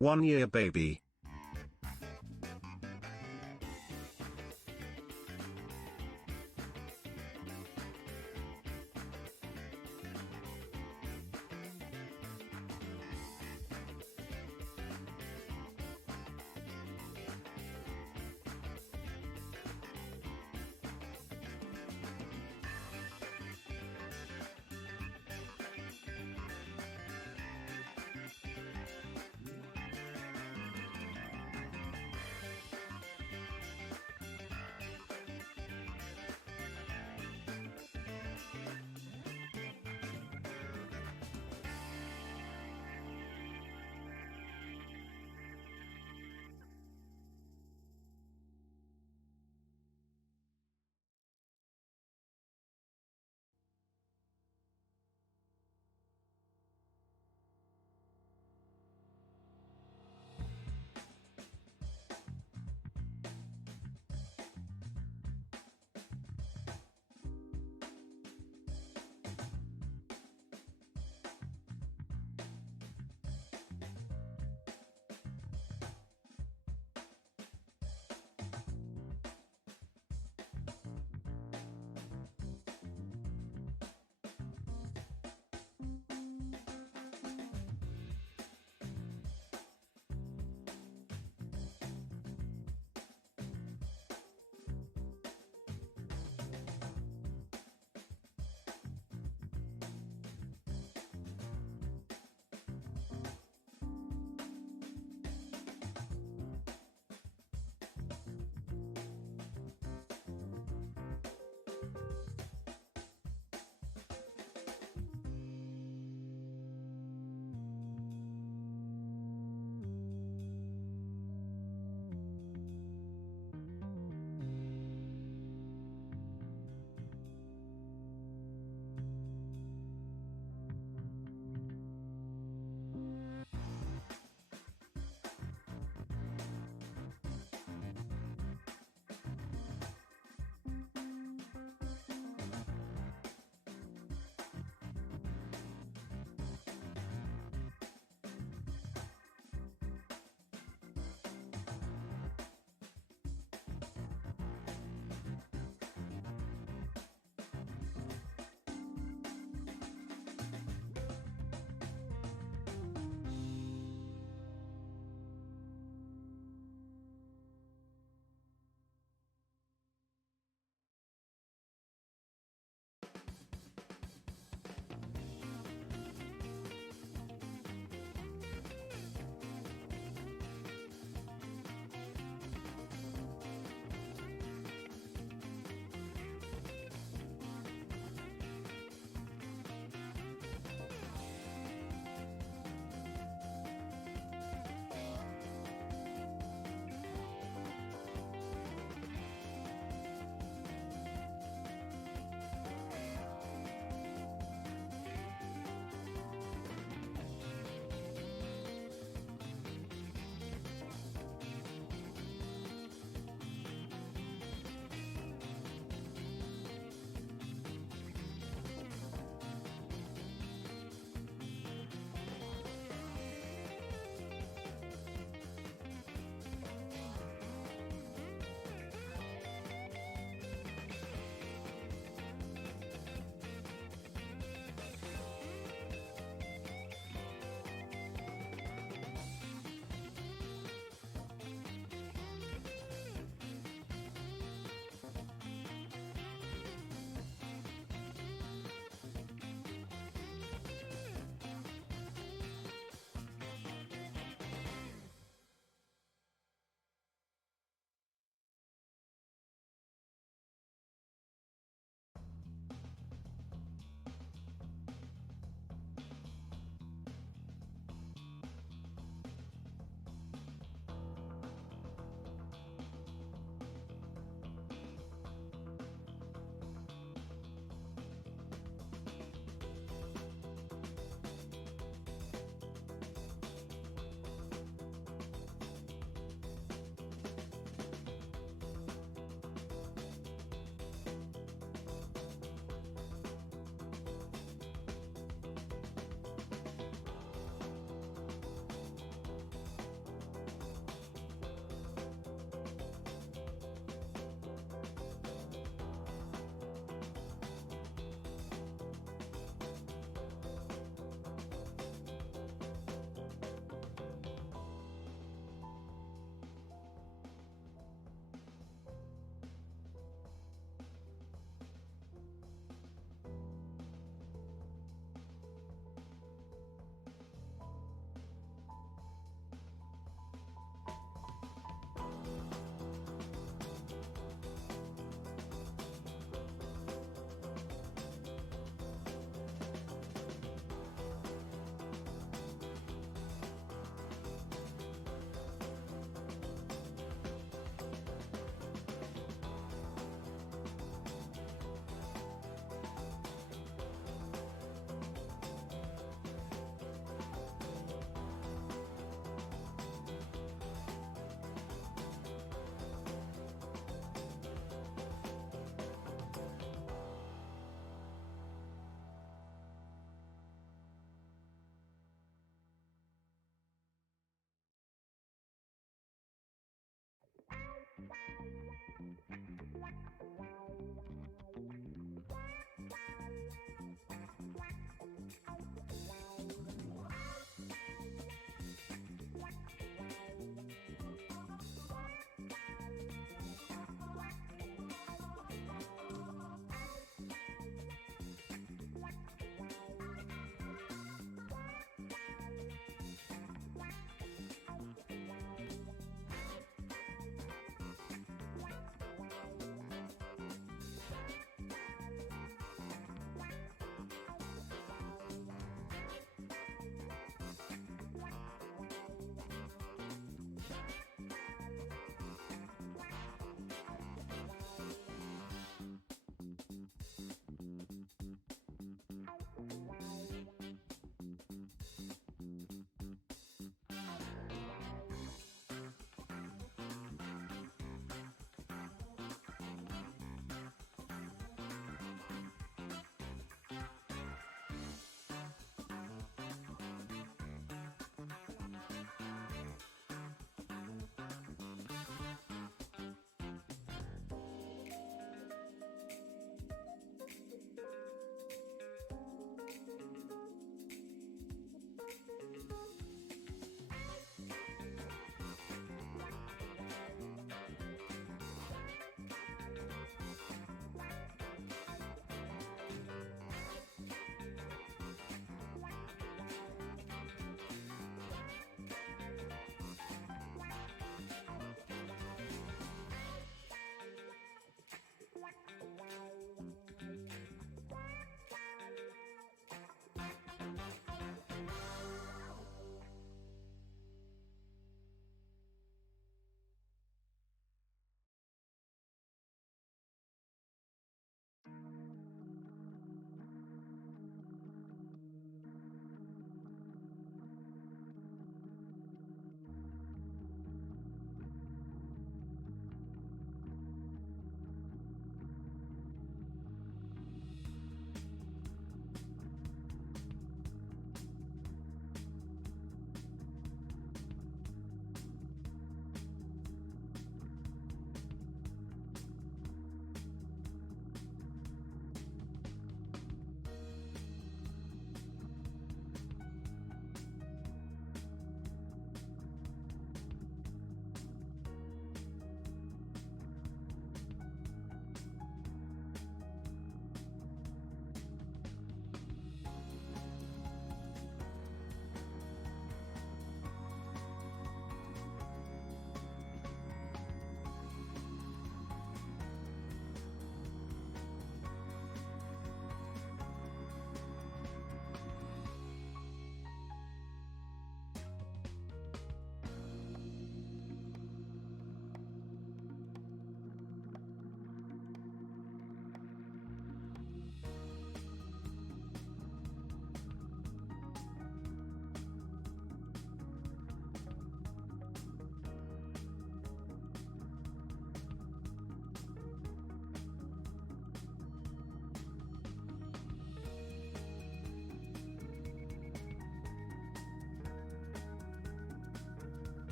1-year baby.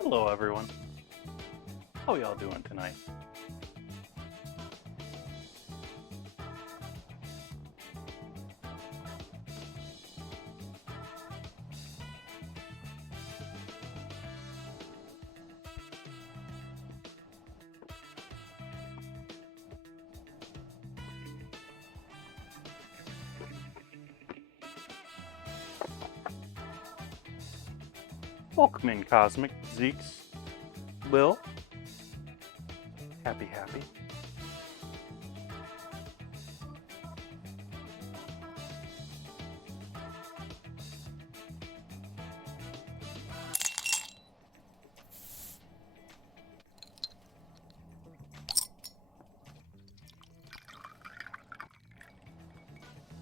Hello, everyone. How y'all doing tonight? Welcome in, Cosmic Zeeks. Will. Happy.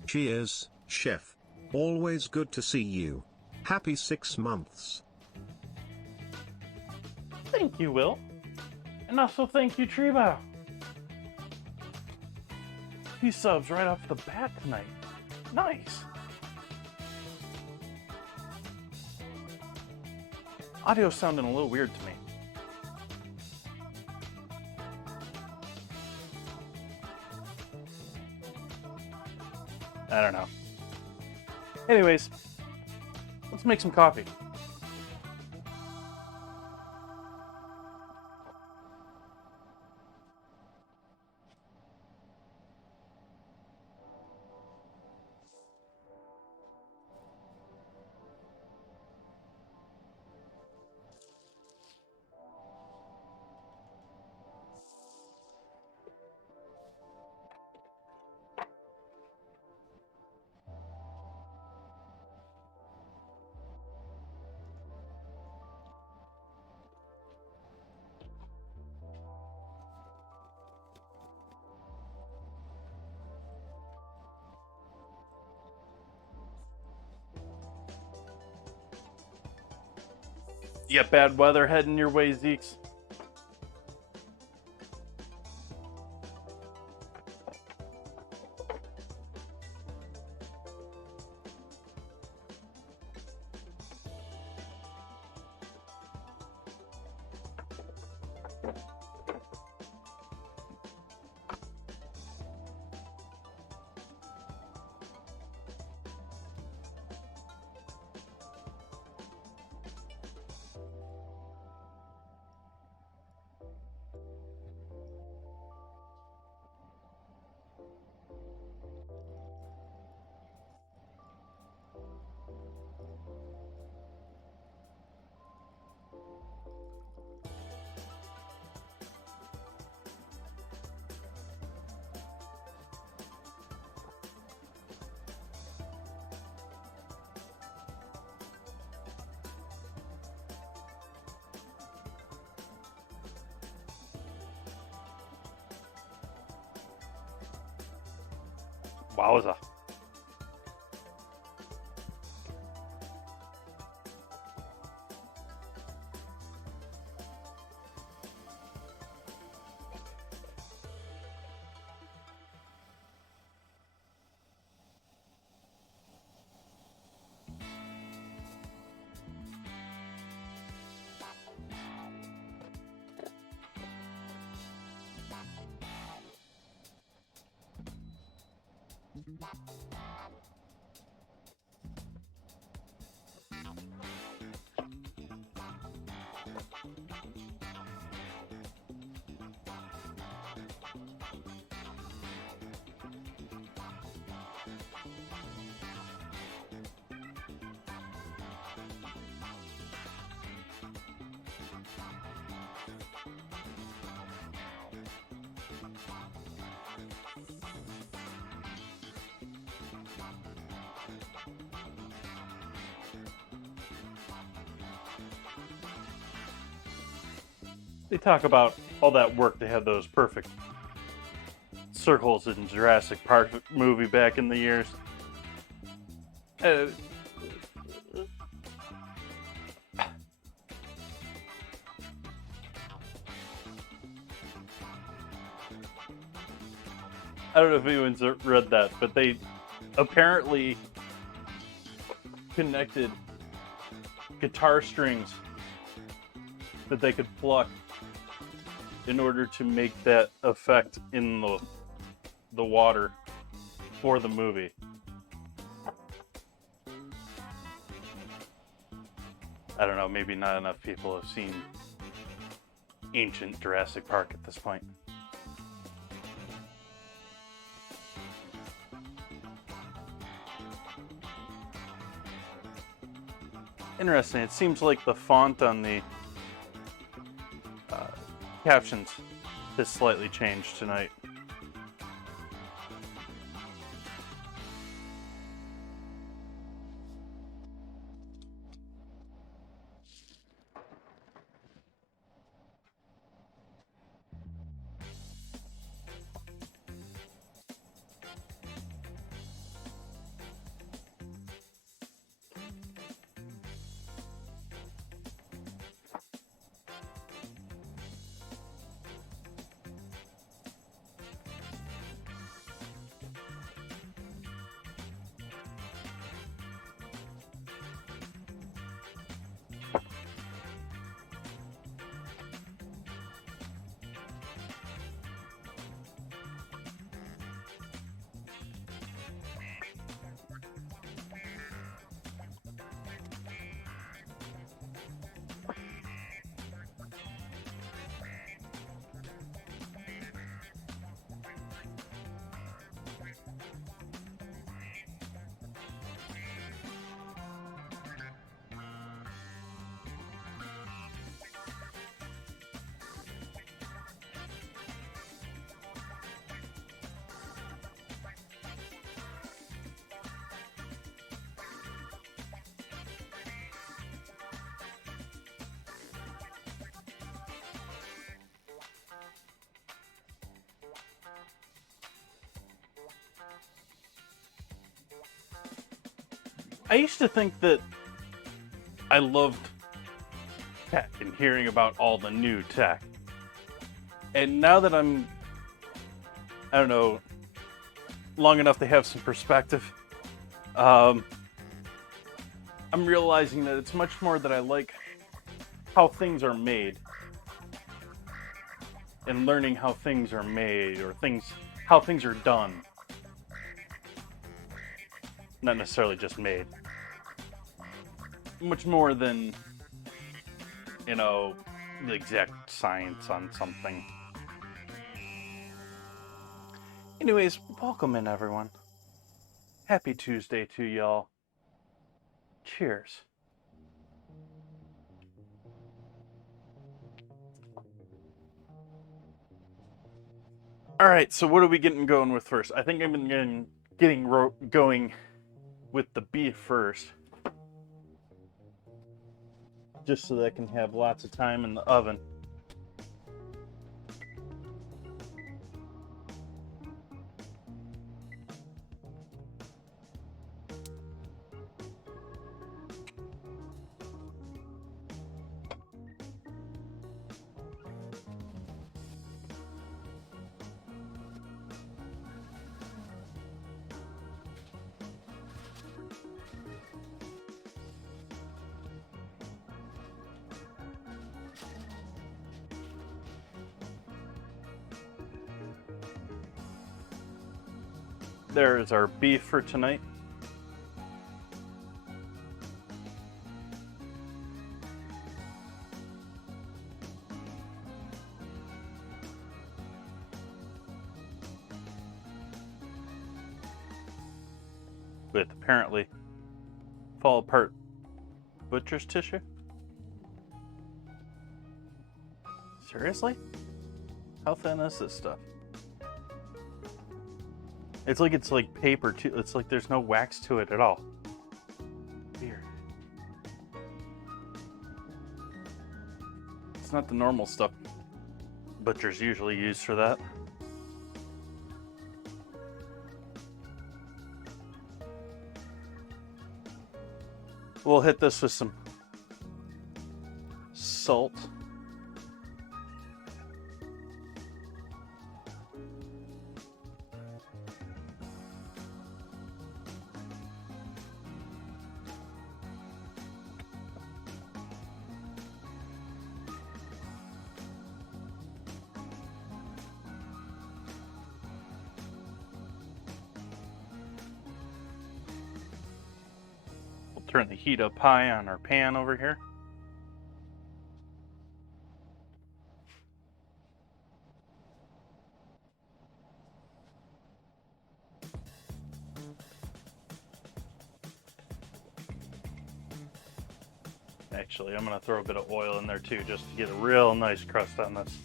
Cheers, Chef. Always good to see you. Happy 6 months. Thank you, Will. And also thank you, Trebo. He subs right off the bat tonight. Nice. Audio's sounding a little weird to me. I don't know. Anyways, let's make some coffee. You got bad weather heading your way, Zeeks. Wowza. They talk about all that work to have those perfect circles in Jurassic Park movie back in the years. I don't know if anyone's read that, but they apparently connected guitar strings that they could pluck in order to make that effect in the water for the movie. I don't know, maybe not enough people have seen ancient Jurassic Park at this point. Interesting, it seems like the font on the captions has slightly changed tonight. I used to think that I loved tech and hearing about all the new tech. And now that I don't know, long enough to have some perspective, I'm realizing that it's much more that I like how things are made. And learning how things are made, or how things are done. Not necessarily just made. Much more than, the exact science on something. Anyways, welcome in, everyone. Happy Tuesday to y'all. Cheers. Alright, so what are we going with first? I think I'm going with the beef first. Just so that I can have lots of time in the oven. There is our beef for tonight. With apparently fall apart butcher's tissue. Seriously? How thin is this stuff? It's like paper too. It's like there's no wax to it at all. Weird. It's not the normal stuff butchers usually use for that. We'll hit this with some salt. turn the heat up high on our pan over here. Actually, I'm going to throw a bit of oil in there too, just to get a real nice crust on this.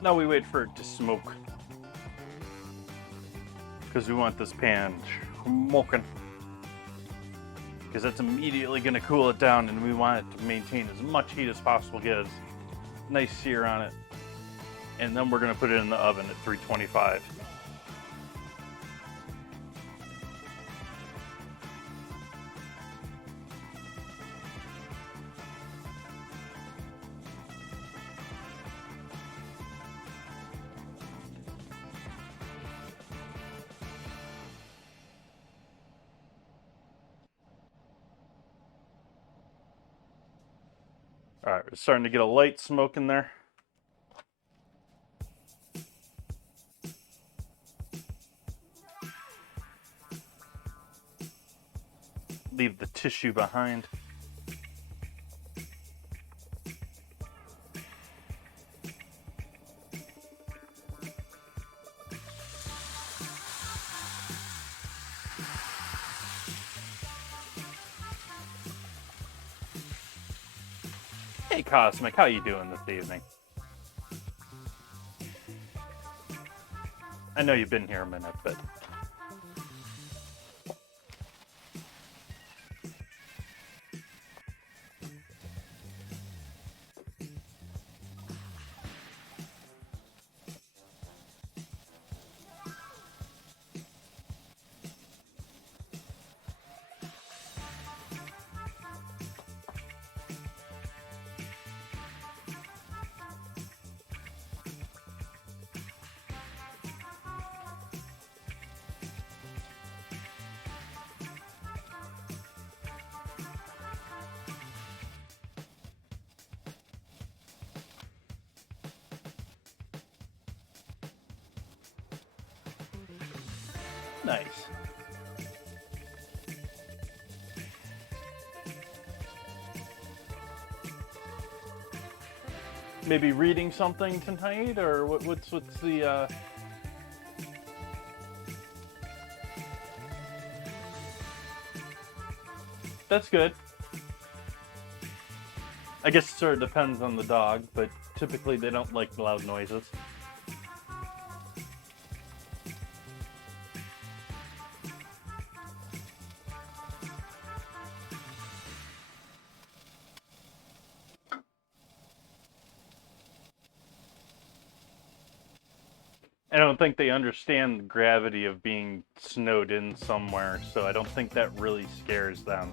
Now we wait for it to smoke, because we want this pan smoking, because that's immediately going to cool it down, and we want it to maintain as much heat as possible, get a nice sear on it, and then we're going to put it in the oven at 325. All right, we're starting to get a light smoke in there. Leave the tissue behind. Hey Cosmic, how you doing this evening? I know you've been here a minute, but nice. Maybe reading something tonight, or what's the That's good. I guess it sort of depends on the dog, but typically they don't like loud noises. I don't think they understand the gravity of being snowed in somewhere, so I don't think that really scares them.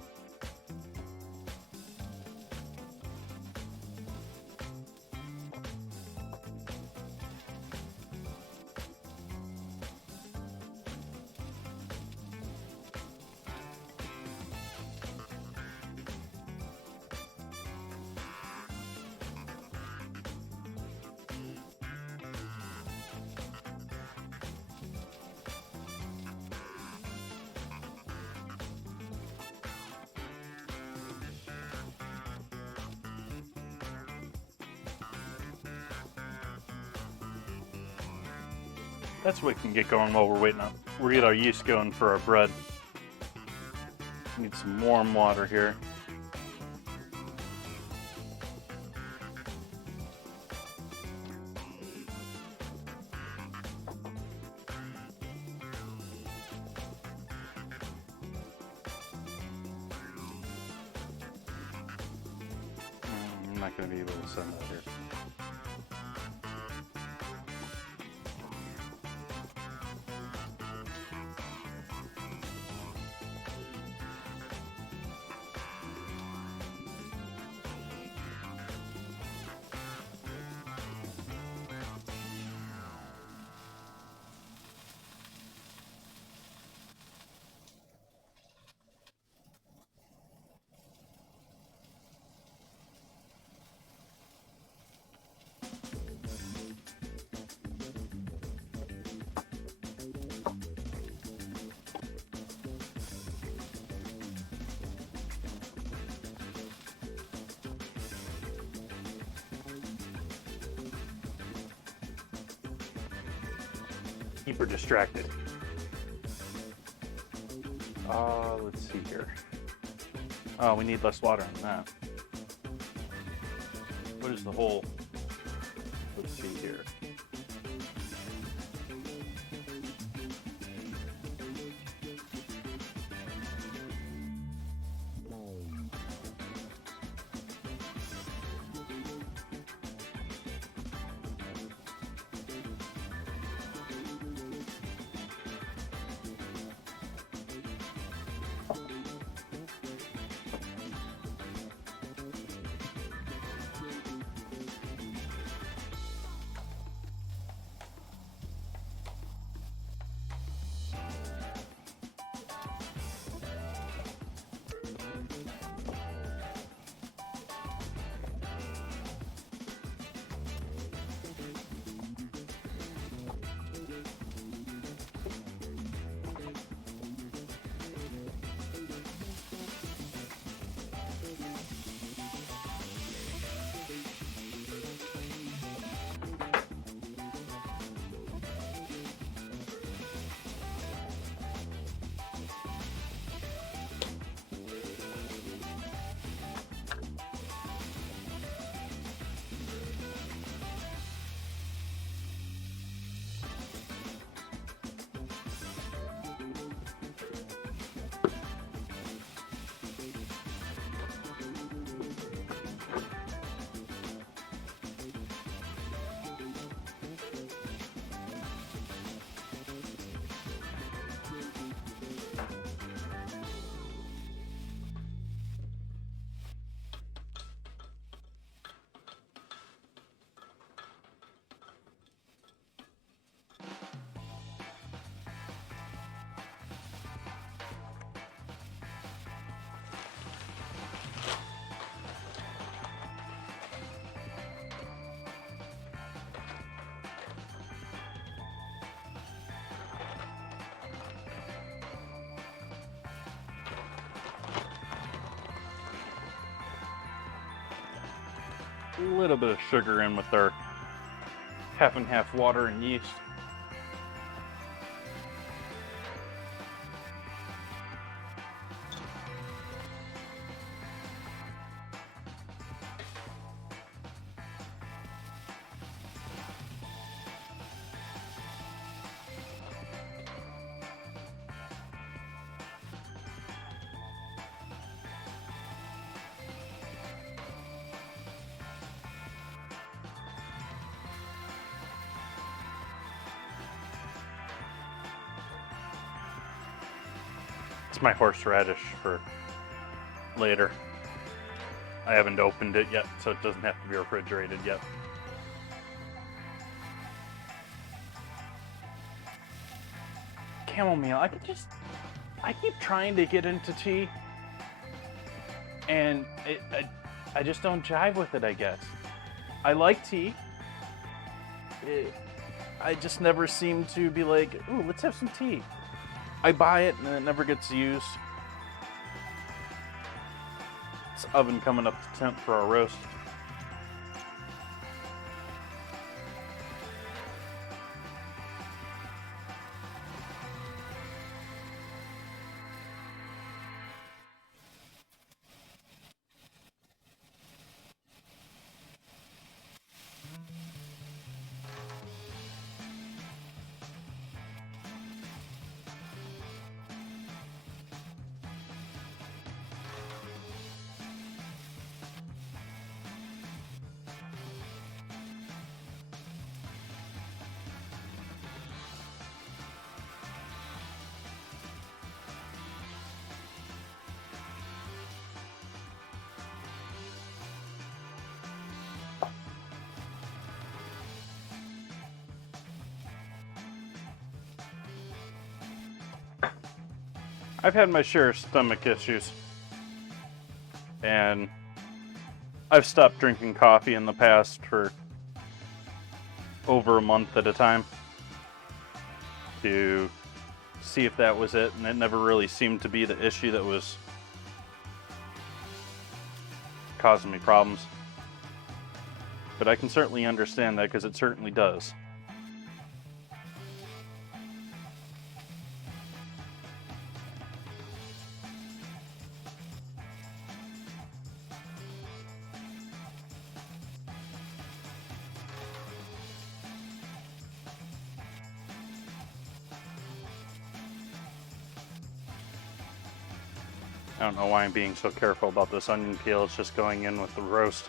That's what we can get going while we're waiting on. We'll get our yeast going for our bread. Need some warm water here. not going to be able to send that here. Keep her distracted. Let's see here. Oh, we need less water on that. What is the whole? Let's see here. A little bit of sugar in with our half and half water and yeast. It's my horseradish for later. I haven't opened it yet, so it doesn't have to be refrigerated yet. Chamomile, I keep trying to get into tea, and I just don't jive with it, I guess. I like tea. I just never seem to be like, ooh, let's have some tea. I buy it and it never gets used. It's oven coming up to temp for our roast. I've had my share of stomach issues. And I've stopped drinking coffee in the past for over a month at a time to see if that was it, and it never really seemed to be the issue that was causing me problems. But I can certainly understand that, because it certainly does. I don't know why I'm being so careful about this onion peel. It's just going in with the roast.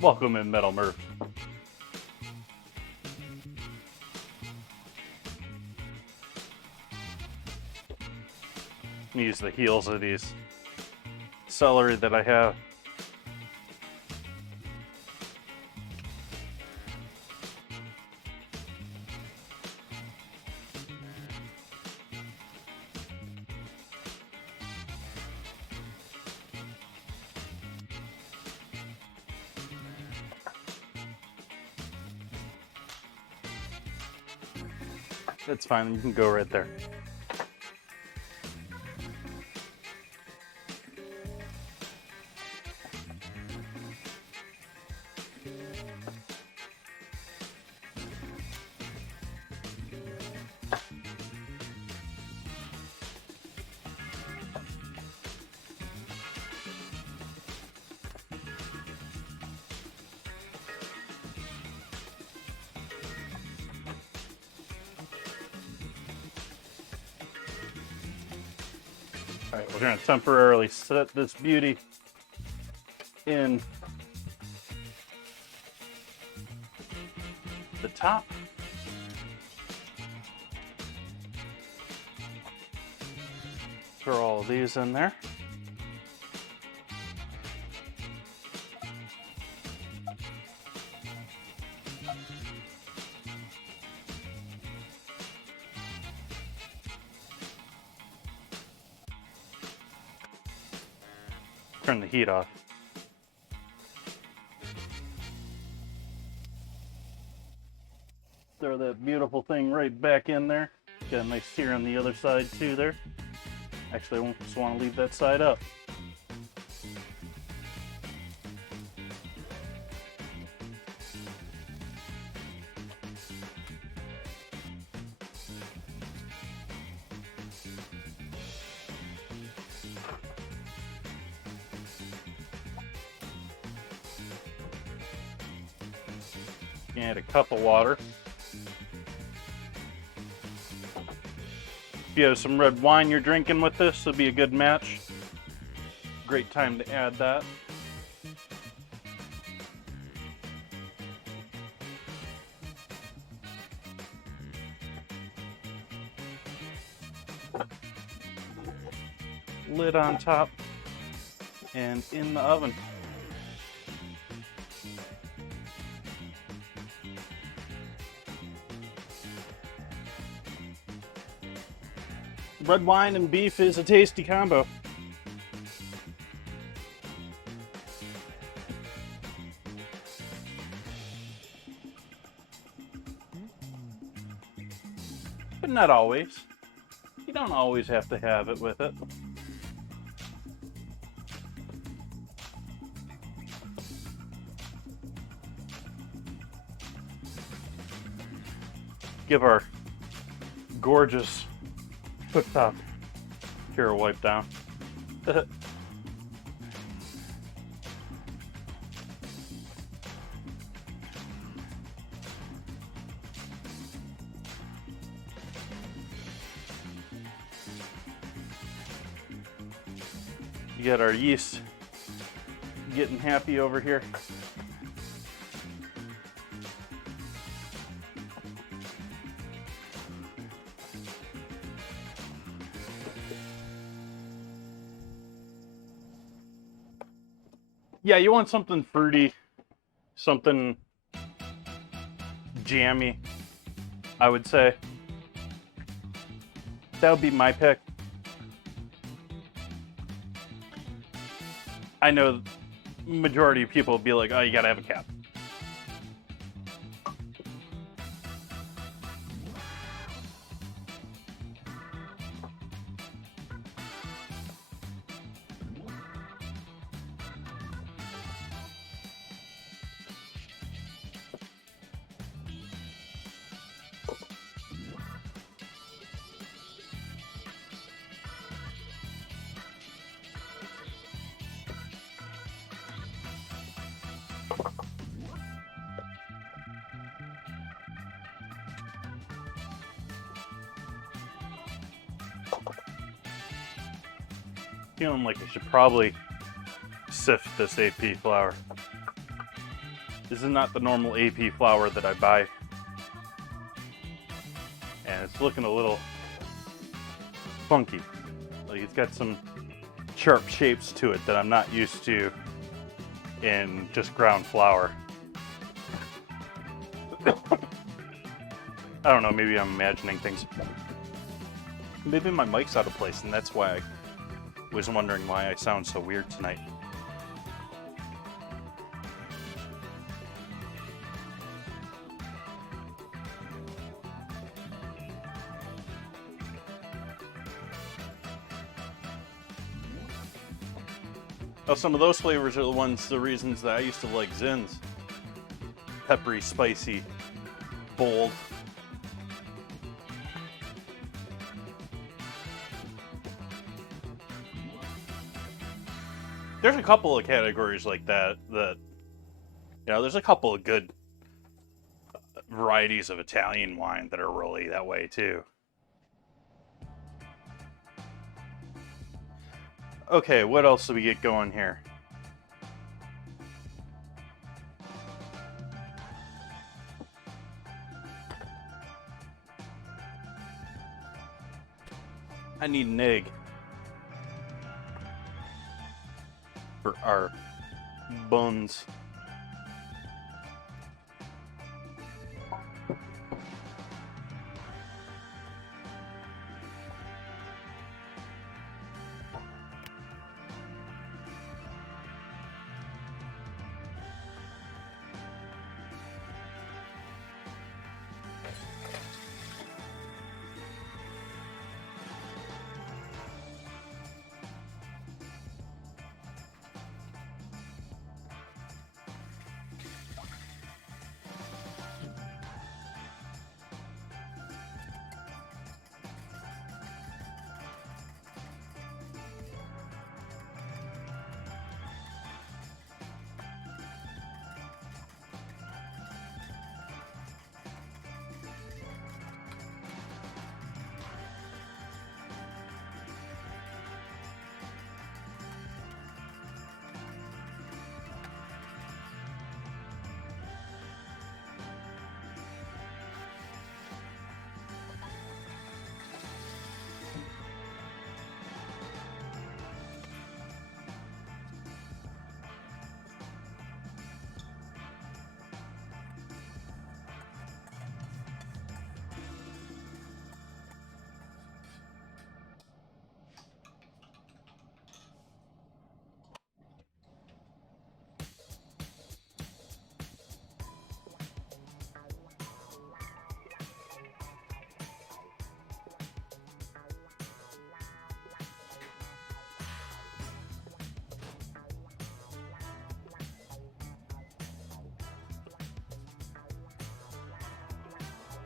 Welcome in, Metal Murph. Use the heels of these celery that I have. That's fine, you can go right there. Alright, we're going to temporarily set this beauty in the top. Throw all of these in there. Turn the heat off. Throw that beautiful thing right back in there. Got a nice sear on the other side too there. Actually, I just want to leave that side up. Add a cup of water. If you have some red wine you're drinking with this, it'll be a good match. Great time to add that. Lid on top and in the oven. Red wine and beef is a tasty combo. But not always. You don't always have to have it with it. Give our gorgeous cooktop here a wipe down. You got our yeast getting happy over here. Yeah, you want something fruity, something jammy, I would say. That would be my pick. I know majority of people would be like, oh, you gotta have a cap. Feeling like I should probably sift this AP flour. This is not the normal AP flour that I buy. And it's looking a little funky. Like it's got some sharp shapes to it that I'm not used to in just ground flour. I don't know, maybe I'm imagining things. Maybe my mic's out of place and that's why I was wondering why I sound so weird tonight. Oh, some of those flavors are the reasons that I used to like Zin's. Peppery, spicy, bold. There's a couple of categories like that, there's a couple of good varieties of Italian wine that are really that way too. Okay, what else do we get going here? I need an egg for our buns.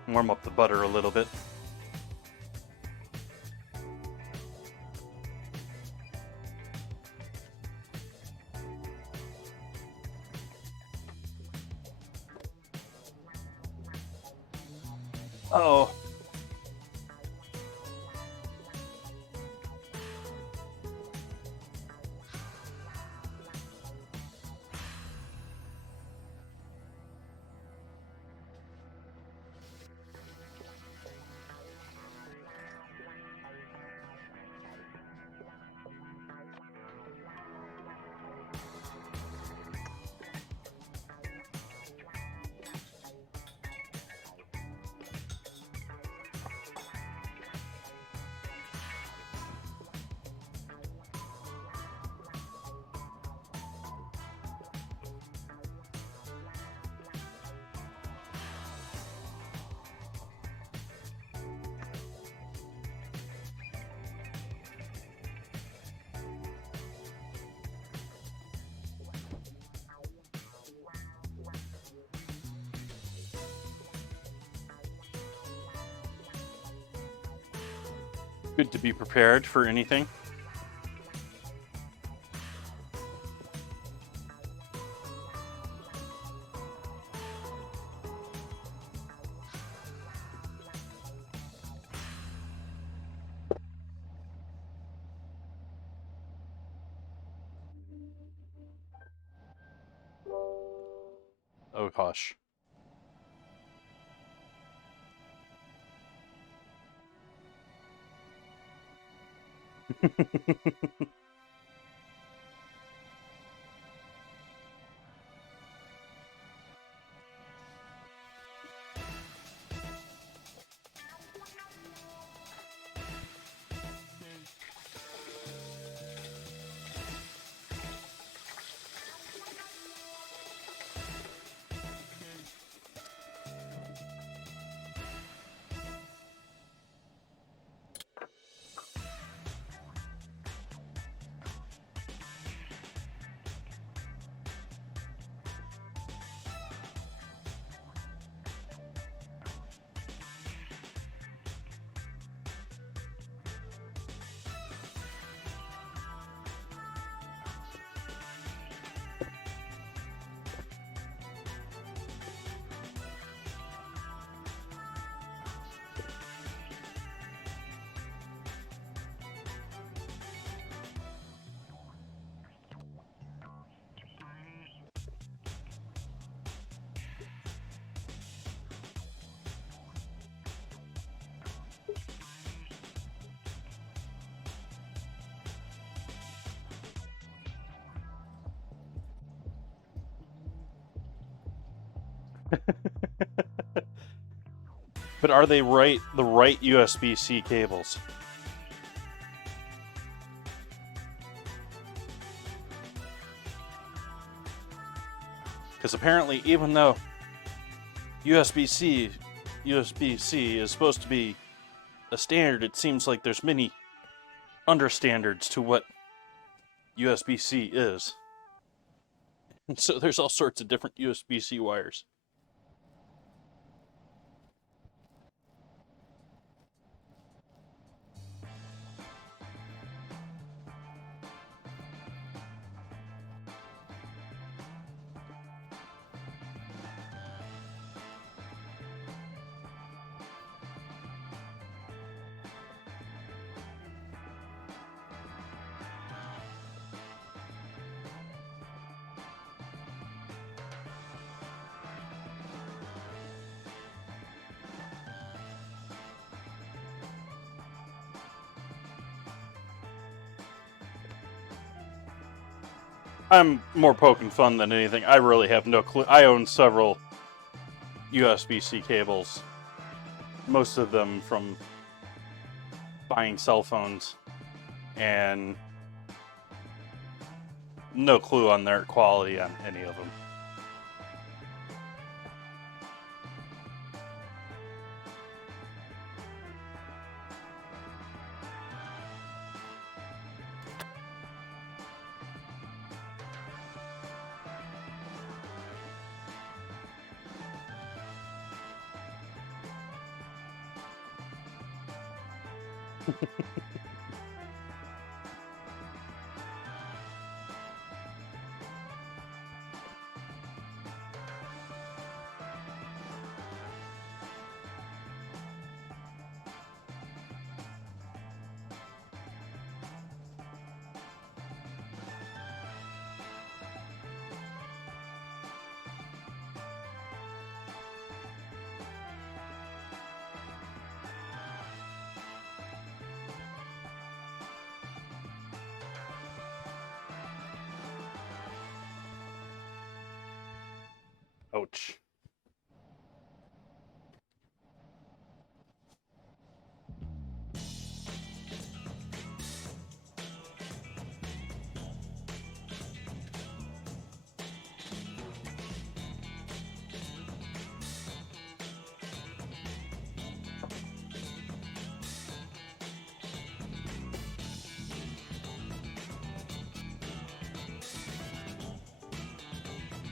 Warm up the butter a little bit. Oh. Good to be prepared for anything. Oh gosh. But are they the right USB-C cables? Because apparently, even though USB-C is supposed to be a standard, it seems like there's many understandards to what USB-C is. And so there's all sorts of different USB-C wires. I'm more poking fun than anything. I really have no clue. I own several USB-C cables, most of them from buying cell phones, and no clue on their quality on any of them. Ouch.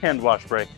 Hand wash break.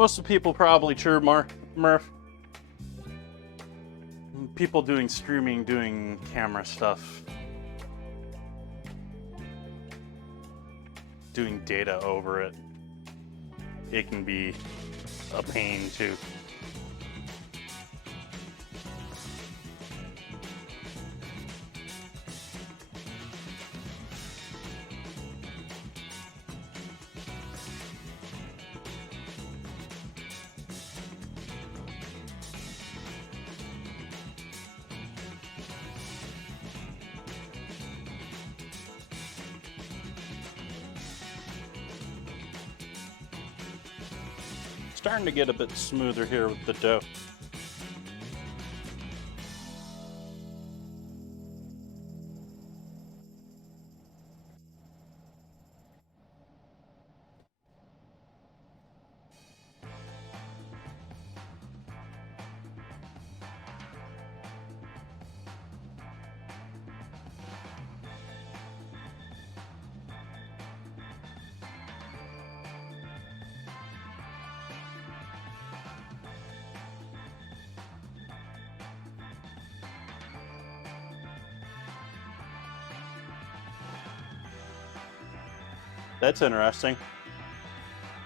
Most of the people probably sure, Murph. People doing streaming, doing camera stuff, doing data over it. It can be a pain too. Starting to get a bit smoother here with the dough. That's interesting.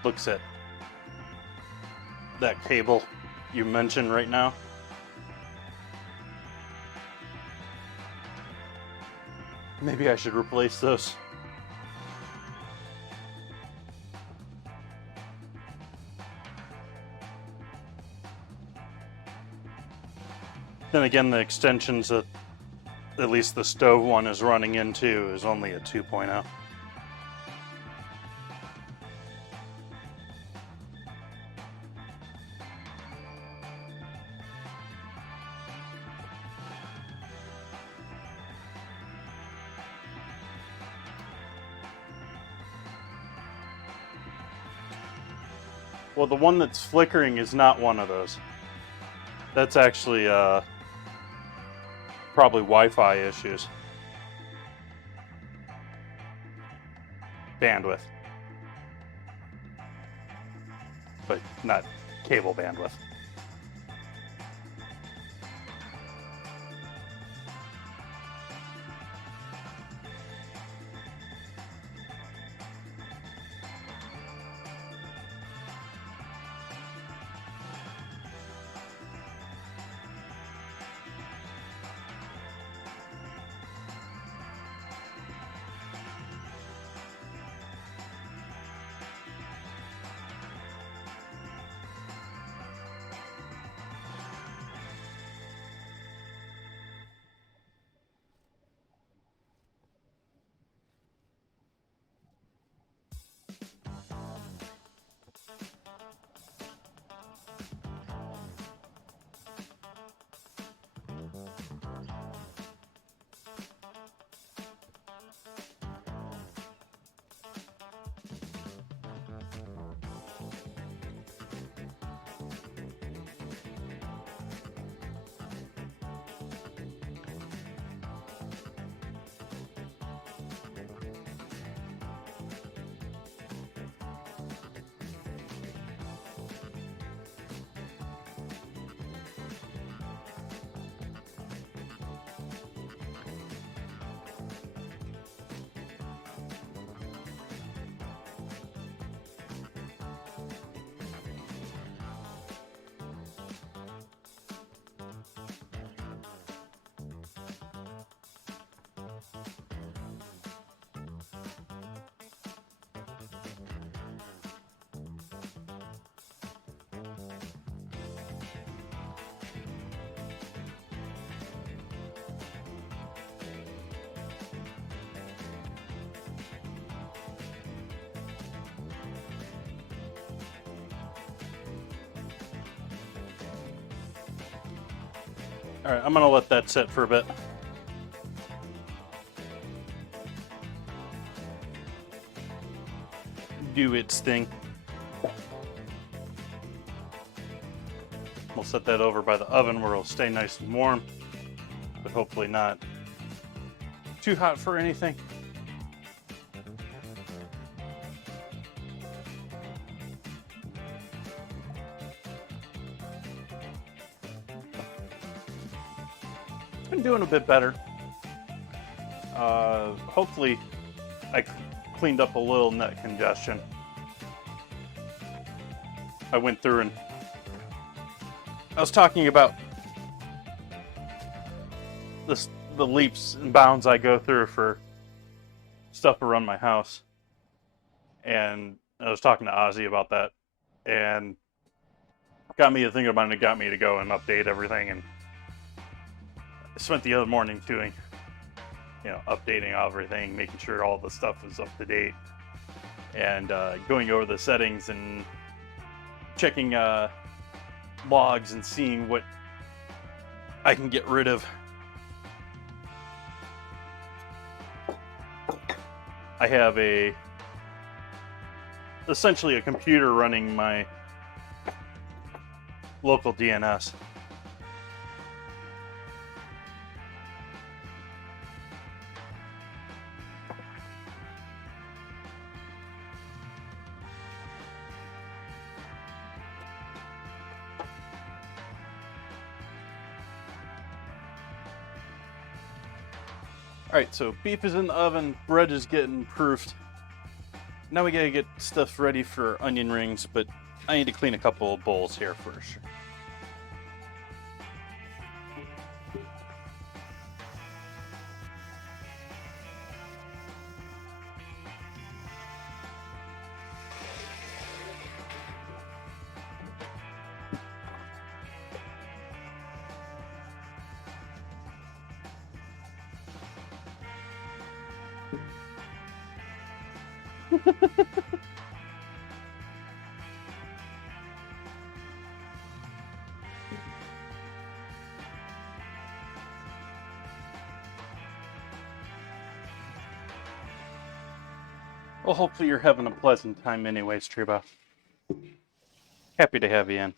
Looks at that cable you mentioned right now. Maybe I should replace those. Then again, the extensions that at least the stove one is running into is only a 2.0. Well, the one that's flickering is not one of those. That's actually probably Wi-Fi issues. Bandwidth. But not cable bandwidth. Alright, I'm gonna let that sit for a bit. Do its thing. We'll set that over by the oven where it'll stay nice and warm, but hopefully not too hot for anything. Been doing a bit better. Hopefully, I cleaned up a little neck congestion. I went through and I was talking about the leaps and bounds I go through for stuff around my house. And I was talking to Ozzy about that, and got me to thinking about it, and it got me to go and update everything. And I spent the other morning doing, updating everything, making sure all the stuff was up to date, and going over the settings and checking logs and seeing what I can get rid of. I have essentially a computer running my local DNS. Alright, so beef is in the oven, bread is getting proofed. Now we gotta get stuff ready for onion rings, but I need to clean a couple of bowls here first. Well, hopefully you're having a pleasant time anyways, Treba. Happy to have you in.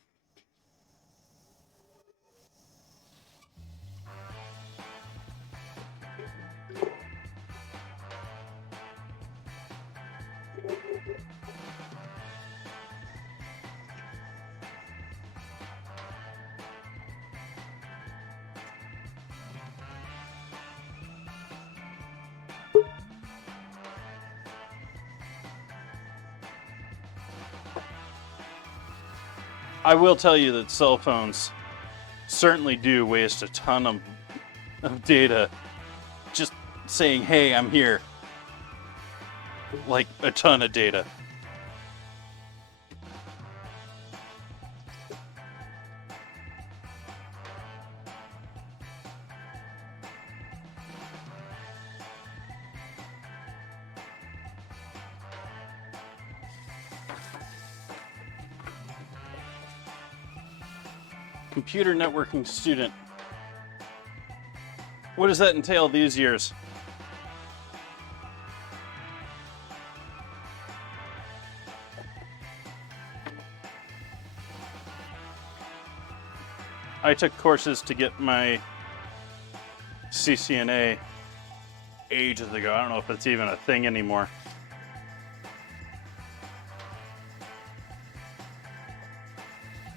I will tell you that cell phones certainly do waste a ton of data just saying, hey, I'm here. Like, a ton of data. Computer networking student. What does that entail these years? I took courses to get my CCNA ages ago. I don't know if it's even a thing anymore.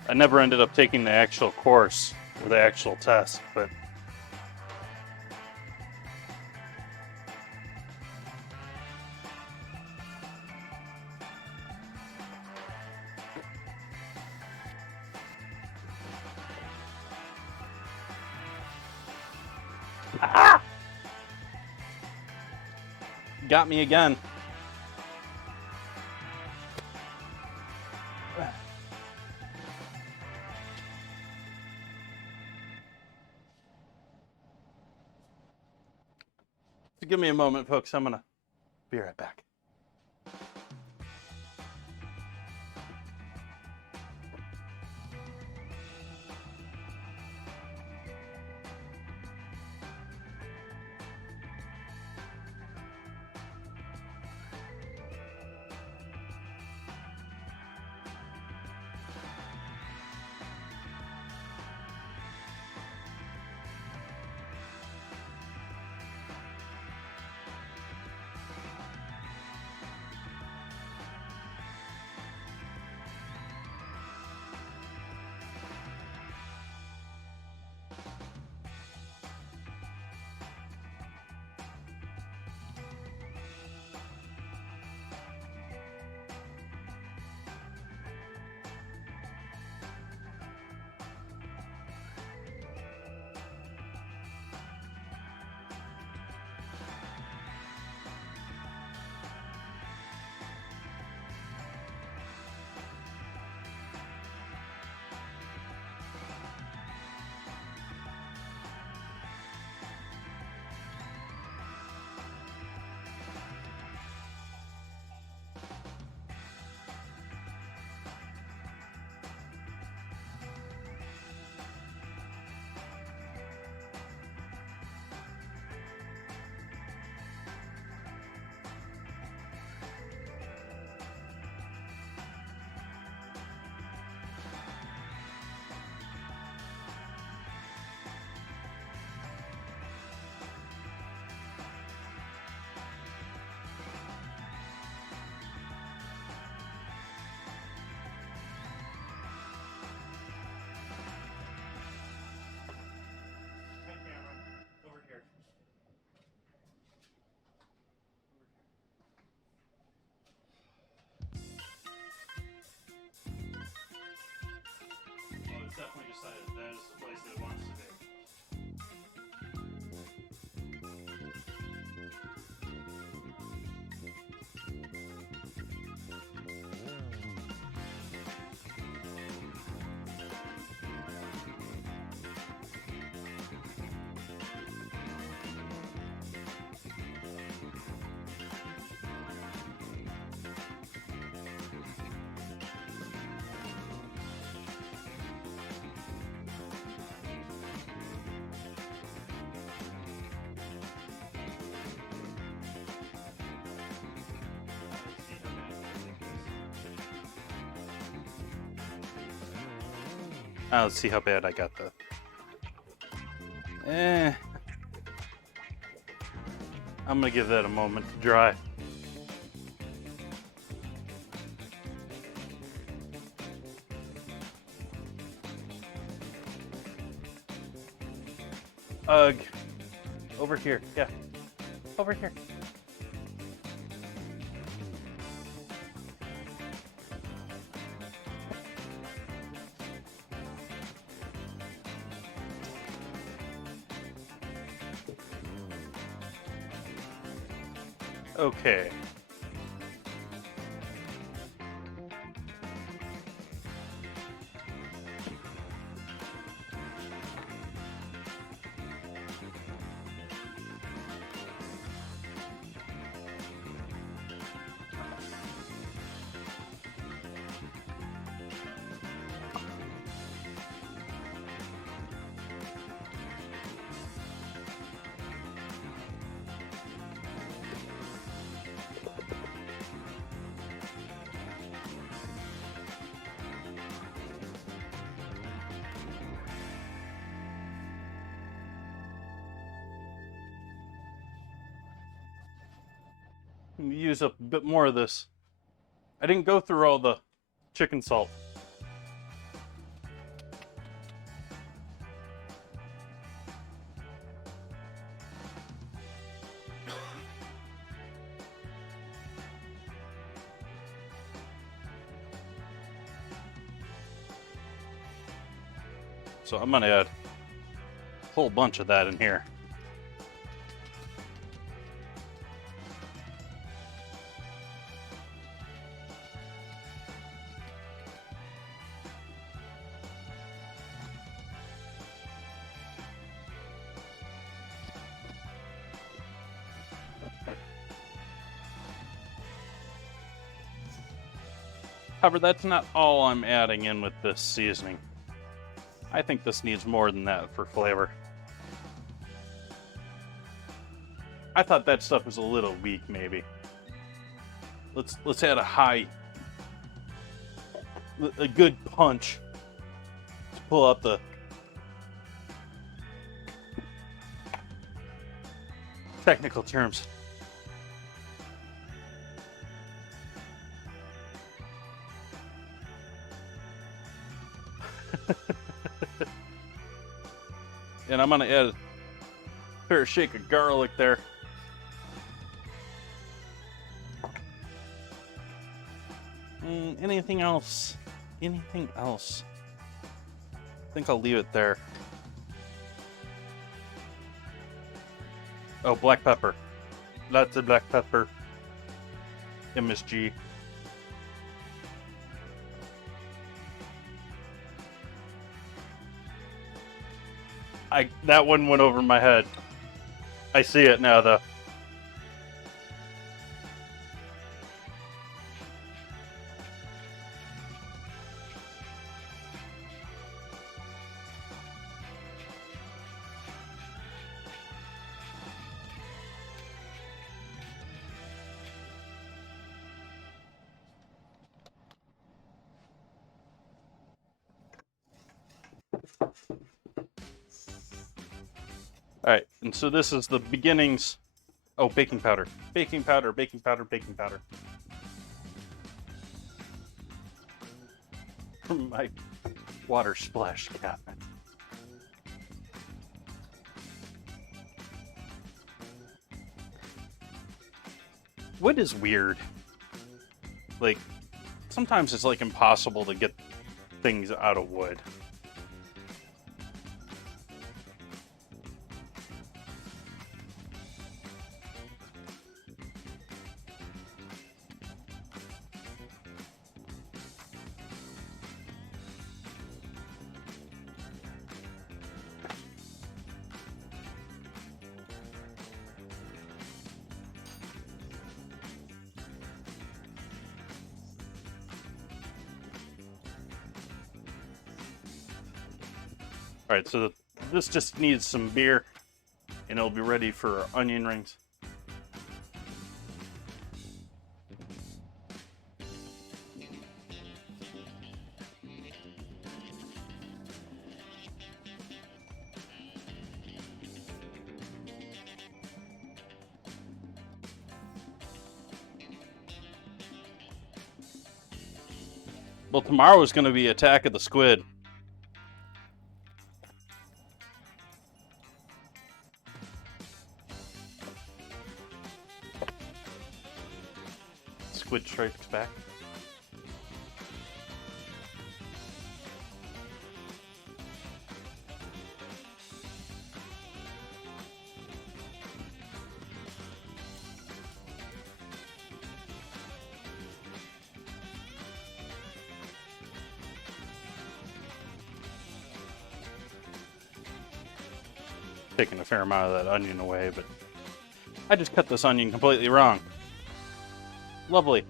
I never ended up taking the actual course or the actual test, but got me again. Give me a moment, folks. I'm gonna be right back. definitely decided that is the place that it wants to be. Let's see how bad I got that. I'm gonna give that a moment to dry. Ugh. Over here, yeah. Over here. Okay. Use up a bit more of this. I didn't go through all the chicken salt. So I'm gonna add a whole bunch of that in here. However, that's not all I'm adding in with this seasoning. I think this needs more than that for flavor. I thought that stuff was a little weak, maybe. Let's add a good punch to pull out the technical terms. And I'm gonna add a fair shake of garlic there. Anything else? Anything else? I think I'll leave it there. Oh, black pepper. Lots of black pepper. MSG. That one went over my head. I see it now, though. Alright, and so this is the beginnings. Oh, baking powder. Baking powder, baking powder, baking powder. From my water splash cabinet. Wood is weird. Like, sometimes it's like impossible to get things out of wood. All right, so this just needs some beer, and it'll be ready for onion rings. Well, tomorrow is going to be Attack of the Squid. Squid Strikes Back. Taking a fair amount of that onion away, but I just cut this onion completely wrong. Lovely.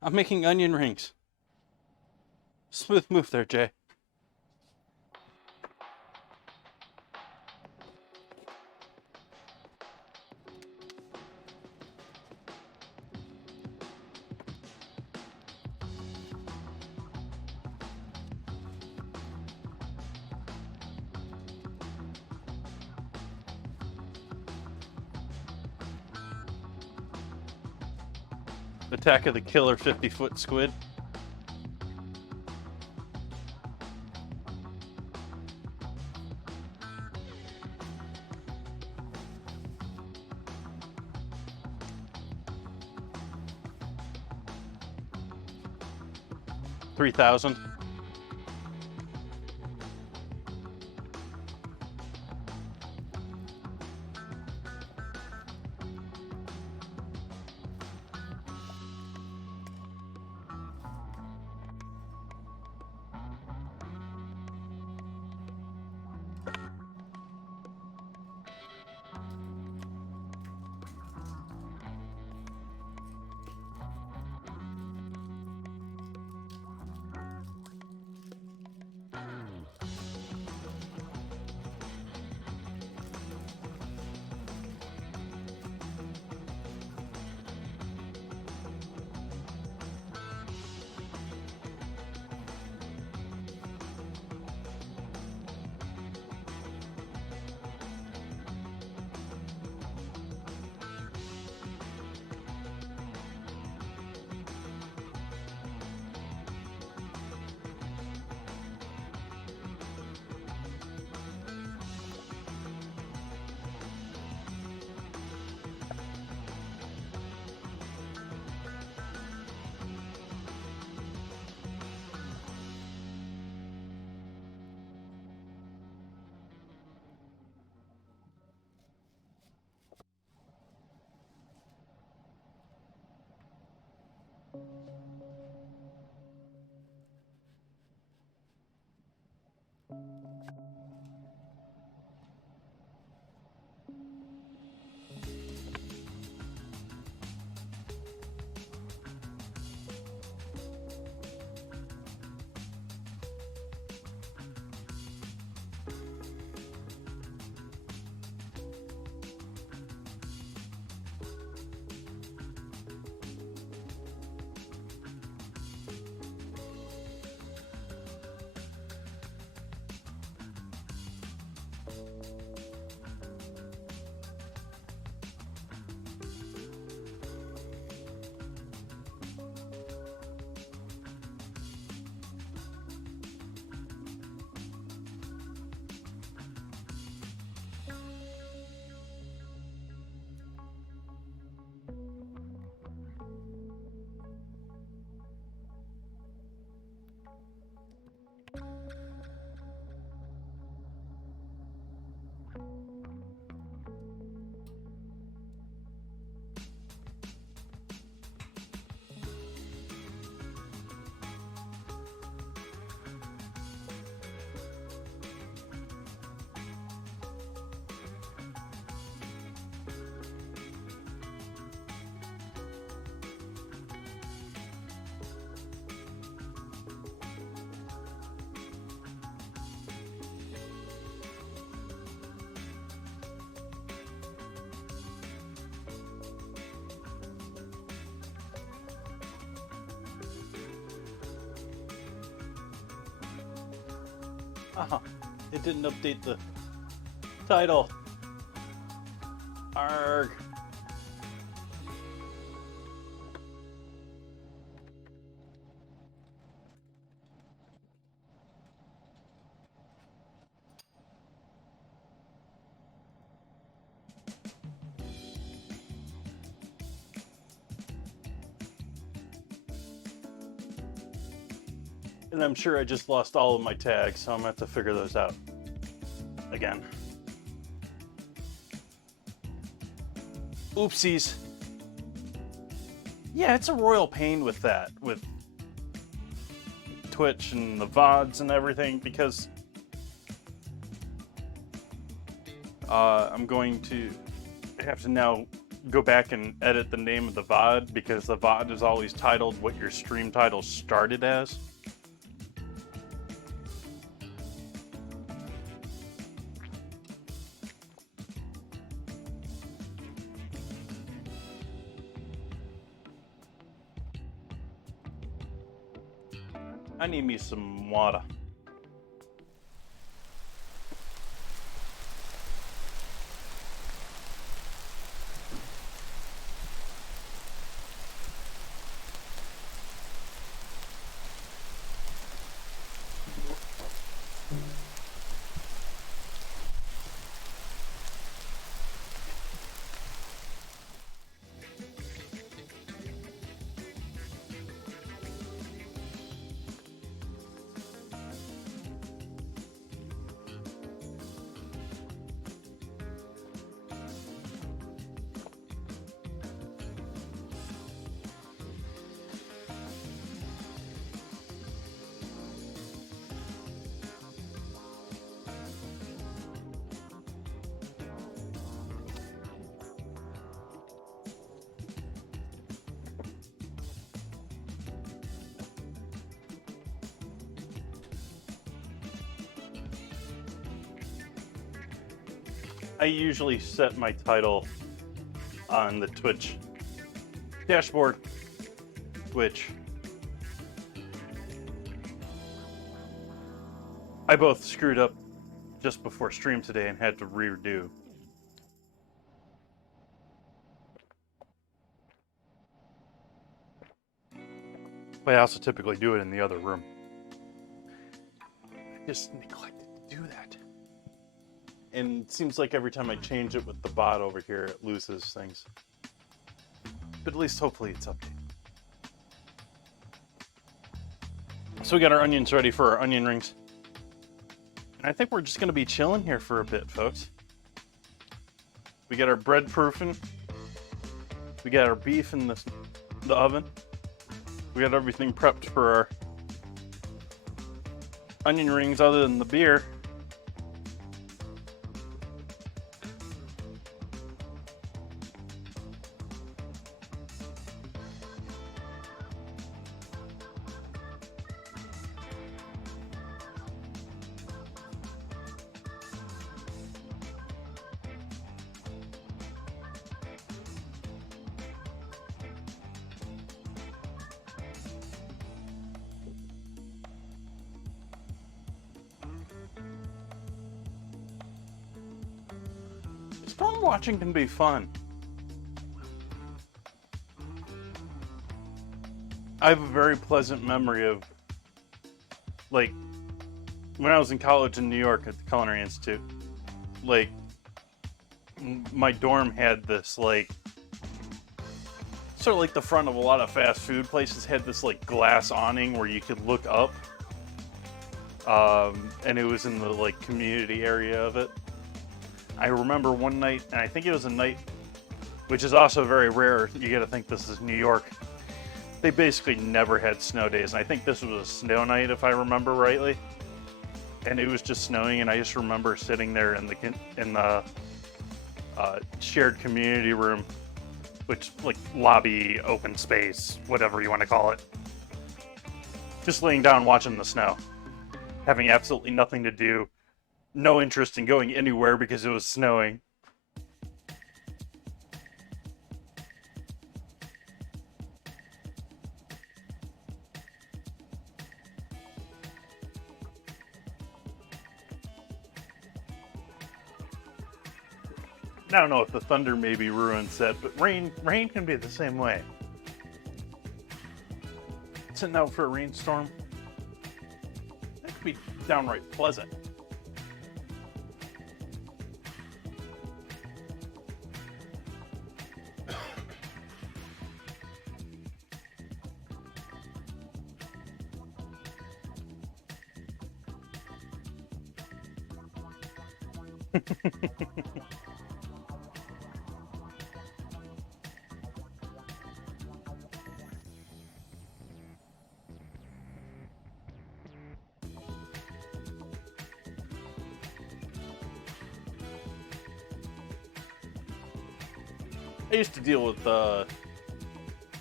I'm making onion rings. Smooth move there, Jay. Attack of the Killer 50-foot Squid. $3,000. Oh, it didn't update the title. Arg. And I'm sure I just lost all of my tags, so I'm gonna have to figure those out again. Oopsies. Yeah, it's a royal pain with that, with Twitch and the VODs and everything, because I'm going to have to now go back and edit the name of the VOD, because the VOD is always titled what your stream title started as. I need me some water. I usually set my title on the Twitch dashboard, which I both screwed up just before stream today and had to redo. But I also typically do it in the other room. I just neglected to do that. And it seems like every time I change it with the bot over here, it loses things. But at least hopefully it's updated. So we got our onions ready for our onion rings. And I think we're just gonna be chilling here for a bit, folks. We got our bread proofing. We got our beef in the oven. We got everything prepped for our onion rings other than the beer. Storm watching can be fun. I have a very pleasant memory of, like, when I was in college in New York at the Culinary Institute, like, my dorm had this, like, sort of like the front of a lot of fast food places had this, like, glass awning where you could look up. And it was in the, like, community area of it. I remember one night, and I think it was a night, which is also very rare. You gotta think this is New York. They basically never had snow days, and I think this was a snow night, if I remember rightly. And it was just snowing, and I just remember sitting there in the shared community room, which, like, lobby, open space, whatever you want to call it. Just laying down watching the snow, having absolutely nothing to do. No interest in going anywhere because it was snowing. I don't know if the thunder maybe ruins it, but rain can be the same way. Sitting out for a rainstorm, that could be downright pleasant. I used to deal with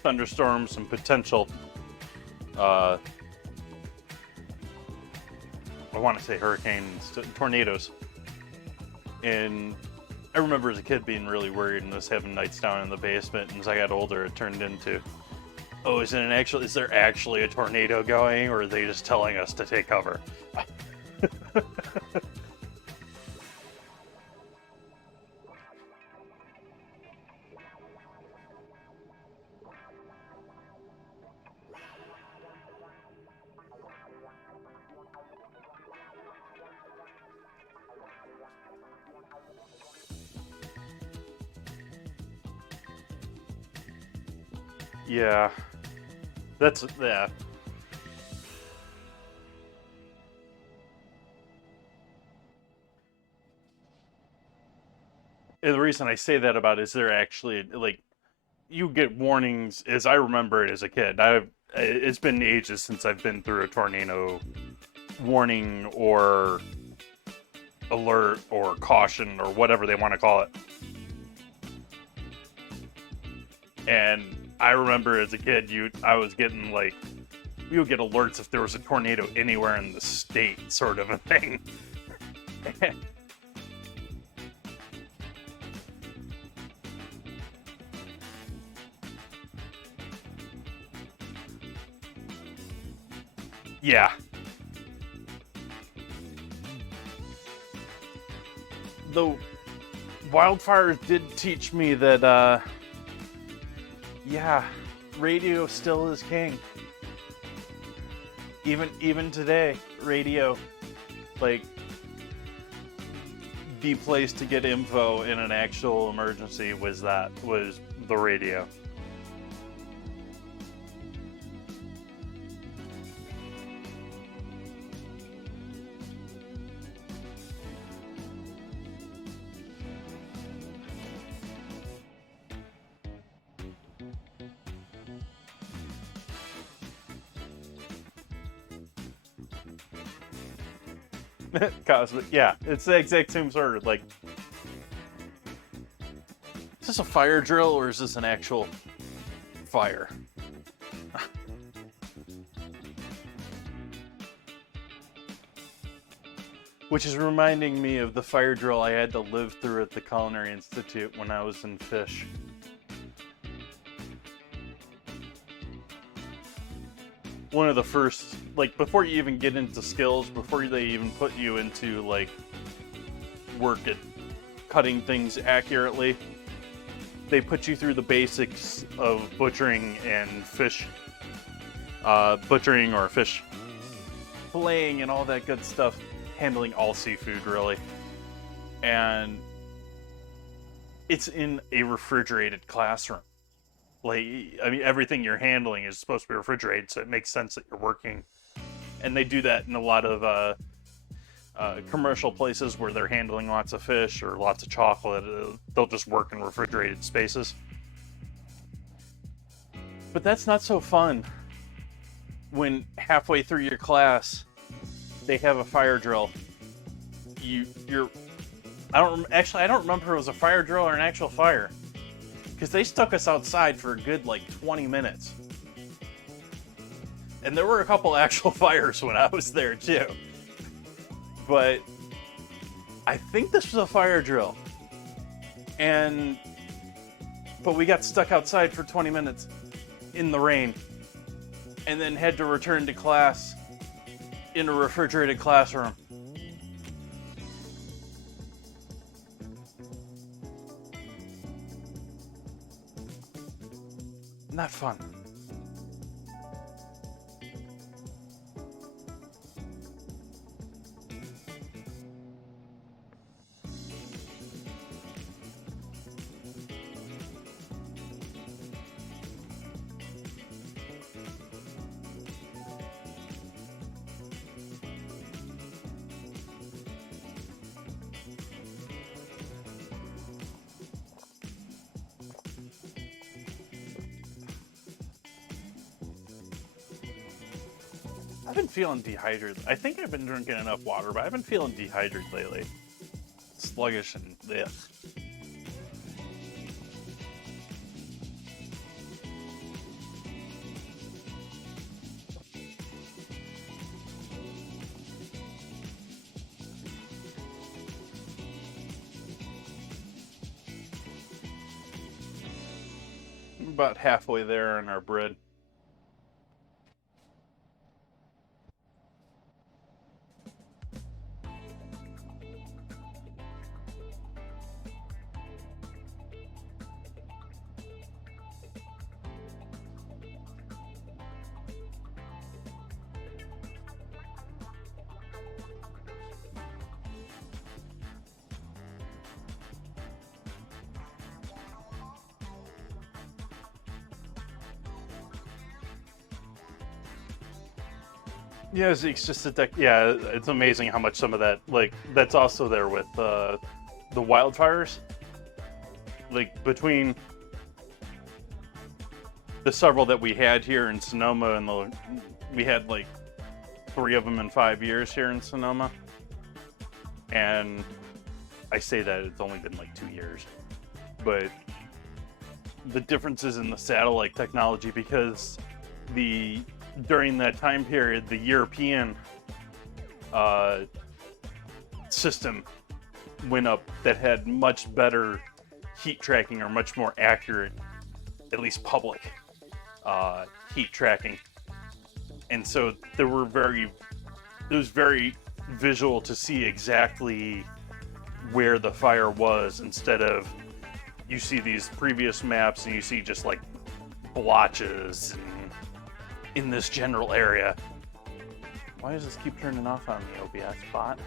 thunderstorms and potential, I want to say hurricanes, tornadoes. And I remember as a kid being really worried and just having nights down in the basement. And as I got older, it turned into, oh, is there actually a tornado going, or are they just telling us to take cover? Yeah, yeah. And the reason I say that about is there actually, like, you get warnings, as I remember it as a kid. It's been ages since I've been through a tornado warning or alert or caution or whatever they want to call it. And I remember as a kid, I was getting like, we would get alerts if there was a tornado anywhere in the state, sort of a thing. Yeah. Though wildfires did teach me that, yeah, radio still is king. Even today, radio, like, the place to get info in an actual emergency was the radio. Cosmic, yeah, it's the exact same sort of, like, is this a fire drill or is this an actual fire? Which is reminding me of the fire drill I had to live through at the Culinary Institute when I was in Fish. One of the first, like, before you even get into skills, before they even put you into, like, work at cutting things accurately, they put you through the basics of butchering and fish, butchering or fish filleting and all that good stuff, handling all seafood, really. And it's in a refrigerated classroom. Like, I mean, everything you're handling is supposed to be refrigerated, so it makes sense that you're working. And they do that in a lot of commercial places where they're handling lots of fish or lots of chocolate. They'll just work in refrigerated spaces. But that's not so fun when halfway through your class, they have a fire drill. I don't remember if it was a fire drill or an actual fire. Because they stuck us outside for a good, like, 20 minutes. And there were a couple actual fires when I was there, too. But I think this was a fire drill. But we got stuck outside for 20 minutes in the rain. And then had to return to class in a refrigerated classroom. Isn't that fun? I've been feeling dehydrated. I think I've been drinking enough water, but I've been feeling dehydrated lately. Sluggish and this. About halfway there in our bread. Yeah, Zeke's just a deck. Yeah, it's amazing how much some of that, like, that's also there with the wildfires. Like, between the several that we had here in Sonoma, and we had like 3 of them in 5 years here in Sonoma. And I say that it's only been like 2 years, but the differences in the satellite technology, because during that time period, the European system went up that had much better heat tracking, or much more accurate, at least public heat tracking. And so it was very visual to see exactly where the fire was, instead of you see these previous maps and you see just like blotches and in this general area. Why does this keep turning off on the OBS bot?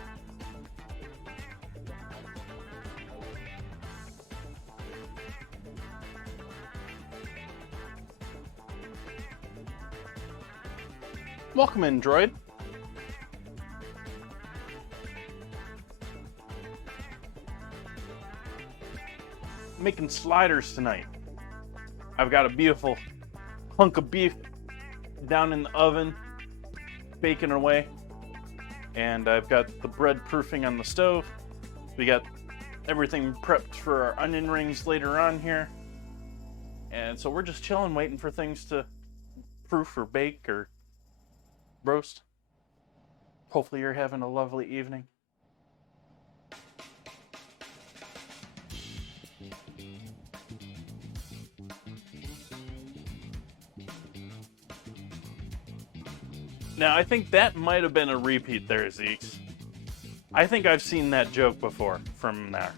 Welcome in, droid. Making sliders tonight. I've got a beautiful hunk of beef down in the oven, baking away, and I've got the bread proofing on the stove. We got everything prepped for our onion rings later on here, and so we're just chilling, waiting for things to proof or bake or roast. Hopefully you're having a lovely evening. Now, I think that might have been a repeat there, Zeeks. I think I've seen that joke before from there.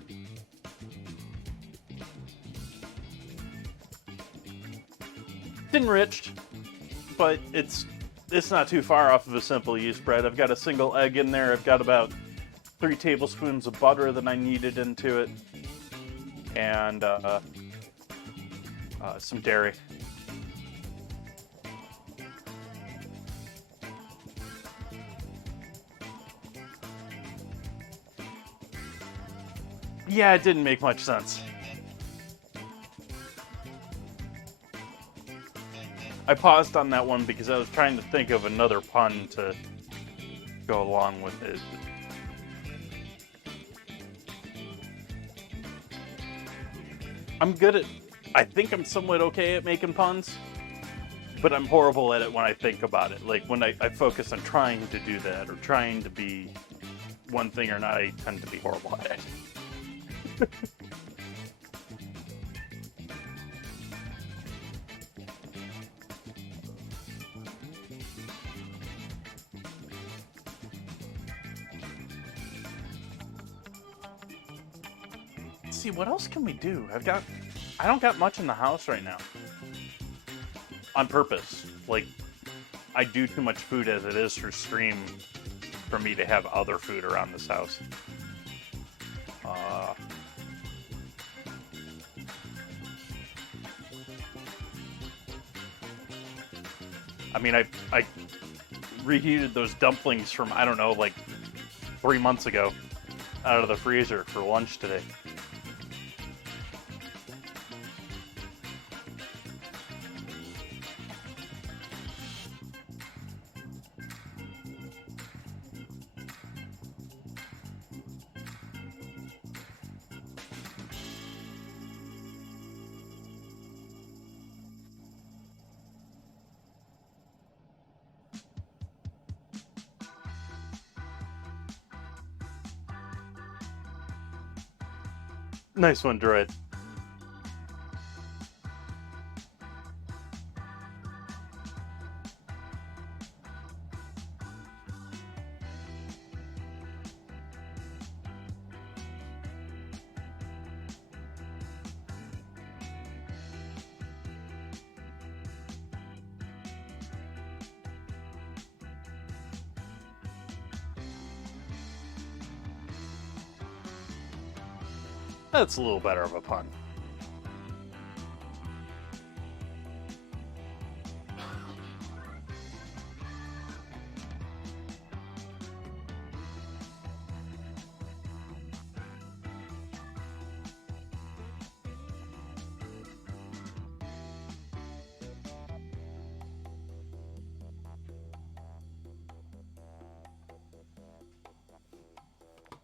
It's enriched, but it's not too far off of a simple yeast bread. I've got a single egg in there. I've got about 3 tablespoons of butter that I kneaded into it, and some dairy. Yeah, it didn't make much sense. I paused on that one because I was trying to think of another pun to go along with it. I think I'm somewhat okay at making puns, but I'm horrible at it when I think about it. Like, when I focus on trying to do that, or trying to be one thing or not, I tend to be horrible at it. Let's see, what else can we do? I don't got much in the house right now. on purpose. Like, I do too much food as it is for stream for me to have other food around this house. I mean, I reheated those dumplings from, I don't know, like 3 months ago out of the freezer for lunch today. Nice one, Droid. That's a little better of a pun.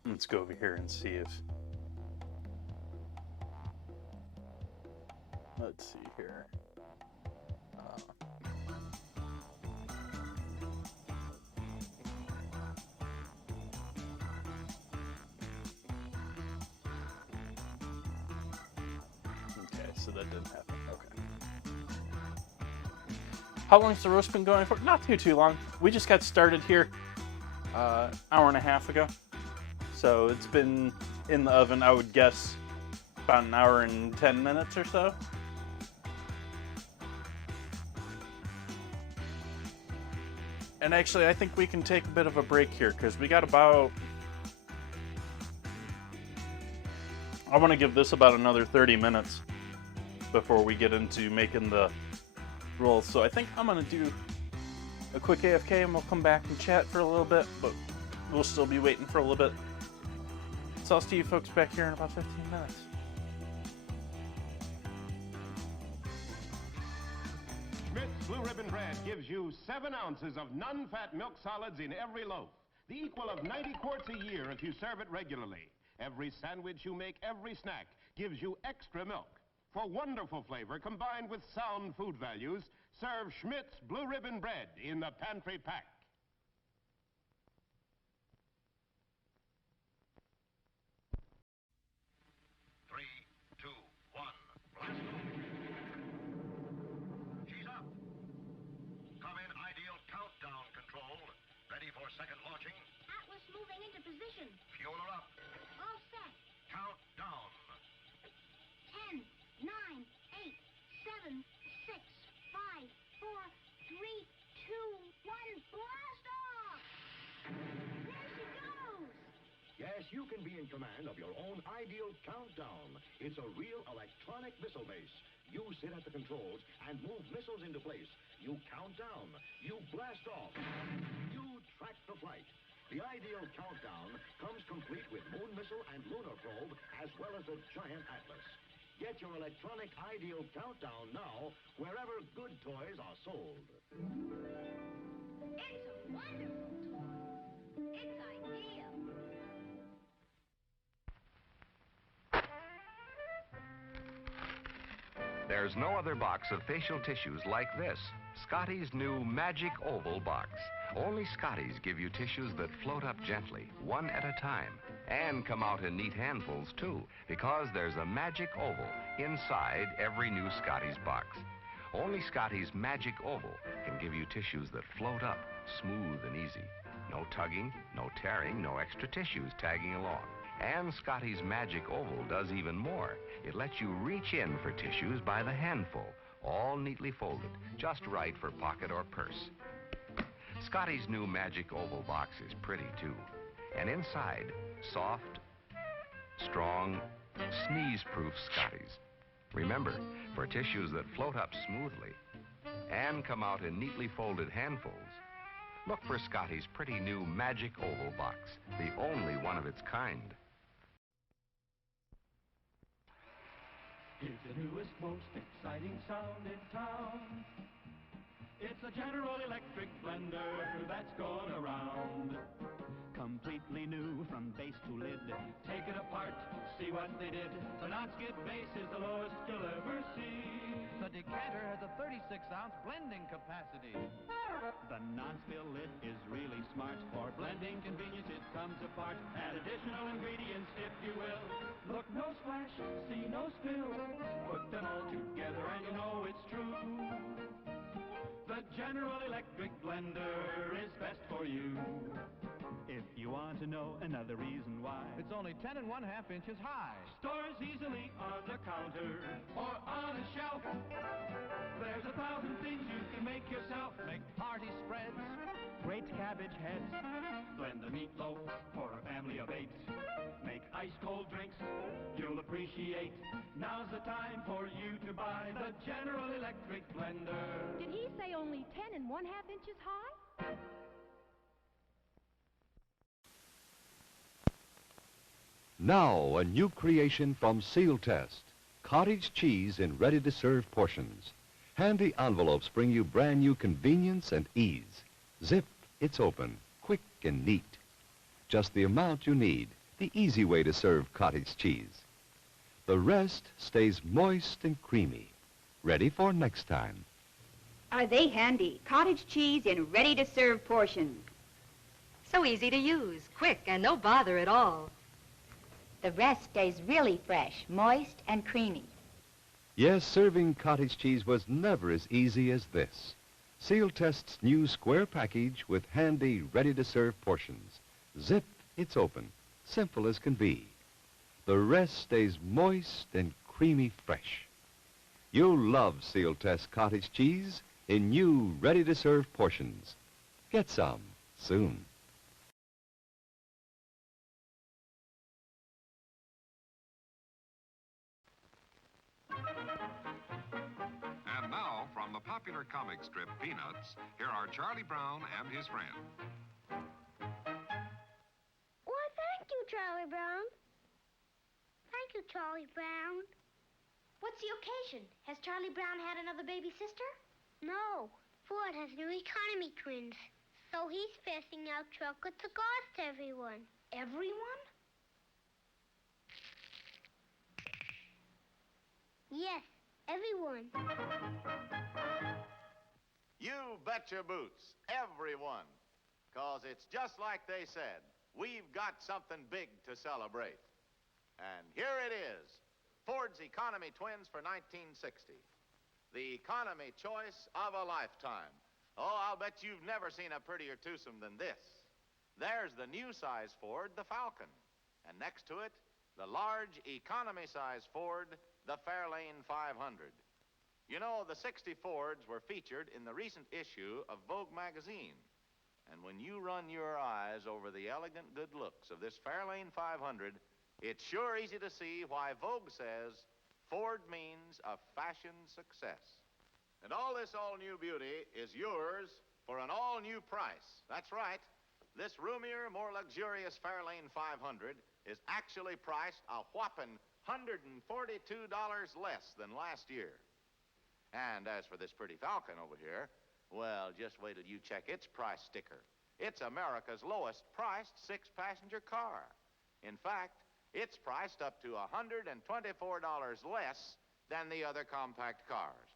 Let's go over here and see if... Let's see here. Okay, so that didn't happen. Okay. How long's the roast been going for? Not too long. We just got started here hour and a half ago. So it's been in the oven, I would guess, about an hour and 10 minutes or so. And actually, I think we can take a bit of a break here because we got about... I want to give this about another 30 minutes before we get into making the rolls. So I think I'm going to do a quick AFK and we'll come back and chat for a little bit, but we'll still be waiting for a little bit. So I'll see you folks back here in about 15 minutes. Schmidt's Blue Ribbon Bread gives you 7 ounces of non-fat milk solids in every loaf, the equal of 90 quarts a year if you serve it regularly. Every sandwich you make, every snack, gives you extra milk. For wonderful flavor combined with sound food values, serve Schmidt's Blue Ribbon Bread in the pantry pack. 3, 2, 1, blast off. She's up. Come in ideal countdown control. Ready for second launching. Atlas moving into position. Fuel her up. All set. Countdown. 10, 9, 8, 7, 6, 5, 4, 3, 2, 1. Blast off! There she goes! Yes, you can be in command of your own ideal countdown. It's a real electronic missile base. You sit at the controls and move missiles into place. You count down. You blast off. You track the flight. The ideal countdown comes complete with moon missile and lunar probe, as well as a giant atlas. Get your electronic ideal countdown now, wherever good toys are sold. It's a wonderful toy. It's ideal. There's no other box of facial tissues like this. Scotty's new Magic Oval box. Only Scotty's give you tissues that float up gently, one at a time, and come out in neat handfuls, too, because there's a Magic Oval inside every new Scotty's box. Only Scotty's Magic Oval can give you tissues that float up, smooth and easy. No tugging, no tearing, no extra tissues tagging along. And Scotty's Magic Oval does even more. It lets you reach in for tissues by the handful, all neatly folded, just right for pocket or purse. Scotty's new Magic Oval box is pretty too. And inside, soft, strong, sneeze-proof Scotties. Remember, for tissues that float up smoothly and come out in neatly folded handfuls, look for Scotty's pretty new Magic Oval box, the only one of its kind. Here's the newest, most exciting sound in town. It's a General Electric blender that's going around. Completely new from base to lid. Take it apart, see what they did. The non-skid base is the lowest you'll ever see. The decanter has a 36-ounce blending capacity. The non-spill lid is really smart. For blending convenience, it comes apart. Add additional ingredients, if you will. Look, no splash, see no spill. Put them all together and you know it's true. The General Electric blender is best for you. If you want to know another reason why, It's only 10 and 1/2 inches high. stores easily on the counter or on a shelf. There's 1,000 things you can make yourself. Make party spreads. Great cabbage heads. Blend the meatloaf for a family of 8. Make ice-cold drinks you'll appreciate. Now's the time for you to buy the General Electric blender. Did he say only 10 and 1/2 inches high? Now, a new creation from Seal Test. Cottage cheese in ready-to-serve portions. Handy envelopes bring you brand new convenience and ease. Zip, it's open, quick and neat. Just the amount you need, the easy way to serve cottage cheese. The rest stays moist and creamy, ready for next time. Are they handy? Cottage cheese in ready-to-serve portions. So easy to use, quick, and no bother at all. The rest stays really fresh, moist, and creamy. Yes, serving cottage cheese was never as easy as this. Seal Test's new square package with handy, ready-to-serve portions. Zip, it's open, simple as can be. The rest stays moist and creamy fresh. You'll love Seal Test cottage cheese in new, ready-to-serve portions. Get some soon. And now, from the popular comic strip Peanuts, here are Charlie Brown and his friend. Why, thank you, Charlie Brown. Thank you, Charlie Brown. What's the occasion? Has Charlie Brown had another baby sister? No. Ford has new economy twins. So he's passing out chocolate cigars to everyone. Everyone? Yes, everyone. You bet your boots, everyone. 'Cause it's just like they said. We've got something big to celebrate. And here it is, Ford's Economy Twins for 1960. The economy choice of a lifetime. Oh, I'll bet you've never seen a prettier twosome than this. There's the new size Ford, the Falcon. And next to it, the large economy size Ford, the Fairlane 500. You know, the 60 Fords were featured in the recent issue of Vogue magazine. And when you run your eyes over the elegant good looks of this Fairlane 500, it's sure easy to see why Vogue says Ford means a fashion success. And all this all-new beauty is yours for an all-new price. That's right. This roomier, more luxurious Fairlane 500 is actually priced a whopping $142 less than last year. And as for this pretty Falcon over here, well, just wait till you check its price sticker. It's America's lowest priced 6-passenger car. In fact, it's priced up to $124 less than the other compact cars.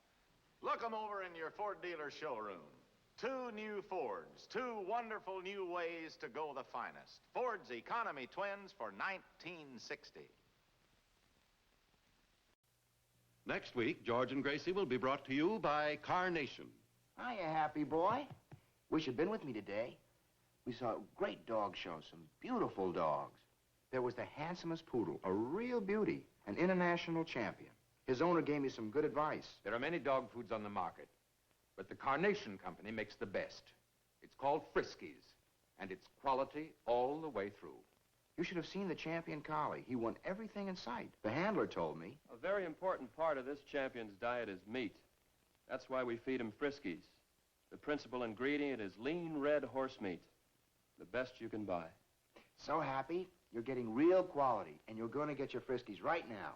Look 'em over in your Ford dealer showroom. 2 new Fords, 2 wonderful new ways to go the finest. Ford's Economy Twins for 1960. Next week, George and Gracie will be brought to you by Carnation. Hiya, happy boy. Wish you'd been with me today. We saw a great dog show, some beautiful dogs. There was the handsomest poodle, a real beauty, an international champion. His owner gave me some good advice. There are many dog foods on the market, but the Carnation Company makes the best. It's called Friskies, and it's quality all the way through. You should have seen the champion collie. He won everything in sight. The handler told me. A very important part of this champion's diet is meat. That's why we feed him Friskies. The principal ingredient is lean red horse meat, the best you can buy. So happy, you're getting real quality, and you're going to get your Friskies right now.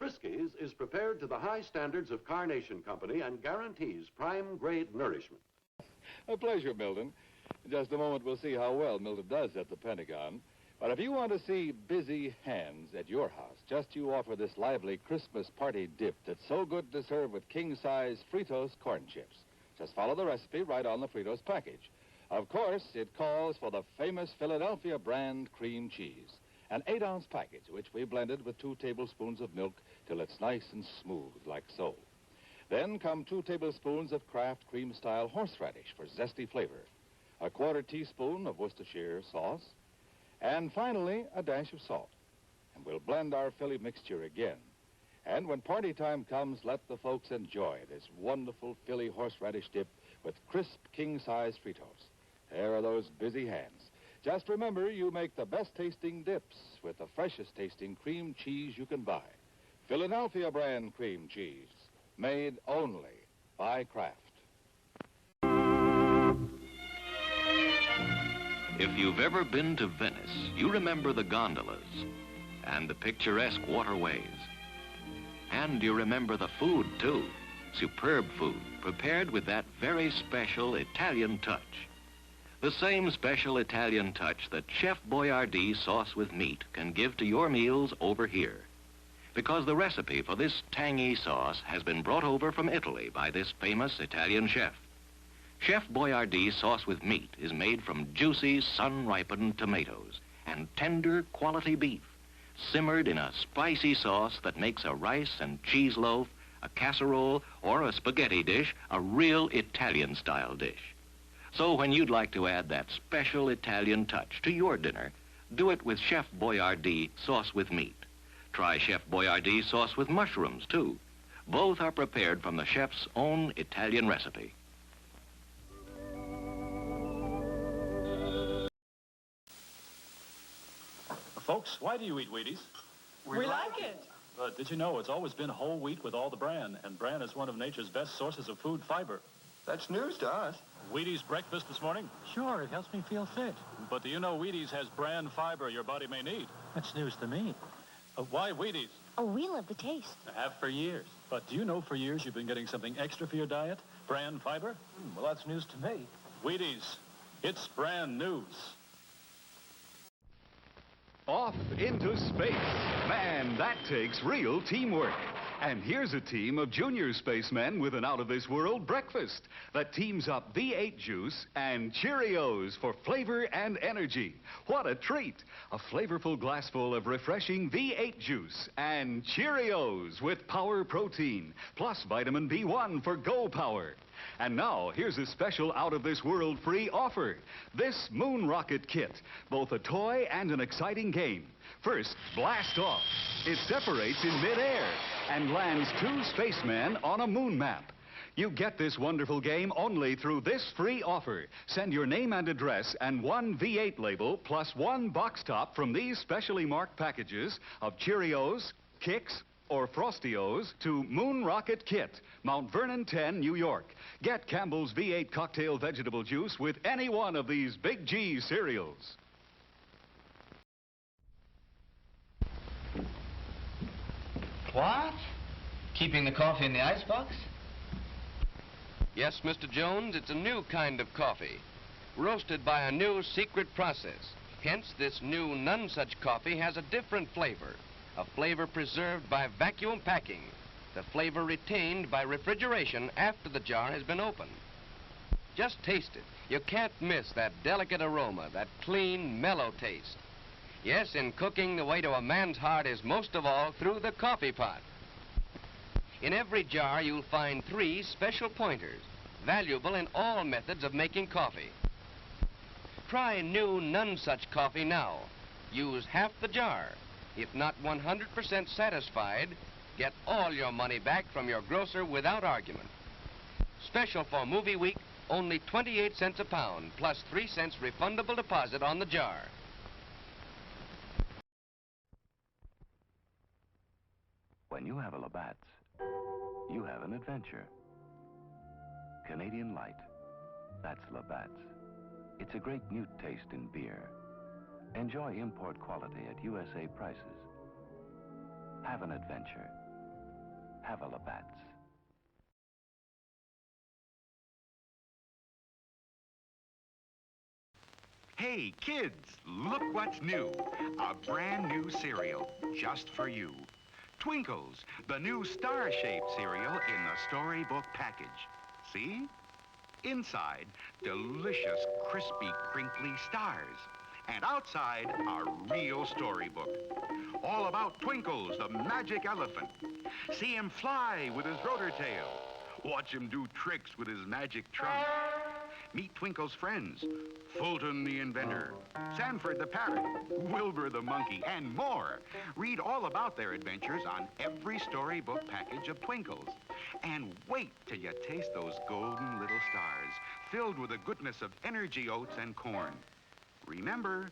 Friskies is prepared to the high standards of Carnation Company and guarantees prime-grade nourishment. A pleasure, Milton. In just a moment, we'll see how well Milton does at the Pentagon. But if you want to see busy hands at your house, just you offer this lively Christmas party dip that's so good to serve with king-size Fritos corn chips. Just follow the recipe right on the Fritos package. Of course, it calls for the famous Philadelphia brand cream cheese, an 8-ounce package, which we blended with 2 tablespoons of milk till it's nice and smooth, like so. Then come 2 tablespoons of Kraft cream-style horseradish for zesty flavor, a 1/4 teaspoon of Worcestershire sauce, and finally, a dash of salt. And we'll blend our Philly mixture again. And when party time comes, let the folks enjoy this wonderful Philly horseradish dip with crisp king-size Fritos. There are those busy hands. Just remember, you make the best-tasting dips with the freshest-tasting cream cheese you can buy. Philadelphia brand cream cheese, made only by Kraft. If you've ever been to Venice, you remember the gondolas and the picturesque waterways. And you remember the food, too. Superb food, prepared with that very special Italian touch. The same special Italian touch that Chef Boyardee sauce with meat can give to your meals over here. Because the recipe for this tangy sauce has been brought over from Italy by this famous Italian chef. Chef Boyardee sauce with meat is made from juicy, sun-ripened tomatoes and tender, quality beef, simmered in a spicy sauce that makes a rice and cheese loaf, a casserole, or a spaghetti dish a real Italian-style dish. So when you'd like to add that special Italian touch to your dinner, do it with Chef Boyardee sauce with meat. Try Chef Boyardee sauce with mushrooms, too. Both are prepared from the chef's own Italian recipe. Folks, why do you eat Wheaties? We like it. But did you know it's always been whole wheat with all the bran, and bran is one of nature's best sources of food fiber. That's news to us. Wheaties breakfast this morning? Sure, it helps me feel fit. But do you know Wheaties has bran fiber your body may need? That's news to me. Why Wheaties? Oh, we love the taste. I have for years. But do you know for years you've been getting something extra for your diet? Bran fiber? Well, that's news to me. Wheaties. It's brand news. Off into space. Man, that takes real teamwork. And here's a team of junior spacemen with an out-of-this-world breakfast that teams up V8 juice and Cheerios for flavor and energy. What a treat! A flavorful glassful of refreshing V8 juice and Cheerios with power protein, plus vitamin B1 for Go Power. And now, here's a special out-of-this-world free offer. This Moon Rocket Kit, both a toy and an exciting game. First, blast off. It separates in midair and lands 2 spacemen on a moon map. You get this wonderful game only through this free offer. Send your name and address and 1 V8 label plus 1 box top from these specially marked packages of Cheerios, Kix, or Frostios to Moon Rocket Kit, Mount Vernon 10, New York. Get Campbell's V8 cocktail vegetable juice with any one of these Big G cereals. What? Keeping the coffee in the icebox? Yes, Mr. Jones, it's a new kind of coffee, roasted by a new secret process. Hence, this new none-such coffee has a different flavor, a flavor preserved by vacuum packing, the flavor retained by refrigeration after the jar has been opened. Just taste it. You can't miss that delicate aroma, that clean, mellow taste. Yes, in cooking, the way to a man's heart is most of all through the coffee pot. In every jar, you'll find 3 special pointers, valuable in all methods of making coffee. Try new none-such coffee now. Use half the jar. If not 100% satisfied, Get all your money back from your grocer without argument. Special for Movie Week, only 28 cents a pound, plus 3 cents refundable deposit on the jar. When you have a Labatt's, you have an adventure. Canadian Light, that's Labatt's. It's a great new taste in beer. Enjoy import quality at USA prices. Have an adventure. Have a Labatt's. Hey, kids, look what's new. A brand new cereal, just for you. Twinkles, the new star-shaped cereal in the storybook package. See? Inside, delicious, crispy, crinkly stars. And outside, a real storybook. All about Twinkles, the magic elephant. See him fly with his rotor tail. Watch him do tricks with his magic trunk. Meet Twinkle's friends, Fulton the inventor, Sanford the parrot, Wilbur the monkey, and more. Read all about their adventures on every storybook package of Twinkles. And wait till you taste those golden little stars, filled with the goodness of energy oats and corn. Remember,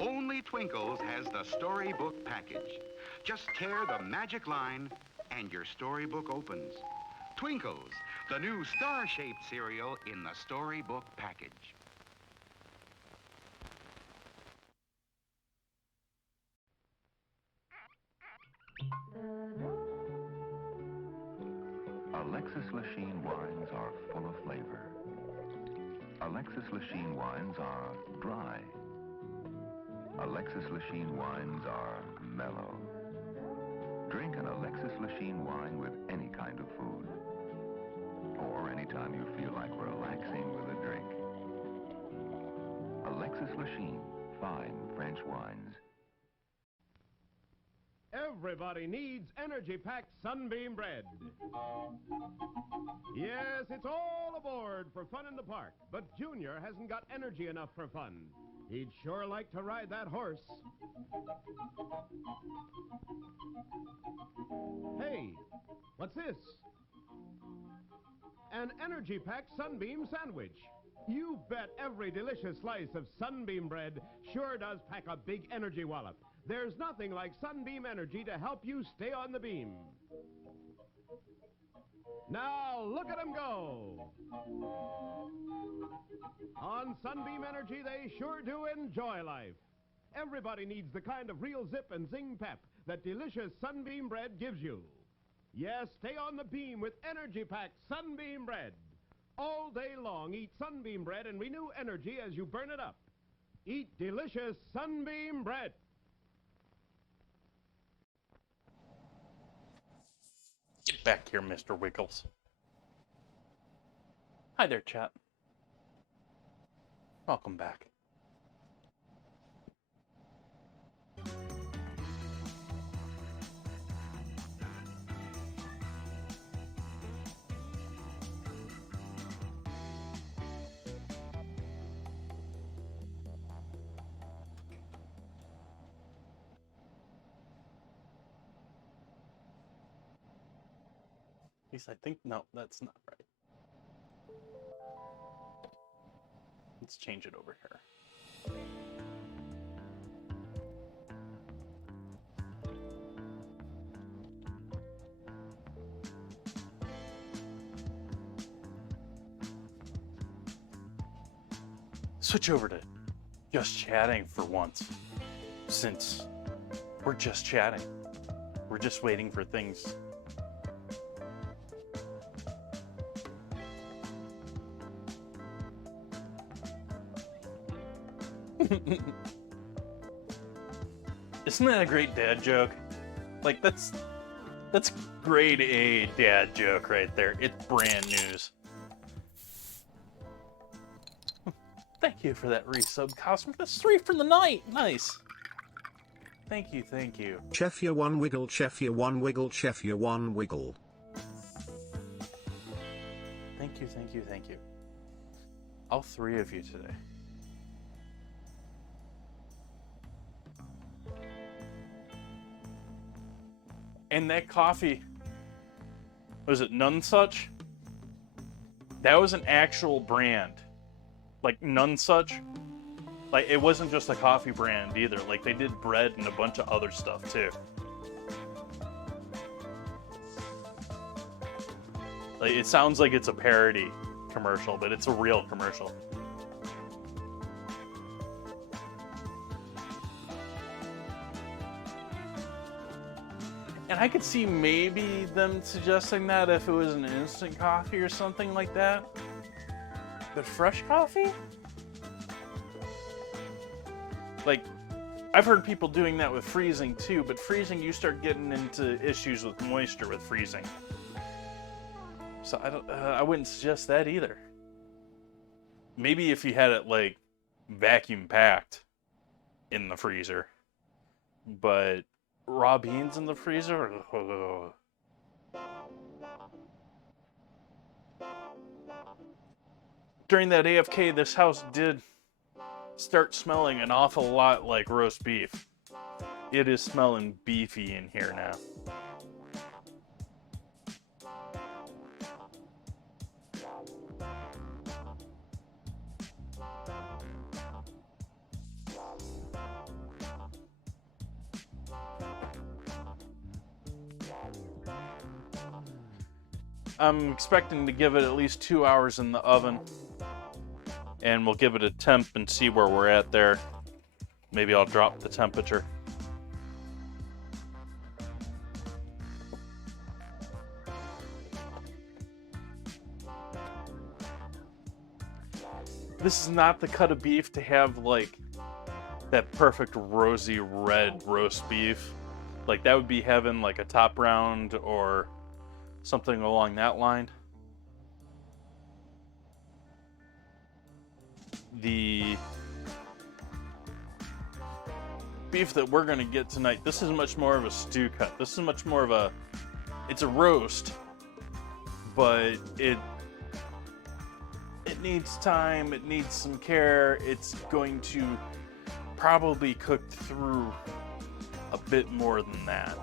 only Twinkles has the storybook package. Just tear the magic line and your storybook opens. Twinkles, the new star-shaped cereal in the storybook package. Alexis Lachine wines are full of flavor. Alexis Lachine wines are dry. Alexis Lachine wines are mellow. Drink an Alexis Lachine wine with any kind of food. Or anytime you feel like relaxing with a drink. Alexis Lachine, fine French wines. Everybody needs energy-packed Sunbeam bread. Yes, it's all aboard for fun in the park, but Junior hasn't got energy enough for fun. He'd sure like to ride that horse. Hey, what's this? An energy-packed Sunbeam sandwich. You bet every delicious slice of Sunbeam bread sure does pack a big energy wallop. There's nothing like Sunbeam Energy to help you stay on the beam. Now, look at them go. On Sunbeam Energy, they sure do enjoy life. Everybody needs the kind of real zip and zing pep that delicious Sunbeam bread gives you. Yes, stay on the beam with energy-packed Sunbeam bread. All day long, eat Sunbeam bread and renew energy as you burn it up. Eat delicious Sunbeam bread. Get back here, Mr. Wiggles. Hi there, chat. Welcome back. At least I think, no, that's not right. Let's change it over here. Switch over to just chatting for once, since we're just chatting. We're just waiting for things. Isn't that a great dad joke? Like, that's grade A dad joke right there. It's brand news. Thank you for that resub, Cosmic. That's 3 for the night. Nice. Thank you, thank you. Chef ya one wiggle, chef ya one wiggle, chef ya one wiggle. Thank you, thank you, thank you. All 3 of you today. And that coffee, was it Nonesuch? That was an actual brand. Like Nonesuch. Like, it wasn't just a coffee brand either. Like, they did bread and a bunch of other stuff too. Like, it sounds like it's a parody commercial, but it's a real commercial. And I could see maybe them suggesting that if it was an instant coffee or something like that. But fresh coffee? Like, I've heard people doing that with freezing too, but freezing, you start getting into issues with moisture with freezing. So I wouldn't suggest that either. Maybe if you had it like vacuum packed in the freezer, but raw beans in the freezer? During that AFK, this house did start smelling an awful lot like roast beef. It is smelling beefy in here now. I'm expecting to give it at least 2 hours in the oven. And we'll give it a temp and see where we're at there. Maybe I'll drop the temperature. This is not the cut of beef to have like that perfect rosy red roast beef. Like that would be having like a top round or something along that line. The beef that we're gonna get tonight, this is much more of a stew cut. This is much more of a, it's a roast, but it needs time, it needs some care. It's going to probably cook through a bit more than that.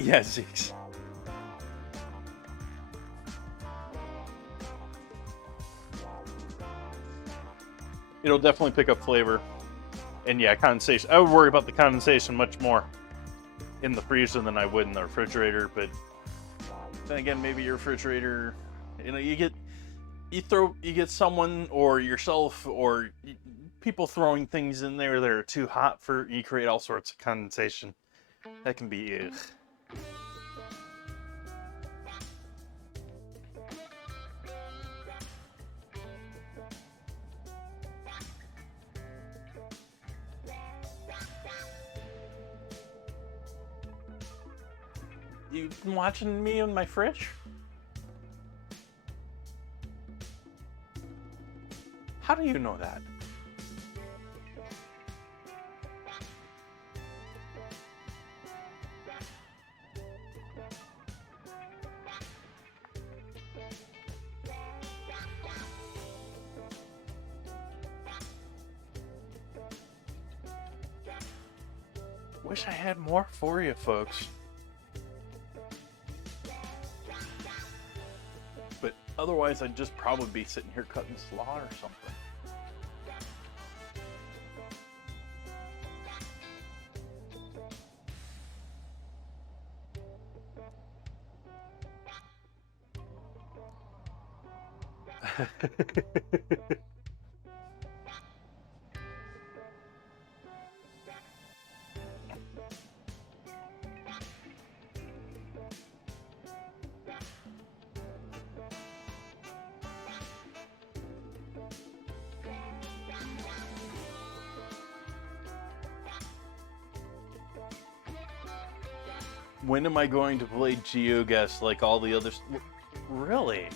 Yeah, Zeeks. It'll definitely pick up flavor. And yeah, condensation. I would worry about the condensation much more in the freezer than I would in the refrigerator, but then again, maybe your refrigerator, you know, you get someone or yourself or people throwing things in there that are too hot for, you create all sorts of condensation. That can be ugh. You been watching me in my fridge? How do you know that? Wish I had more for you folks. But otherwise, I'd just probably be sitting here cutting slaw or something. When am I going to play GeoGuess like all the others? Really?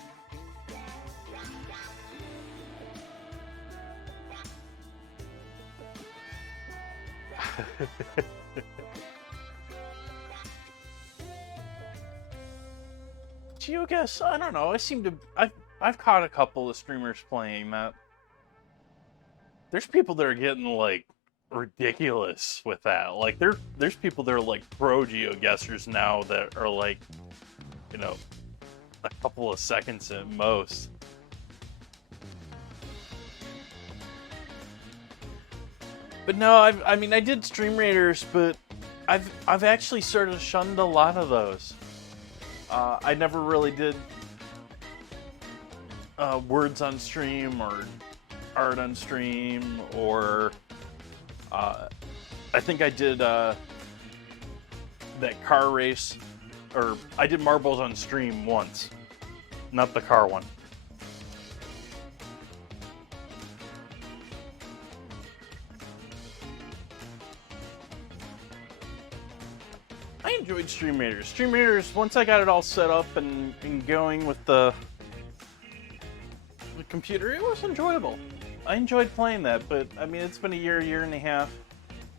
GeoGuess, I don't know. I've caught a couple of streamers playing that. There's people that are getting like ridiculous with that. Like there's people that are like pro geoguessers now that are like, you know, a couple of seconds at most. But no, I mean I did Stream Raiders, but I've actually sort of shunned a lot of those. I never really did words on stream or art on stream, or I think I did that car race, or I did marbles on stream once, not the car one. I enjoyed Stream Raiders. Stream Raiders, once I got it all set up and going with the computer, it was enjoyable. I enjoyed playing that, but I mean, it's been a year and a half.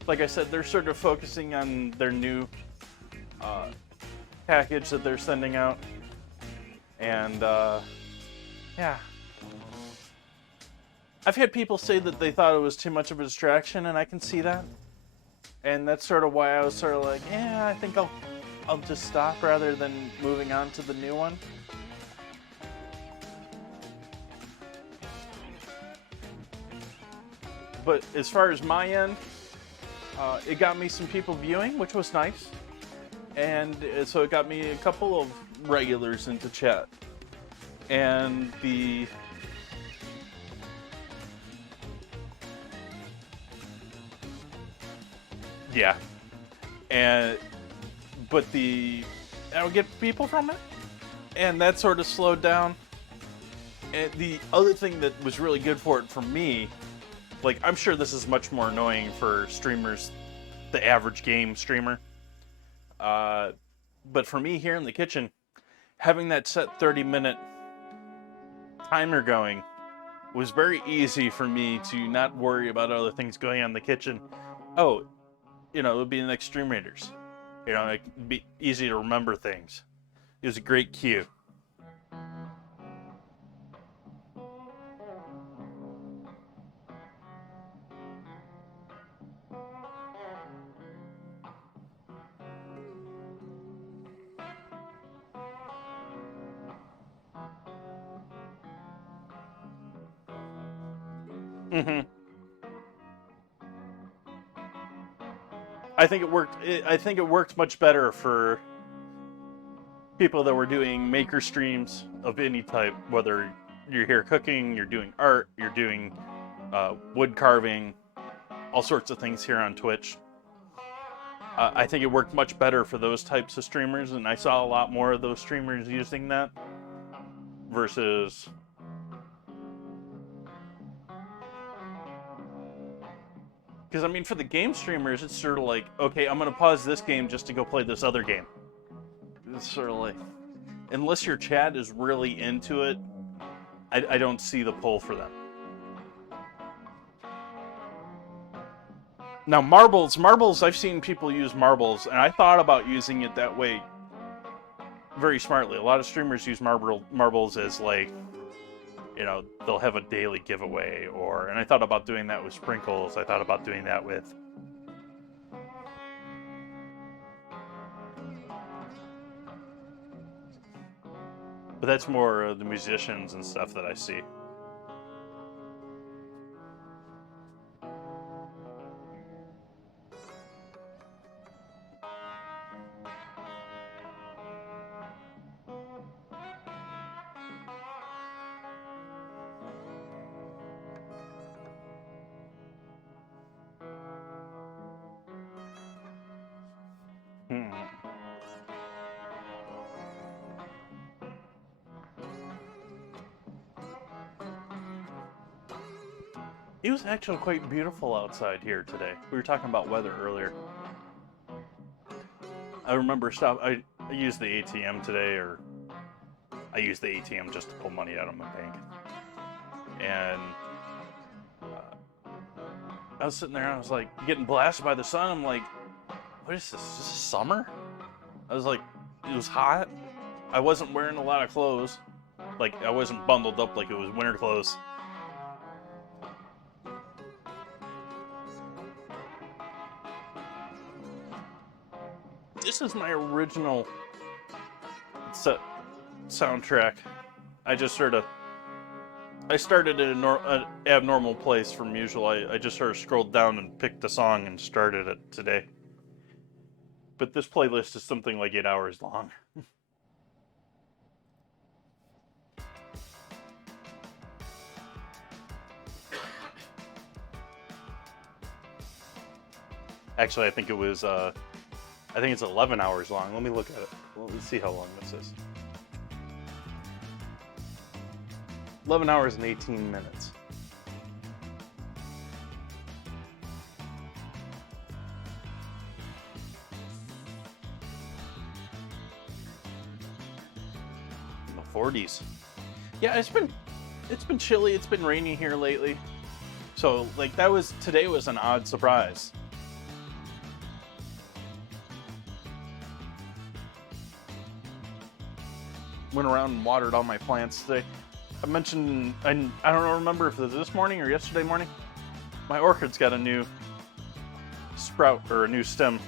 Like I said, they're sort of focusing on their new package that they're sending out. And yeah. I've had people say that they thought it was too much of a distraction, and I can see that. And that's sort of why I was sort of like, yeah, I think I'll just stop rather than moving on to the new one. But as far as my end, it got me some people viewing, which was nice. And so it got me a couple of regulars into chat. And yeah. But I would get people from it, and that sort of slowed down. And the other thing that was really good for it for me, like, I'm sure this is much more annoying for streamers, the average game streamer. But for me here in the kitchen, having that set 30-minute timer going was very easy for me to not worry about other things going on in the kitchen. Oh, you know, it would be the next Stream Raiders. You know, it'd be easy to remember things. It was a great cue. Mm-hmm. I think it worked much better for people that were doing maker streams of any type, whether you're here cooking, you're doing art, you're doing wood carving, all sorts of things here on Twitch. I think it worked much better for those types of streamers, and I saw a lot more of those streamers using that versus because, I mean, for the game streamers, it's sort of like, okay, I'm going to pause this game just to go play this other game. It's sort of like, unless your chat is really into it, I don't see the pull for them. Now, marbles, I've seen people use marbles, and I thought about using it that way very smartly. A lot of streamers use marbles as, like, you know, they'll have a daily giveaway, and I thought about doing that with sprinkles. I thought about doing that with but that's more the musicians and stuff that I see. It was actually quite beautiful outside here today. We were talking about weather earlier. I remember I used the ATM today, or I used the ATM just to pull money out of my bank. And I was sitting there, I was like getting blasted by the sun. I'm like, what is this? Is this summer? I was like, it was hot. I wasn't wearing a lot of clothes. Like, I wasn't bundled up like it was winter clothes. This is my original soundtrack. I just sort of, I started at an abnormal place from usual. I just sort of scrolled down and picked a song and started it today. But this playlist is something like 8 hours long. Actually, I think it was, I think it's 11 hours long. Let me look at it. Well, let's see how long this is. 11 hours and 18 minutes. In the 40s. Yeah, it's been chilly. It's been rainy here lately. So, like, today was an odd surprise. Went around and watered all my plants today. I mentioned, I don't remember if it was this morning or yesterday morning, my orchid's got a new sprout or a new stem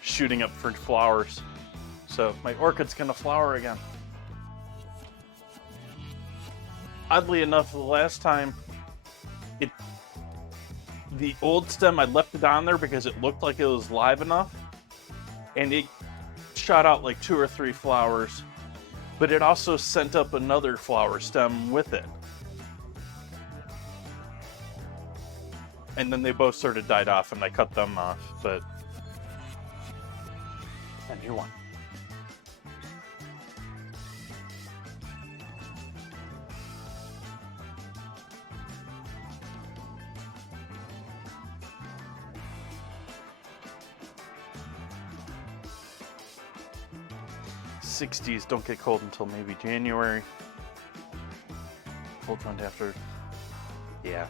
shooting up for flowers. So my orchid's gonna flower again. Oddly enough, the last time, the old stem, I left it on there because it looked like it was live enough, and it shot out like 2 or 3 flowers. But it also sent up another flower stem with it. And then they both sort of died off and I cut them off, but a new one. '60s don't get cold until maybe January. Cold front after. Yeah.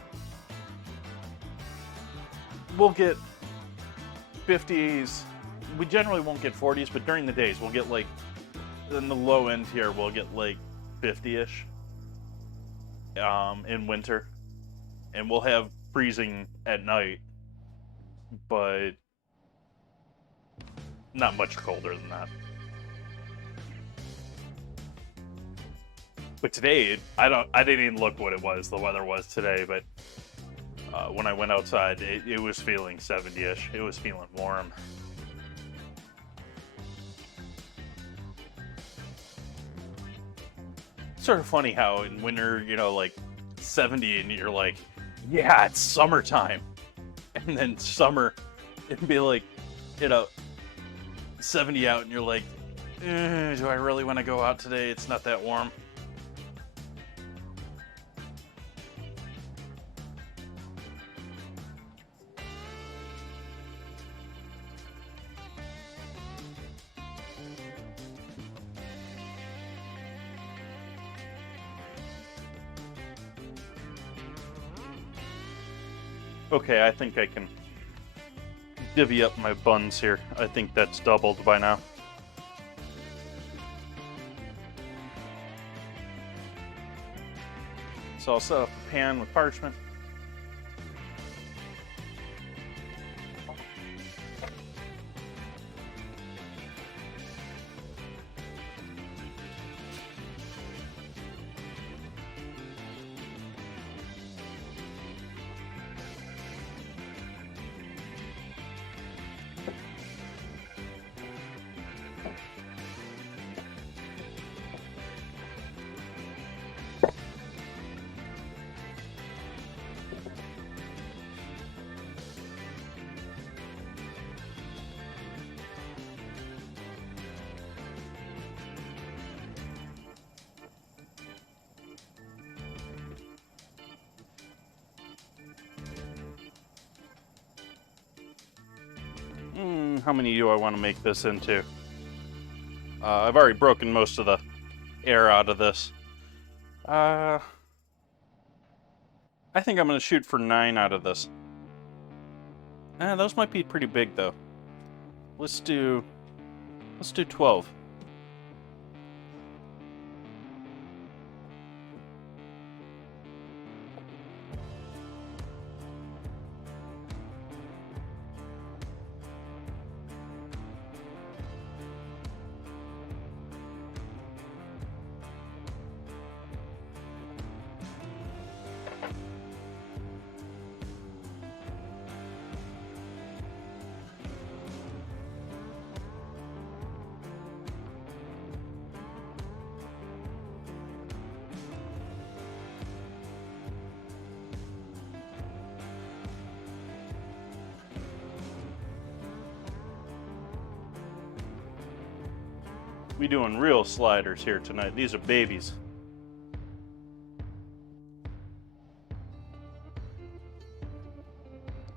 We'll get 50s. We generally won't get 40s, but during the days we'll get like, in the low end here, we'll get like 50-ish in winter. And we'll have freezing at night, but not much colder than that. But today, I didn't even look what the weather was today, but when I went outside, it was feeling 70-ish. It was feeling warm. It's sort of funny how in winter, you know, like 70 and you're like, yeah, it's summertime. And then summer, it'd be like, you know, 70 out and you're like, do I really want to go out today? It's not that warm. Okay, I think I can divvy up my buns here. I think that's doubled by now. So I'll set up a pan with parchment. How many do I want to make this into? I've already broken most of the air out of this. I think I'm going to shoot for 9 out of this. Those might be pretty big though. Let's do 12. We doing real sliders here tonight. These are babies.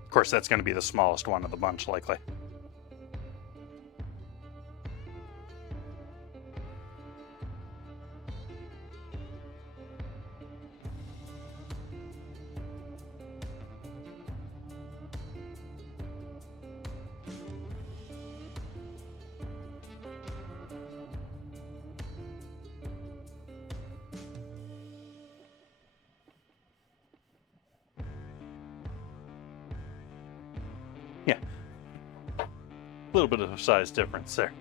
Of course, that's going to be the smallest one of the bunch, likely. Yeah. A little bit of a size difference there.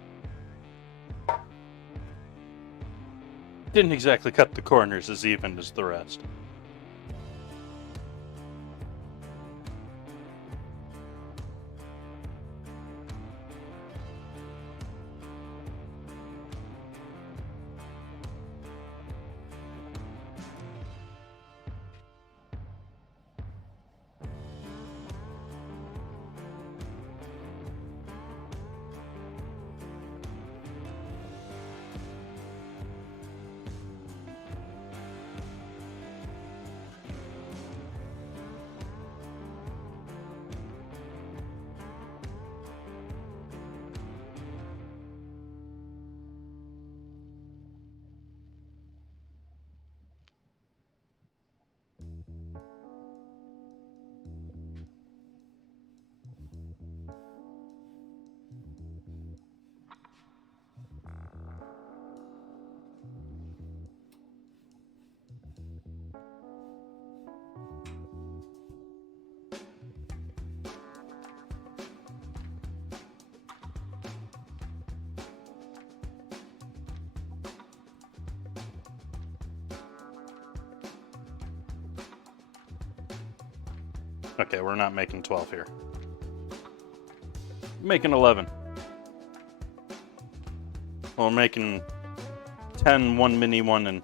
Didn't exactly cut the corners as even as the rest. Okay, we're not making 12 here. Making 11. Well, we're making 10, one mini one, and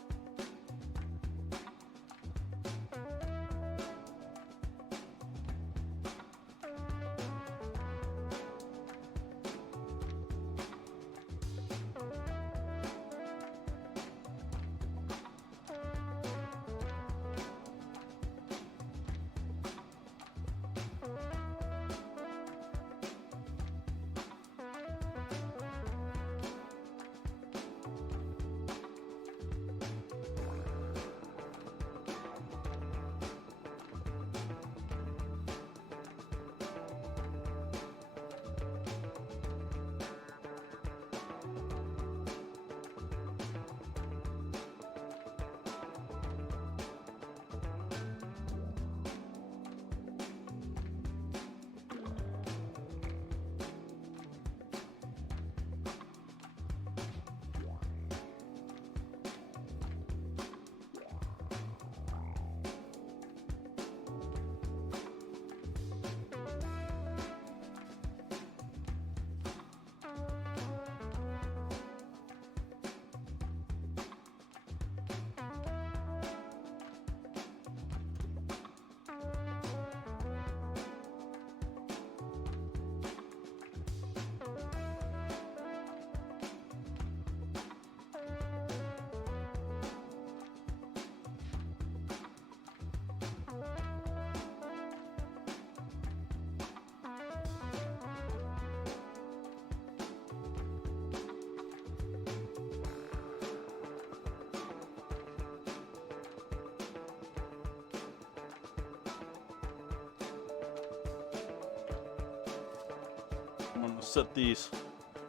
I'm going to set these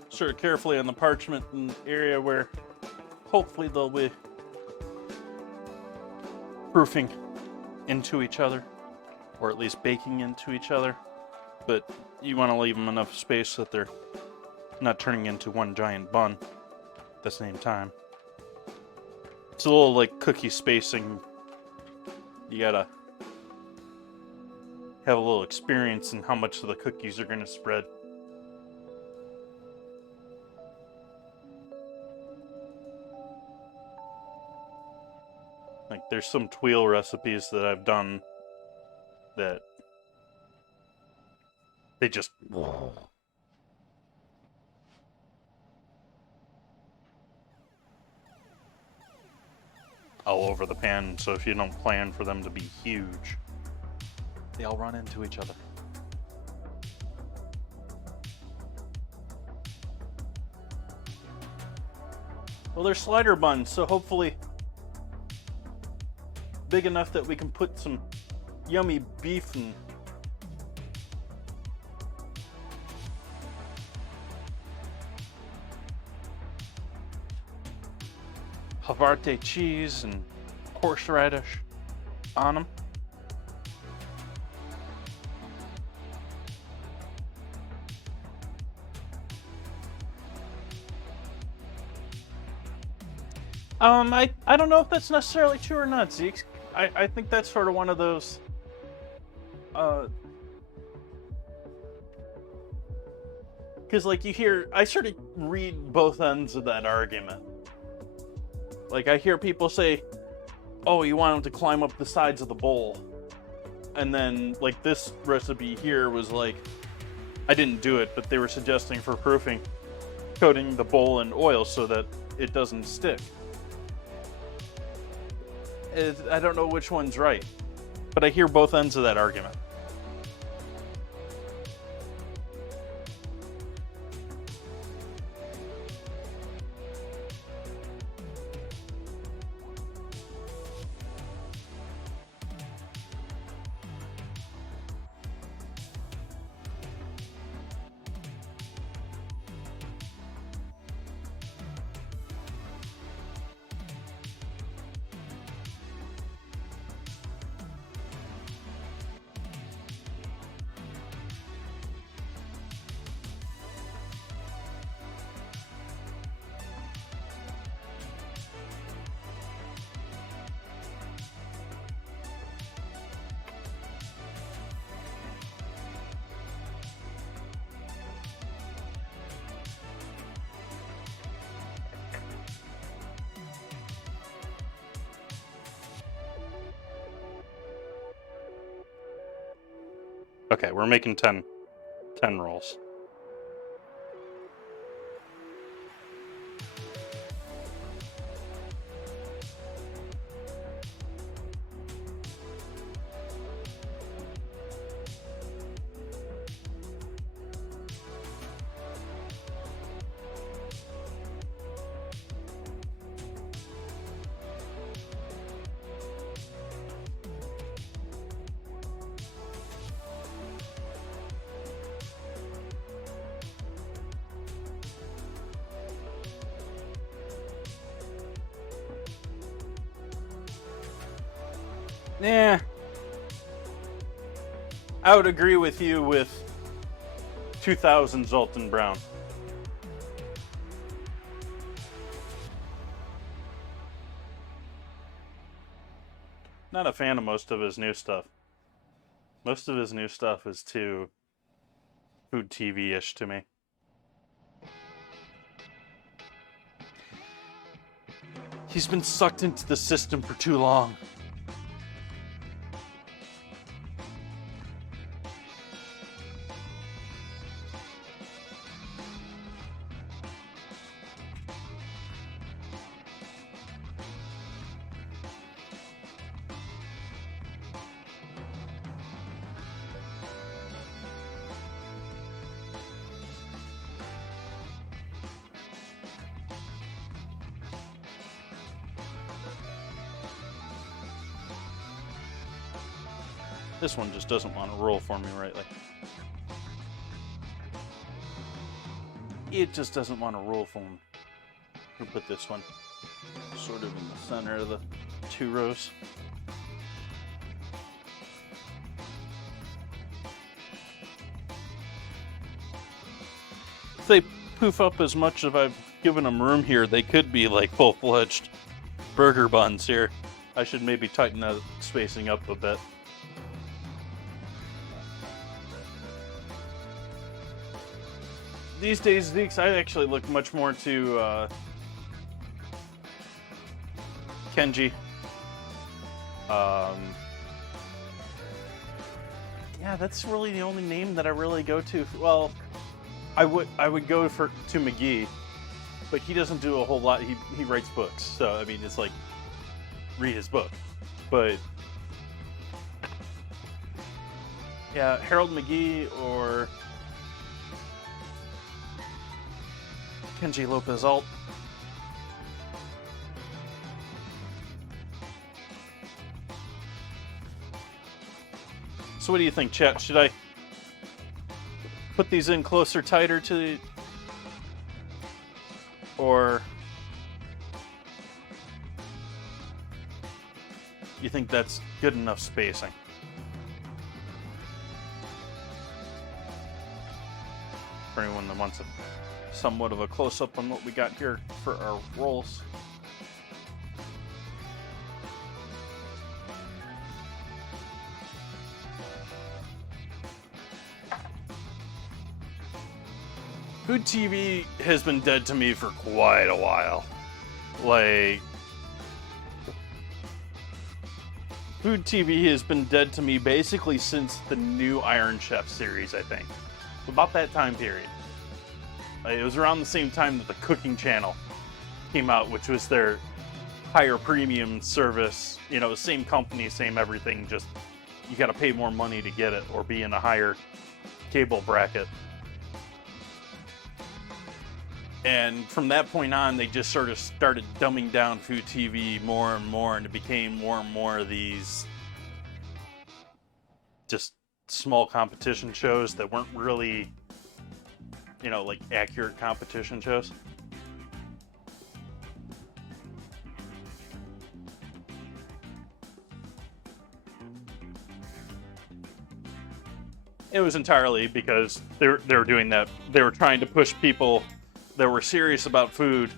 sort of carefully on the parchment in an area where hopefully they'll be proofing into each other, or at least baking into each other. But you want to leave them enough space that they're not turning into one giant bun at the same time. It's a little like cookie spacing. You gotta have a little experience in how much of the cookies are going to spread. Like, there's some tuile recipes that I've done that they just... all over the pan. So if you don't plan for them to be huge, they all run into each other. Well, they're slider buns, so hopefully big enough that we can put some yummy beef and Havarti cheese and horseradish on them. I don't know if that's necessarily true or not, Zeke. I think that's sort of one of those because like I sort of read both ends of that argument. Like I hear people say, oh, you want them to climb up the sides of the bowl. And then like this recipe here was like, I didn't do it, but they were suggesting for proofing, coating the bowl in oil so that it doesn't stick. I don't know which one's right, but I hear both ends of that argument. Okay, we're making 10 rolls. Yeah, I would agree with you with 2000 Zoltan Brown. Not a fan of most of his new stuff. Most of his new stuff is too food TV-ish to me. He's been sucked into the system for too long. This one just doesn't want to roll for me rightly. It just doesn't want to roll for me. We'll put this one sort of in the center of the 2 rows. If they poof up as much as I've given them room here, they could be like full-fledged burger buns here. I should maybe tighten that spacing up a bit. These days, Zeeks, I actually look much more to Kenji. Yeah, that's really the only name that I really go to. Well, I would go to McGee, but he doesn't do a whole lot. He writes books, so I mean, it's like read his book. But yeah, Harold McGee or Kenji Lopez Alt. So what do you think, chat? Should I put these in closer, tighter to the... Or you think that's good enough spacing? For anyone that wants somewhat of a close-up on what we got here for our rolls. Food TV has been dead to me for quite a while. Like, Food TV has been dead to me basically since the new Iron Chef series, I think. About that time period. It was around the same time that the Cooking Channel came out, which was their higher premium service. You know, same company, same everything, just you gotta pay more money to get it or be in a higher cable bracket. And from that point on, they just sort of started dumbing down Food TV more and more, and it became more and more of these just small competition shows that weren't really, you know, like accurate competition shows. It was entirely because they were doing that. They were trying to push people that were serious about food,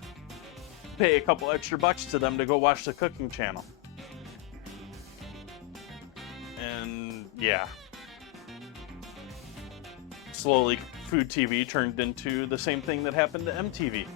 pay a couple extra bucks to them to go watch the Cooking Channel. And yeah. Slowly, Food TV turned into the same thing that happened to MTV.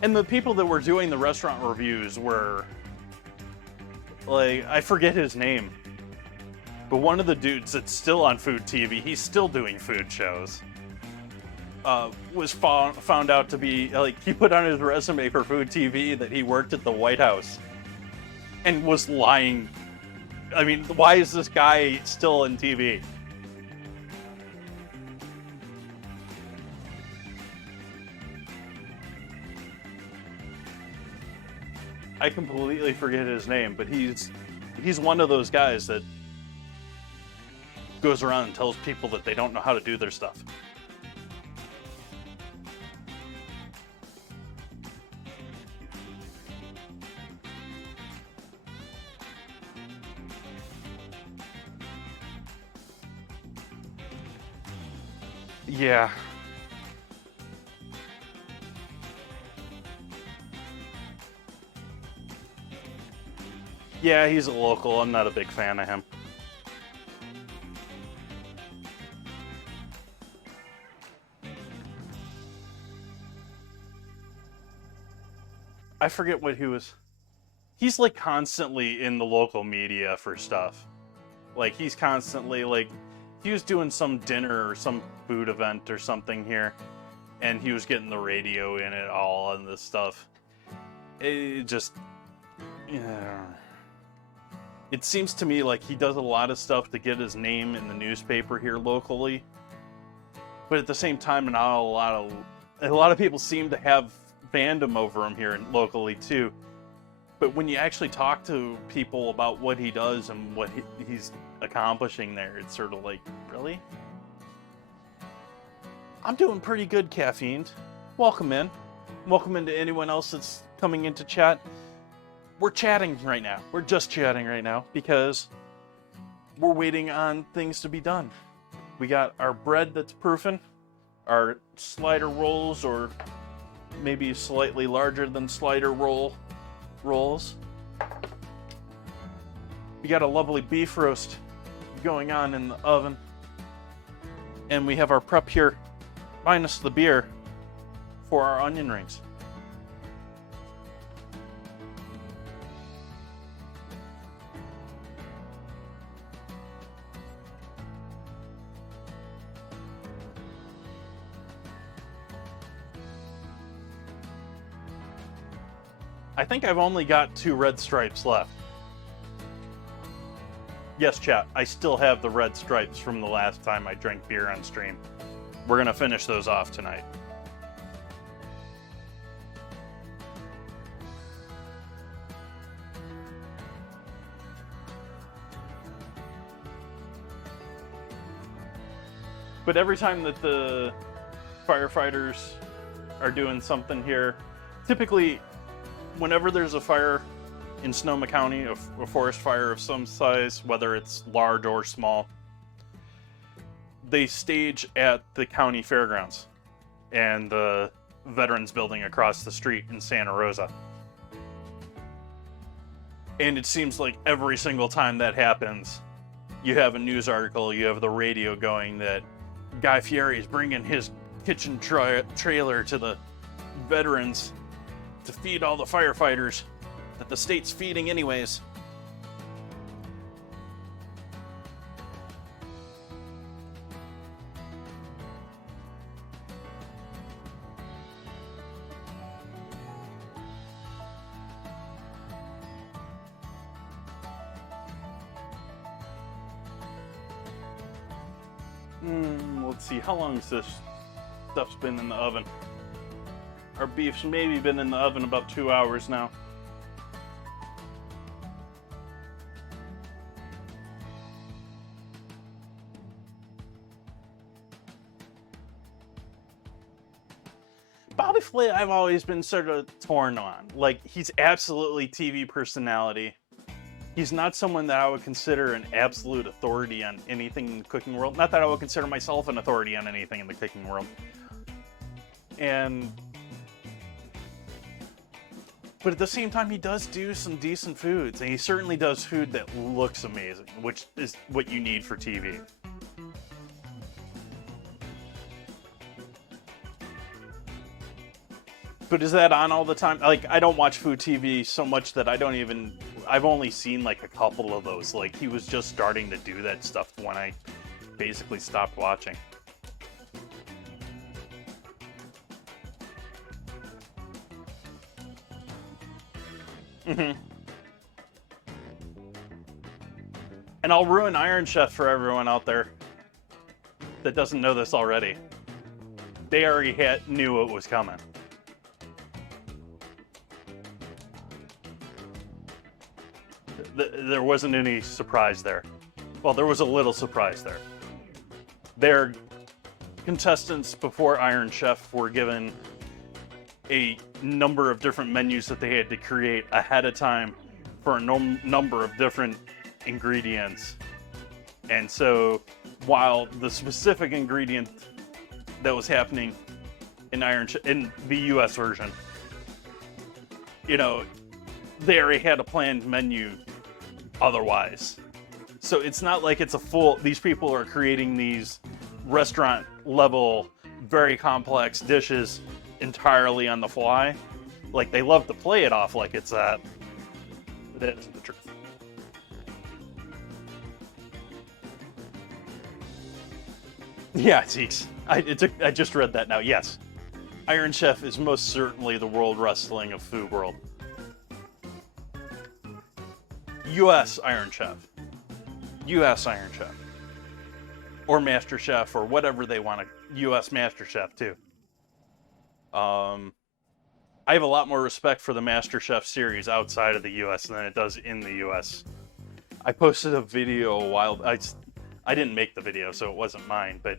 And the people that were doing the restaurant reviews were, like, I forget his name, but one of the dudes that's still on Food TV, he's still doing food shows, was found out to be, like, he put on his resume for Food TV that he worked at the White House and was lying. I mean, why is this guy still on TV? I completely forget his name, but he's one of those guys that goes around and tells people that they don't know how to do their stuff. Yeah. Yeah, he's a local. I'm not a big fan of him. I forget what he was. He's like constantly in the local media for stuff. Like he's constantly like, he was doing some dinner or some food event or something here, and he was getting the radio in it all and this stuff. It just, yeah. It seems to me like he does a lot of stuff to get his name in the newspaper here locally, but at the same time, not a lot of people seem to have fandom over him here locally too. But when you actually talk to people about what he does and what he's accomplishing there, it's sort of like, really? I'm doing pretty good, Caffeine. Welcome in. Welcome into anyone else that's coming into chat. We're chatting right now. We're just chatting right now because we're waiting on things to be done. We got our bread that's proofing, our slider rolls, or maybe slightly larger than slider rolls. We got a lovely beef roast going on in the oven. And we have our prep here, minus the beer, for our onion rings. I think I've only got 2 red stripes left. Yes, chat, I still have the red stripes from the last time I drank beer on stream. We're gonna finish those off tonight. But every time that the firefighters are doing something here, typically whenever there's a fire in Sonoma County, a forest fire of some size, whether it's large or small, they stage at the county fairgrounds and the Veterans Building across the street in Santa Rosa. And it seems like every single time that happens, you have a news article, you have the radio going that Guy Fieri is bringing his kitchen trailer to the veterans to feed all the firefighters that the state's feeding anyways. Let's see, how long has this stuff's been in the oven? Our beef's maybe been in the oven about 2 hours now. Bobby Flay, I've always been sort of torn on. Like, he's absolutely TV personality. He's not someone that I would consider an absolute authority on anything in the cooking world. Not that I would consider myself an authority on anything in the cooking world. But at the same time, he does do some decent foods, and he certainly does food that looks amazing, which is what you need for TV. But is that on all the time? Like, I don't watch food TV so much that I've only seen like a couple of those. Like, he was just starting to do that stuff when I basically stopped watching. And I'll ruin Iron Chef for everyone out there that doesn't know this already. They already knew it was coming. There wasn't any surprise there. Well, there was a little surprise there. Their contestants before Iron Chef were given a number of different menus that they had to create ahead of time for a number of different ingredients. And so, while the specific ingredient that was happening in in the US version, you know, they already had a planned menu otherwise. So it's not like it's these people are creating these restaurant level, very complex dishes entirely on the fly. Like, they love to play it off like it's that. But that isn't the truth. Yeah, Zeeks. I just read that now. Yes. Iron Chef is most certainly the World Wrestling of Food World. U.S. Iron Chef. U.S. Iron Chef. Or Master Chef, or whatever they want to. U.S. Master Chef, too. I have a lot more respect for the Master Chef series outside of the U.S. than it does in the U.S. I posted a video a while... I didn't make the video, so it wasn't mine, but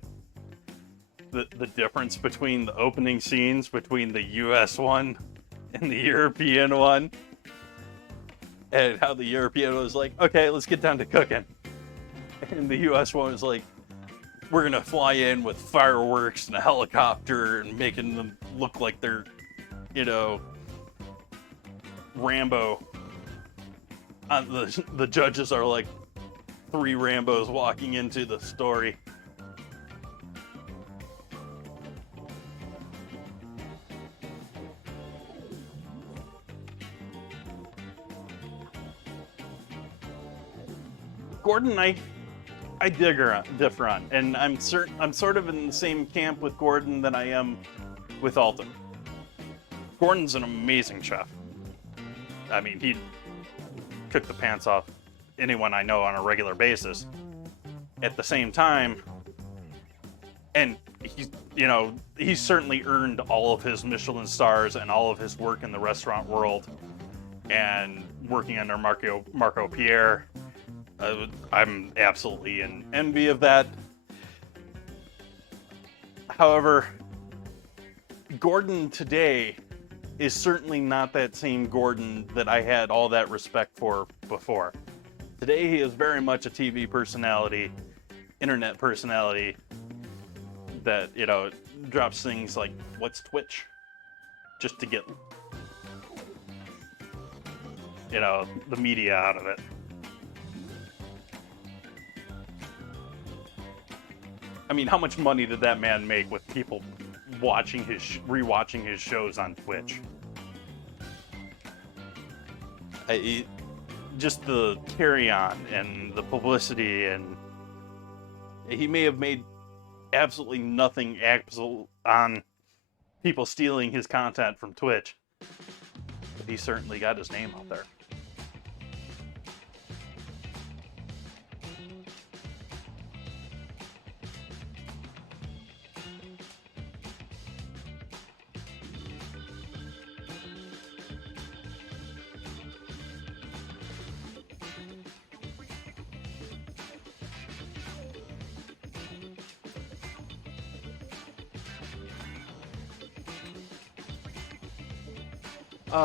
the difference between the opening scenes between the U.S. one and the European one, and how the European was like, okay, let's get down to cooking. And the U.S. one was like, we're going to fly in with fireworks and a helicopter and making them look like they're, you know, Rambo. The judges are like 3 Rambos walking into the story. Gordon, I differ on, and I'm sort of in the same camp with Gordon that I am with Alton. Gordon's an amazing chef. I mean, he'd kick the pants off anyone I know on a regular basis. At the same time, and he's certainly earned all of his Michelin stars and all of his work in the restaurant world, and working under Marco Pierre. I'm absolutely in envy of that. However, Gordon today is certainly not that same Gordon that I had all that respect for before. Today he is very much a TV personality, internet personality that, drops things like, what's Twitch? Just to get, the media out of it. I mean, how much money did that man make with people watching rewatching his shows on Twitch? Just the carry-on and the publicity, and he may have made absolutely nothing on people stealing his content from Twitch, but he certainly got his name out there.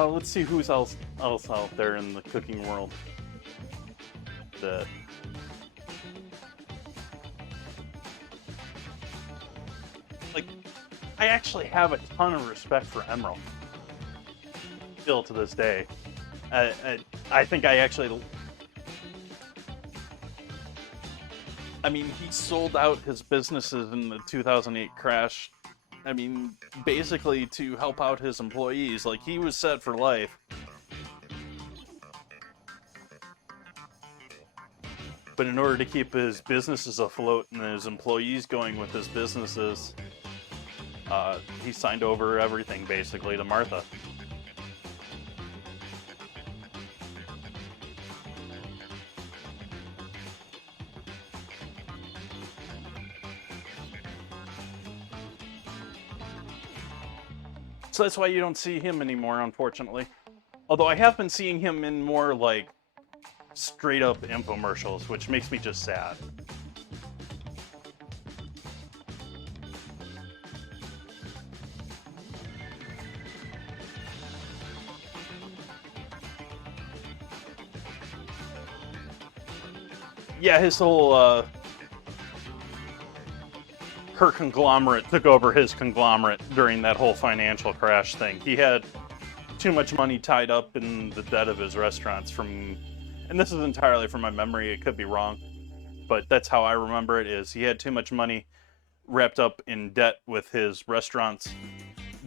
Let's see who's else out there in the cooking world. I actually have a ton of respect for Emerald. Still to this day. I think I actually... I mean, he sold out his businesses in the 2008 crash. I mean, basically to help out his employees. Like, he was set for life. But in order to keep his businesses afloat and his employees going with his businesses, he signed over everything, basically, to Martha. So that's why you don't see him anymore, unfortunately. Although I have been seeing him in more, like, straight-up infomercials, which makes me just sad. Yeah, his whole, her conglomerate took over his conglomerate during that whole financial crash thing. He had too much money tied up in the debt of his restaurants from, and this is entirely from my memory, it could be wrong, but that's how I remember it, is he had too much money wrapped up in debt with his restaurants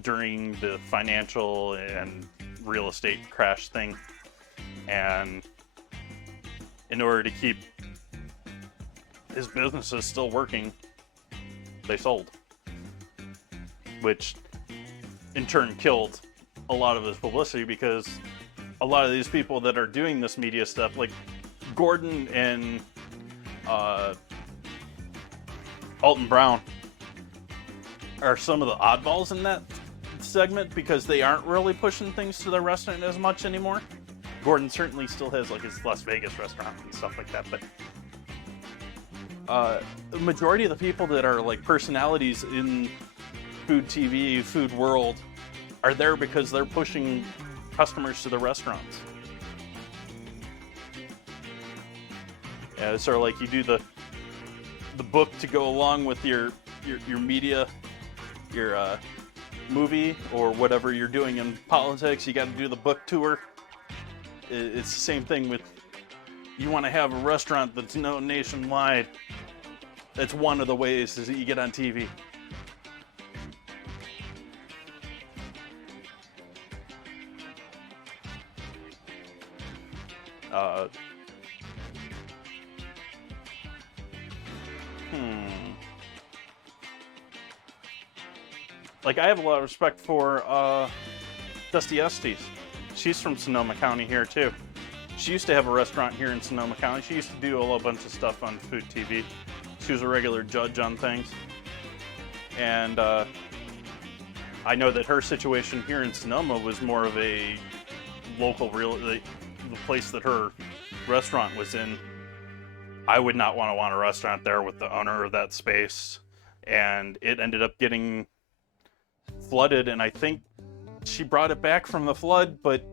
during the financial and real estate crash thing. And in order to keep his businesses still working, they sold, which in turn killed a lot of his publicity, because a lot of these people that are doing this media stuff, like Gordon and Alton Brown, are some of the oddballs in that segment, because they aren't really pushing things to their restaurant as much anymore. Gordon certainly still has like his Las Vegas restaurant and stuff like that, but the majority of the people that are like personalities in food TV, food world, are there because they're pushing customers to the restaurants. Yeah, it's sort of like you do the book to go along with your media, your movie, or whatever you're doing in politics. You got to do the book tour. It's the same thing with, you want to have a restaurant that's known nationwide. That's one of the ways is that you get on TV. Like, I have a lot of respect for Dusty Estes, She's from Sonoma County here too. She used to have a restaurant here in Sonoma County. She used to do a whole bunch of stuff on Food TV. She was a regular judge on things. And I know that her situation here in Sonoma was more of a local the place that her restaurant was in. I would not want a restaurant there with the owner of that space. And it ended up getting flooded, and I think she brought it back from the flood, but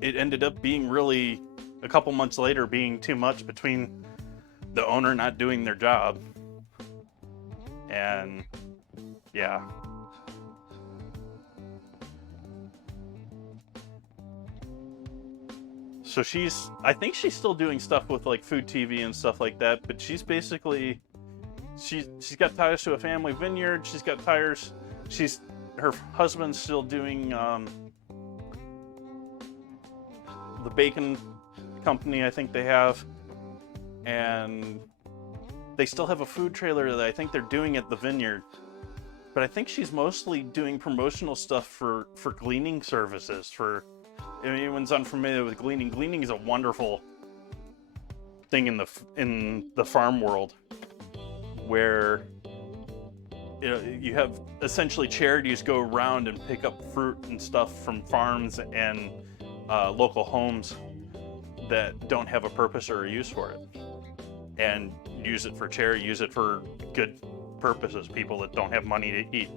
it ended up being really, a couple months later, being too much between the owner not doing their job. And yeah. So I think she's still doing stuff with like Food TV and stuff like that, but she's basically, she's got ties to a family vineyard. She's got ties, her husband's still doing the bacon company, I think they have, and they still have a food trailer that I think they're doing at the vineyard. But I think she's mostly doing promotional stuff for gleaning services. For if anyone's unfamiliar with gleaning, gleaning is a wonderful thing in the farm world, where you have essentially charities go around and pick up fruit and stuff from farms and local homes that don't have a purpose or a use for it, and use it for charity, use it for good purposes, people that don't have money to eat.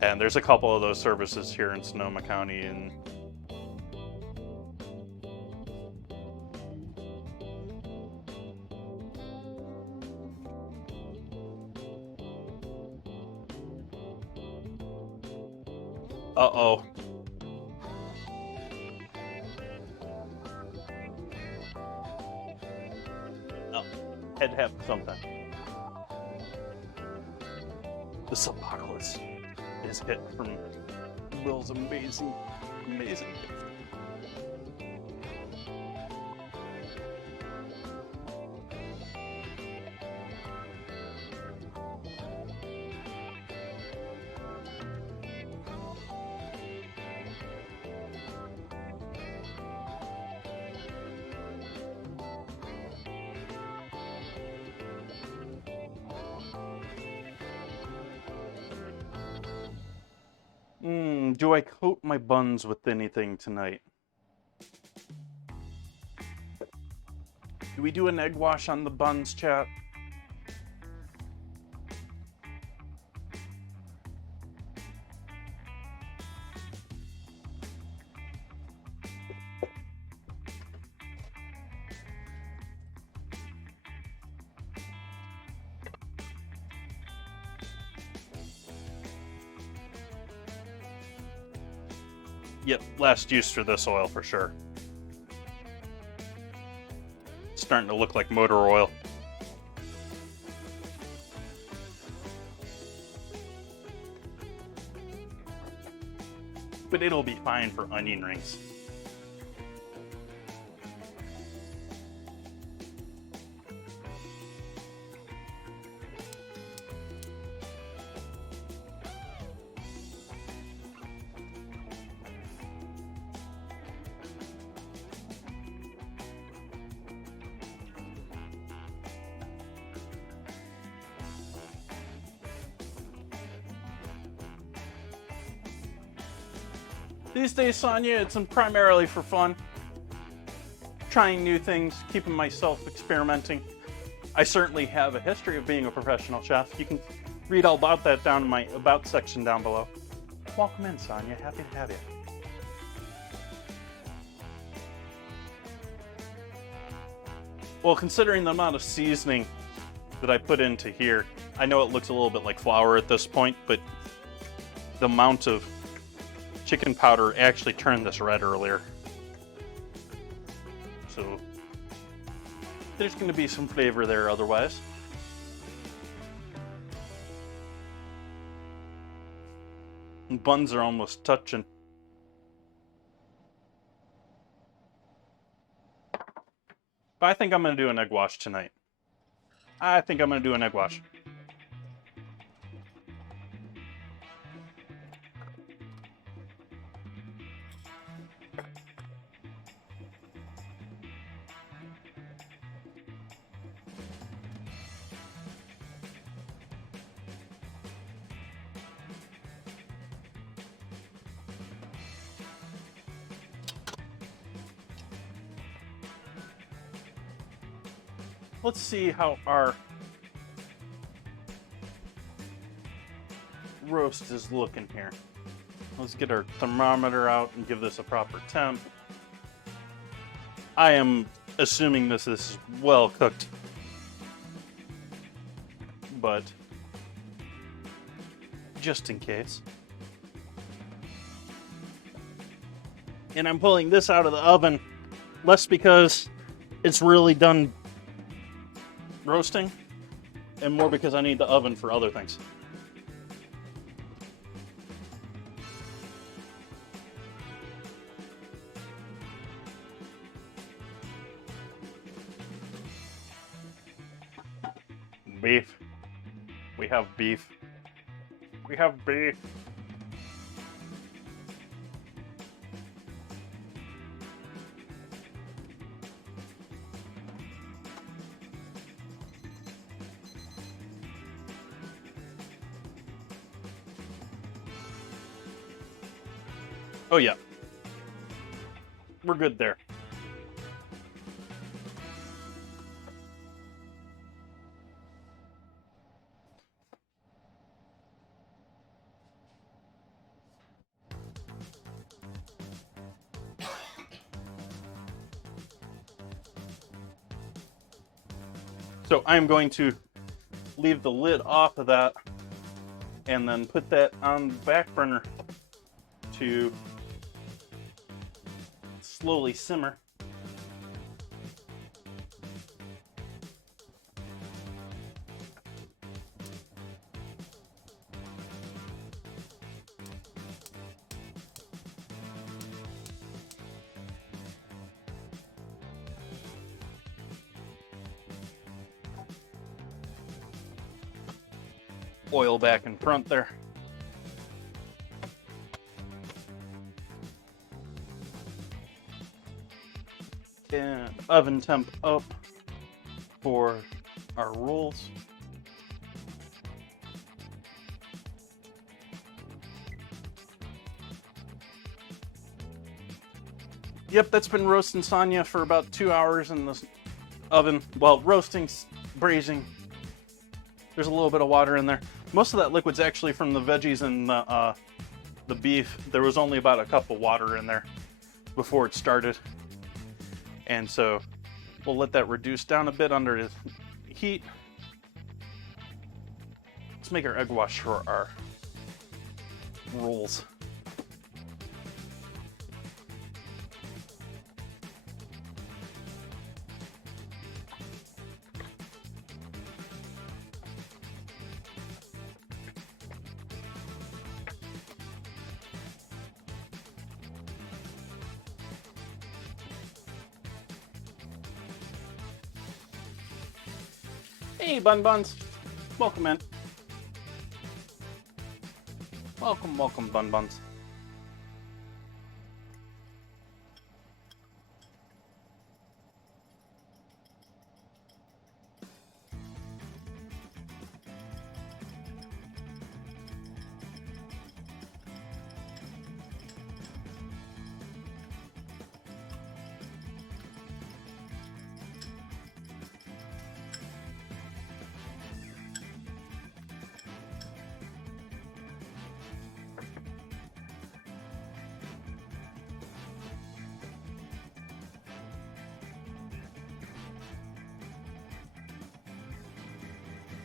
And there's a couple of those services here in Sonoma County, and uh-oh. Oh, had to have something. This apocalypse is hit from Will's amazing gift. Do I coat my buns with anything tonight? Do we do an egg wash on the buns, chat? Yep, last use for this oil for sure. It's starting to look like motor oil. But it'll be fine for onion rings. These days, Sonia, it's primarily for fun. Trying new things, keeping myself experimenting. I certainly have a history of being a professional chef. You can read all about that down in my About section down below. Welcome in, Sonia. Happy to have you. Well, considering the amount of seasoning that I put into here, I know it looks a little bit like flour at this point, but the amount of chicken powder actually turned this red earlier. So there's going to be some flavor there otherwise. And buns are almost touching. But I think I'm going to do an egg wash tonight. I think I'm going to do an egg wash. let's see how our roast is looking here. Let's get our thermometer out and give this a proper temp. I am assuming this is well cooked, but just in case. And I'm pulling this out of the oven less because it's really done roasting and more because I need the oven for other things. Beef. We have beef. We have beef. Oh yeah. We're good there. So I'm going to leave the lid off of that and then put that on the back burner to slowly simmer. Oil back in front there. And oven temp up for our rolls. Yep, that's been roasting Sonia for about 2 hours in the oven. Well, roasting, braising. There's a little bit of water in there. Most of that liquid's actually from the veggies and the beef. There was only about a cup of water in there before it started. And so we'll let that reduce down a bit under the heat. Let's make our egg wash for our rolls. Hey, Bun Buns. Welcome in. Welcome, welcome, Bun Buns.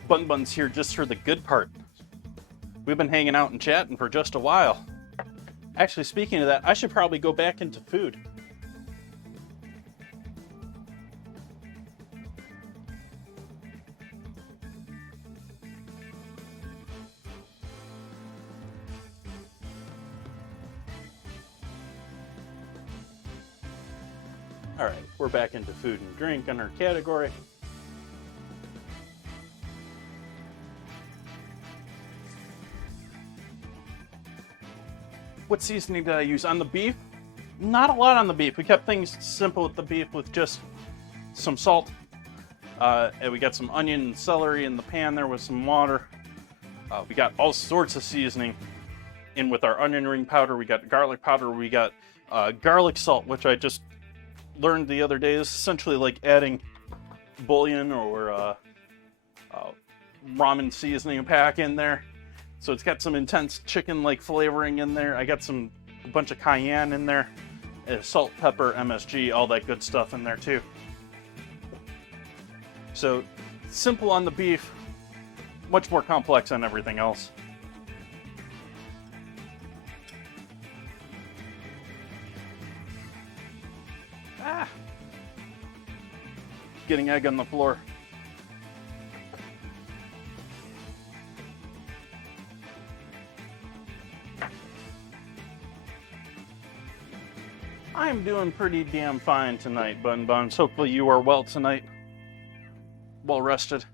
Bun Bun's here just for the good part. We've been hanging out and chatting for just a while. Actually, speaking of that, I should probably go back into food. All right, we're back into food and drink on our category. What seasoning did I use on the beef? Not a lot on the beef. We kept things simple with the beef with just some salt. And we got some onion and celery in the pan there with some water. We got all sorts of seasoning in with our onion ring powder. We got garlic powder. We got garlic salt, which I just learned the other day. This is essentially like adding bouillon or ramen seasoning pack in there. So it's got some intense chicken-like flavoring in there. I got a bunch of cayenne in there, salt, pepper, MSG, all that good stuff in there too. So simple on the beef, much more complex on everything else. Getting egg on the floor. I'm doing pretty damn fine tonight, Bun Buns. Hopefully you are well tonight. Well rested.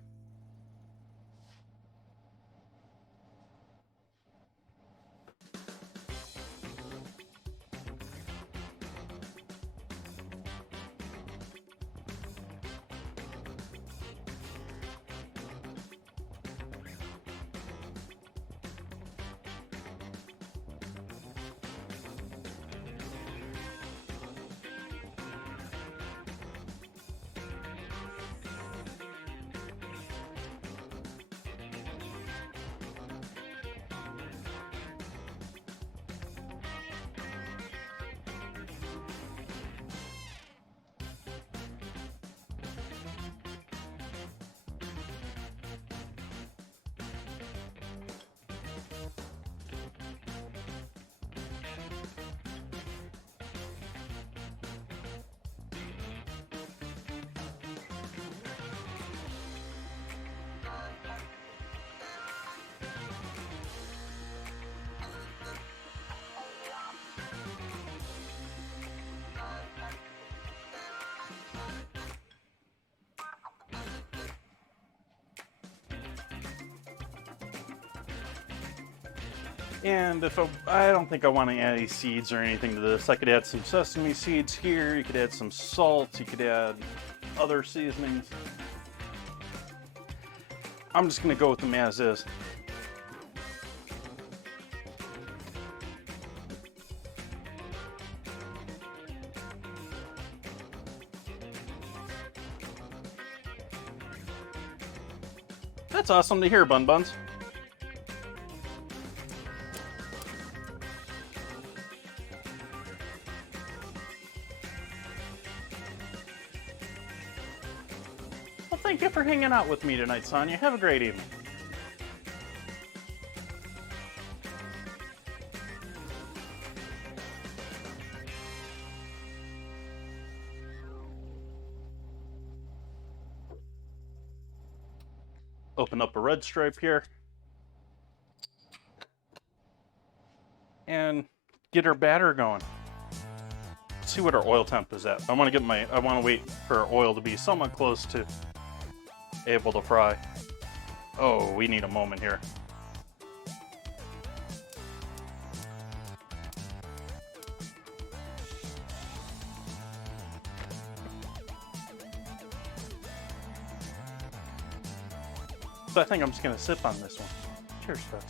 And I don't think I want to add any seeds or anything to this. I could add some sesame seeds here. You could add some salt. You could add other seasonings. I'm just going to go with them as is. That's awesome to hear, Bun Buns. Thank you for hanging out with me tonight, Sonia. Have a great evening. Open up a red stripe here. And get our batter going. See what our oil temp is at. I want to wait for our oil to be somewhat close to able to fry. Oh, we need a moment here. So I think I'm just gonna sip on this one. Cheers, folks.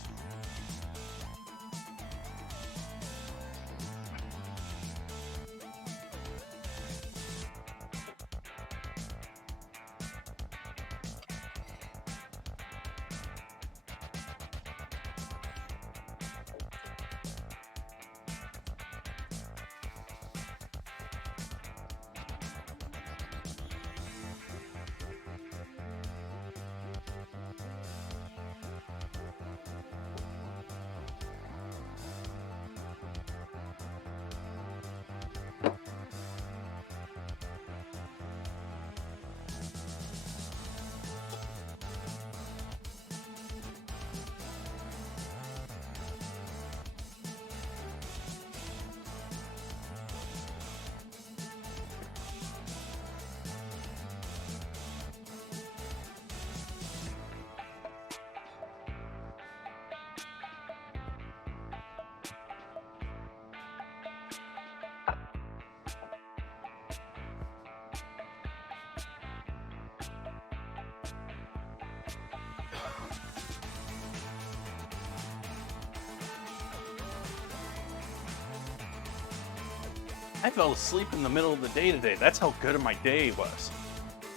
I fell asleep in the middle of the day today. That's how good my day was.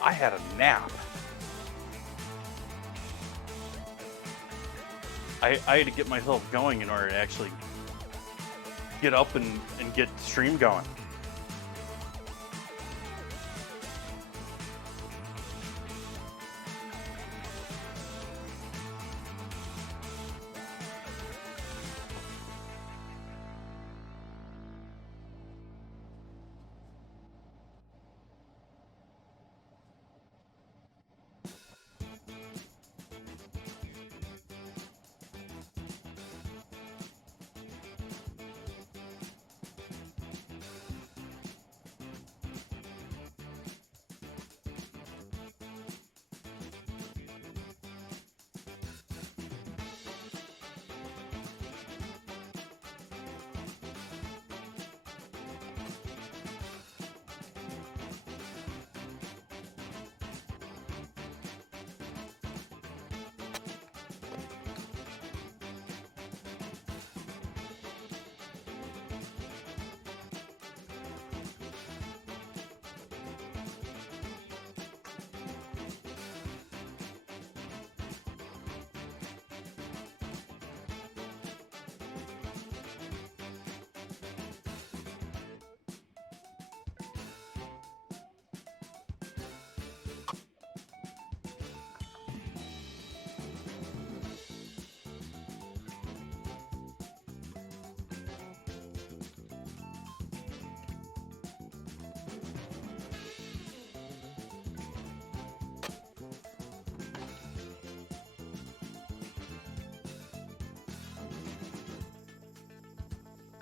I had a nap. I had to get myself going in order to actually get up and get the stream going.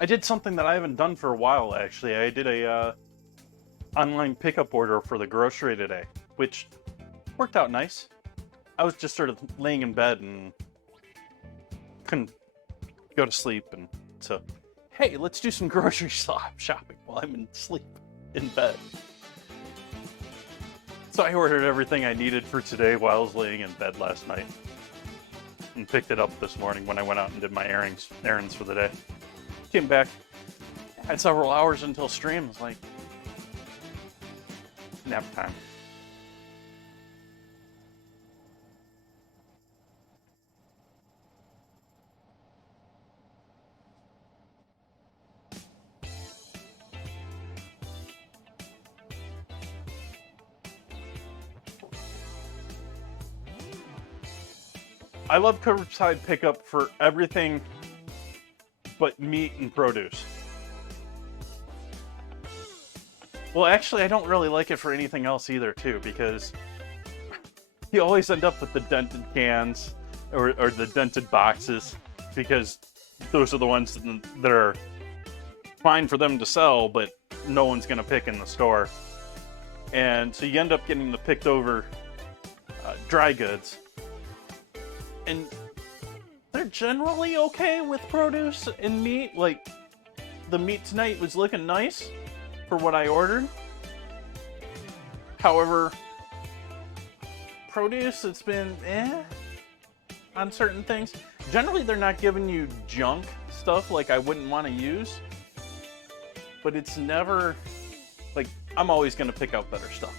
I did something that I haven't done for a while, actually. I did a online pickup order for the grocery today, which worked out nice. I was just sort of laying in bed and couldn't go to sleep, and so, hey, let's do some grocery shopping while I'm in sleep in bed. So I ordered everything I needed for today while I was laying in bed last night, and picked it up this morning when I went out and did my errands for the day. Came back, had several hours until stream. It was like, nap time. I love curbside pickup for everything but meat and produce. Well, actually, I don't really like it for anything else either, too, because you always end up with the dented cans or the dented boxes, because those are the ones that are fine for them to sell, but no one's going to pick in the store. And so you end up getting the picked over dry goods. And they're generally okay with produce and meat. Like, the meat tonight was looking nice for what I ordered. However, produce, it's been on certain things. Generally, they're not giving you junk stuff like I wouldn't want to use. But it's never, like, I'm always going to pick out better stuff.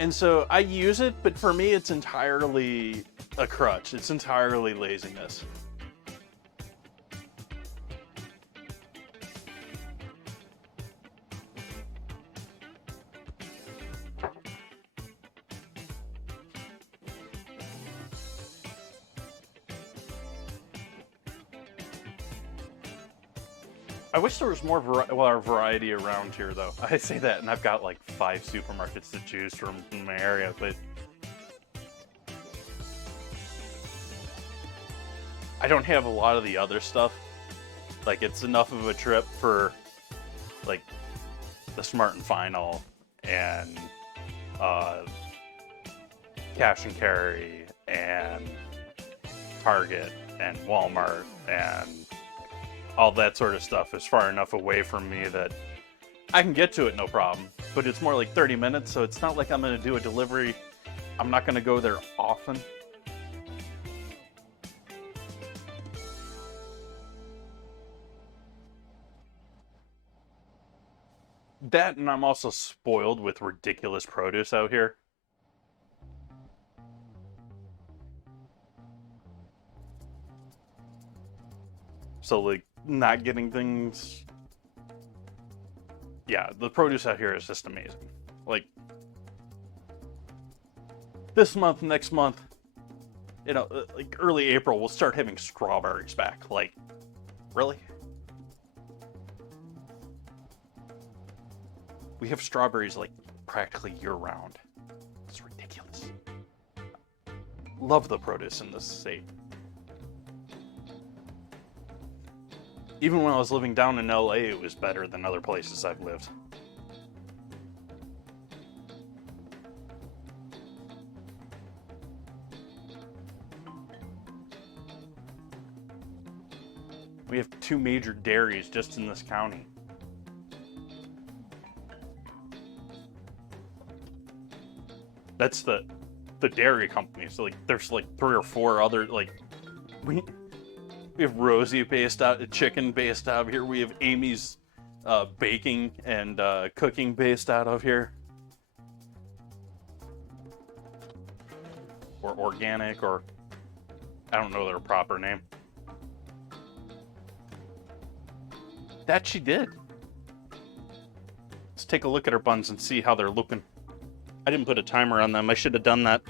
And so I use it, but for me, it's entirely a crutch. It's entirely laziness. I wish there was more variety around here, though. I say that, and I've got like 5 supermarkets to choose from in my area, but I don't have a lot of the other stuff. Like, it's enough of a trip for, like, the Smart and Final and Cash and Carry and Target and Walmart and all that sort of stuff is far enough away from me that I can get to it no problem. But it's more like 30 minutes, so it's not like I'm going to do a delivery. I'm not going to go there often. That, and I'm also spoiled with ridiculous produce out here. So, like, not getting things... Yeah, the produce out here is just amazing. Like, this month, next month, you know, like early April, we'll start having strawberries back. Like, really? We have strawberries, like, practically year-round. It's ridiculous. Love the produce in this state. Even when I was living down in LA, it was better than other places I've lived. We have 2 major dairies just in this county. That's the dairy company. So, like, there's like 3 or 4 other, like, we have Rosie based out, chicken based out of here. We have Amy's baking and cooking based out of here. Or organic, or I don't know their proper name. That she did. Let's take a look at her buns and see how they're looking. I didn't put a timer on them. I should have done that.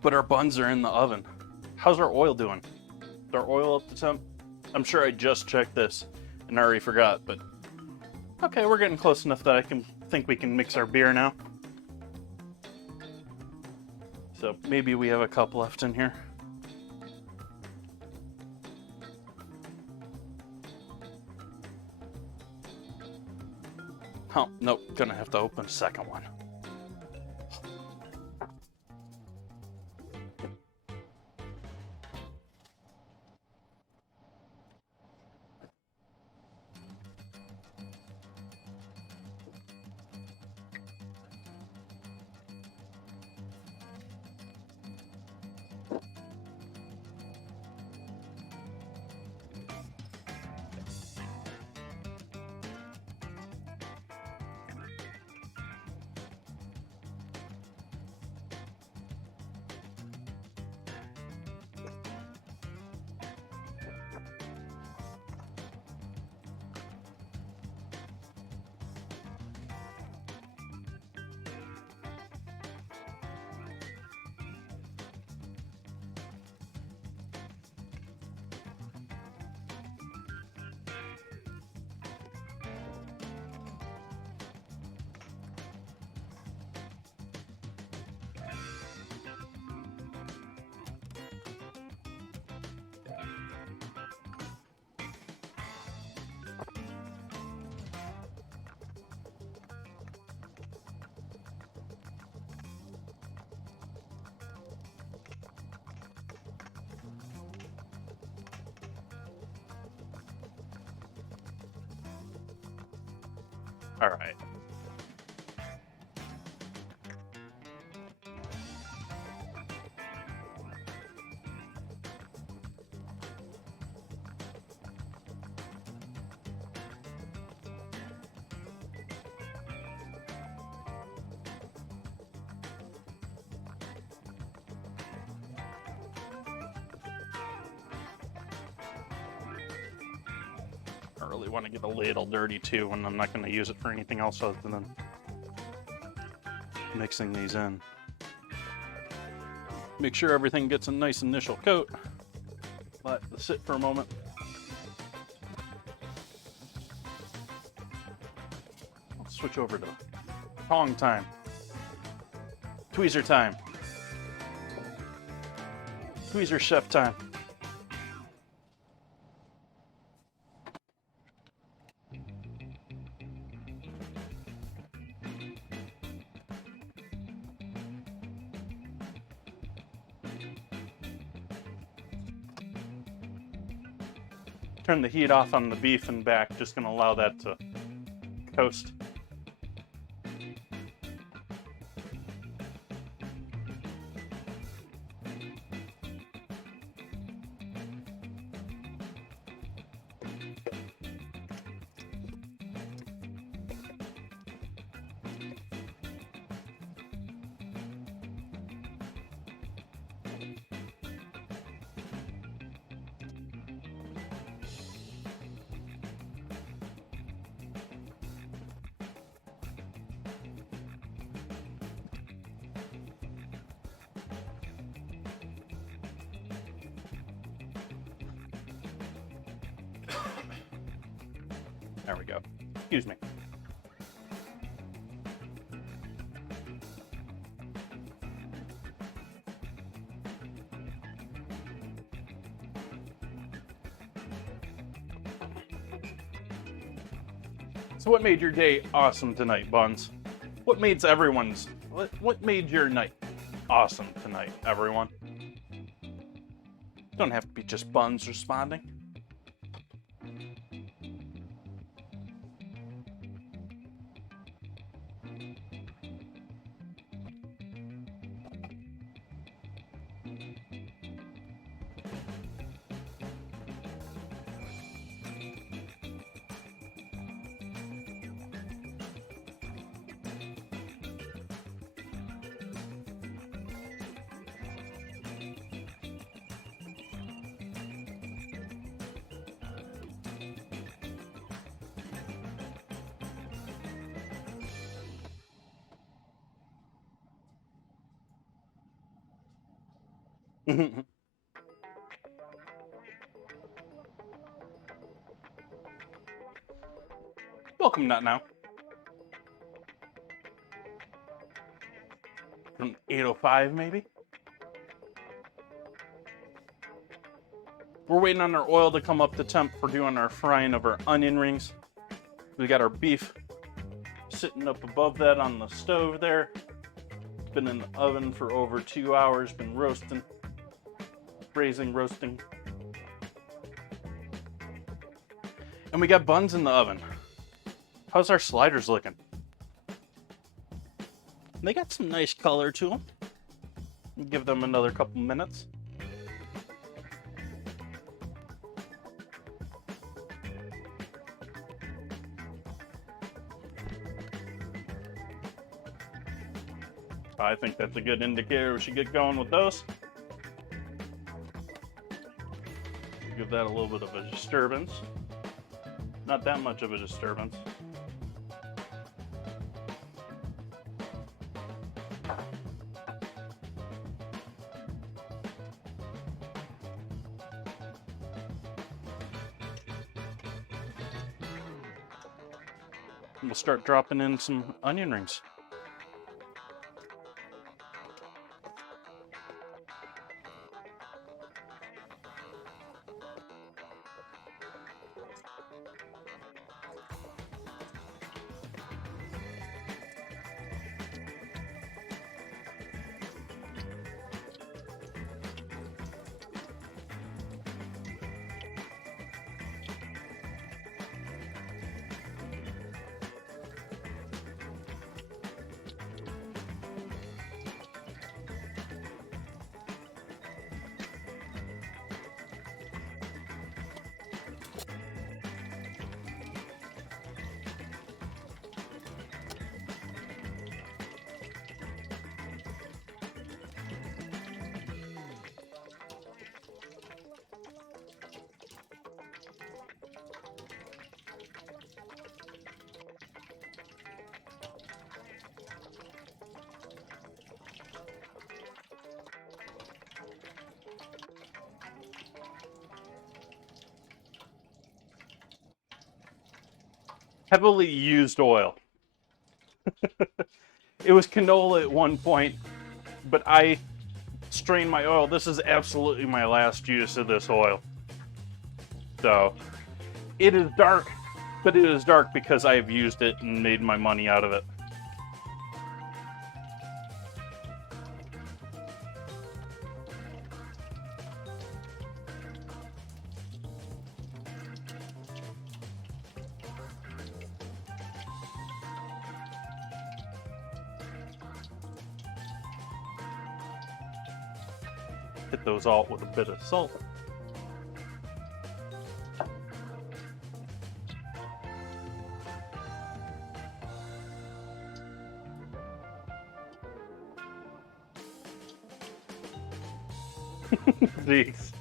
But our buns are in the oven. How's our oil doing? Is our oil up to temp? I'm sure I just checked this and I already forgot, but okay, we're getting close enough that I can think we can mix our beer now. So maybe we have a cup left in here. Oh, nope, gonna have to open a second one. All right. I really want to get a ladle dirty too, and I'm not going to use it for anything else other than mixing these in. Make sure everything gets a nice initial coat. Let it sit for a moment. Let's switch over to tong time. Tweezer time. Tweezer chef time. Turn the heat off on the beef and back, just gonna allow that to toast. There we go. Excuse me. So what made your day awesome tonight, Buns? What made what made your night awesome tonight, everyone? Don't have to be just Buns responding. Welcome, Not Now. From 8:05, maybe? We're waiting on our oil to come up to temp for doing our frying of our onion rings. We got our beef sitting up above that on the stove there. It's been in the oven for over 2 hours, been roasting, roasting. And we got buns in the oven. How's our sliders looking? They got some nice color to them. Give them another couple minutes. I think that's a good indicator. We should get going with those. Give that a little bit of a disturbance. Not that much of a disturbance. We'll start dropping in some onion rings. Heavily used oil. It was canola at one point, but I strained my oil. This is absolutely my last use of this oil. So, it is dark, but it is dark because I have used it and made my money out of it. Hit those all with a bit of salt. Jeez.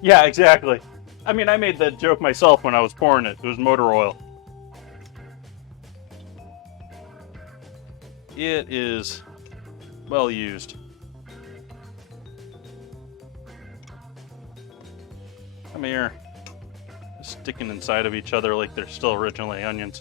Yeah, exactly. I mean, I made that joke myself when I was pouring it. It was motor oil. It is well used. Come here. Just sticking inside of each other like they're still originally onions.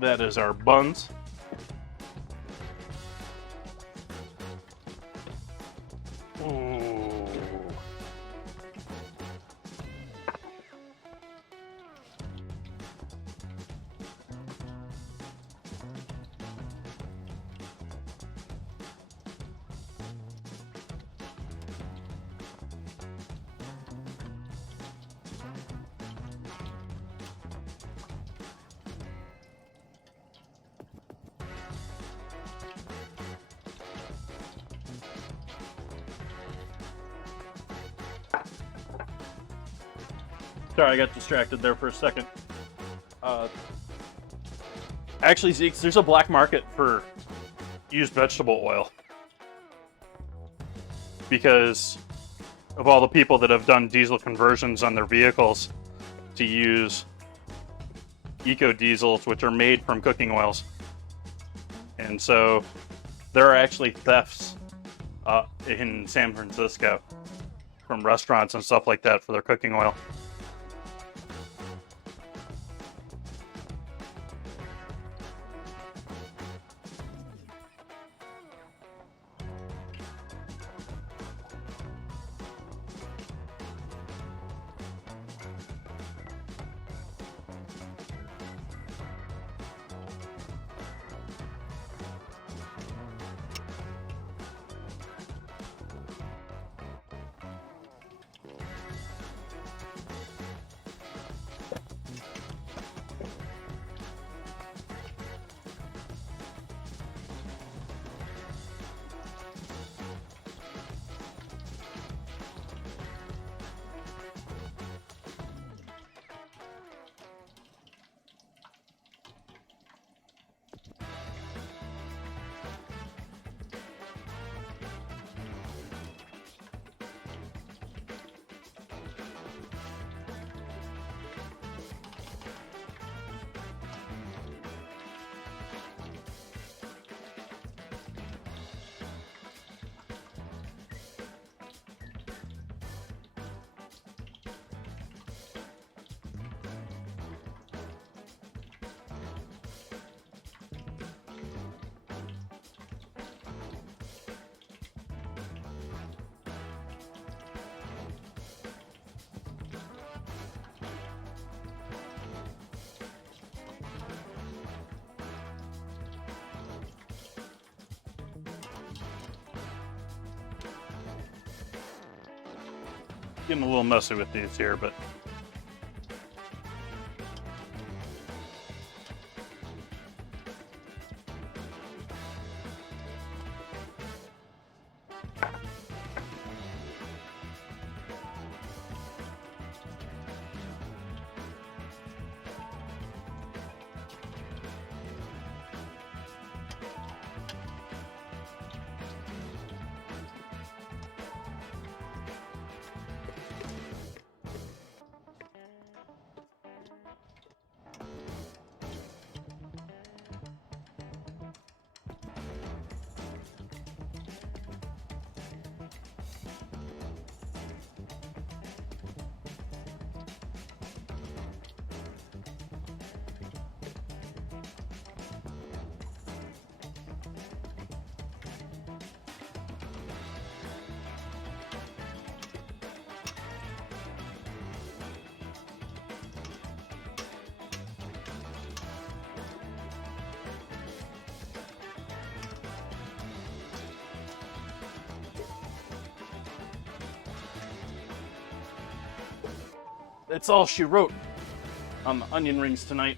That is our buns. Ooh. Sorry, I got distracted there for a second. Actually, Zeke, there's a black market for used vegetable oil because of all the people that have done diesel conversions on their vehicles to use eco diesels, which are made from cooking oils. And so there are actually thefts in San Francisco from restaurants and stuff like that for their cooking oil. Getting a little messy with these here, but That's all she wrote on the onion rings tonight.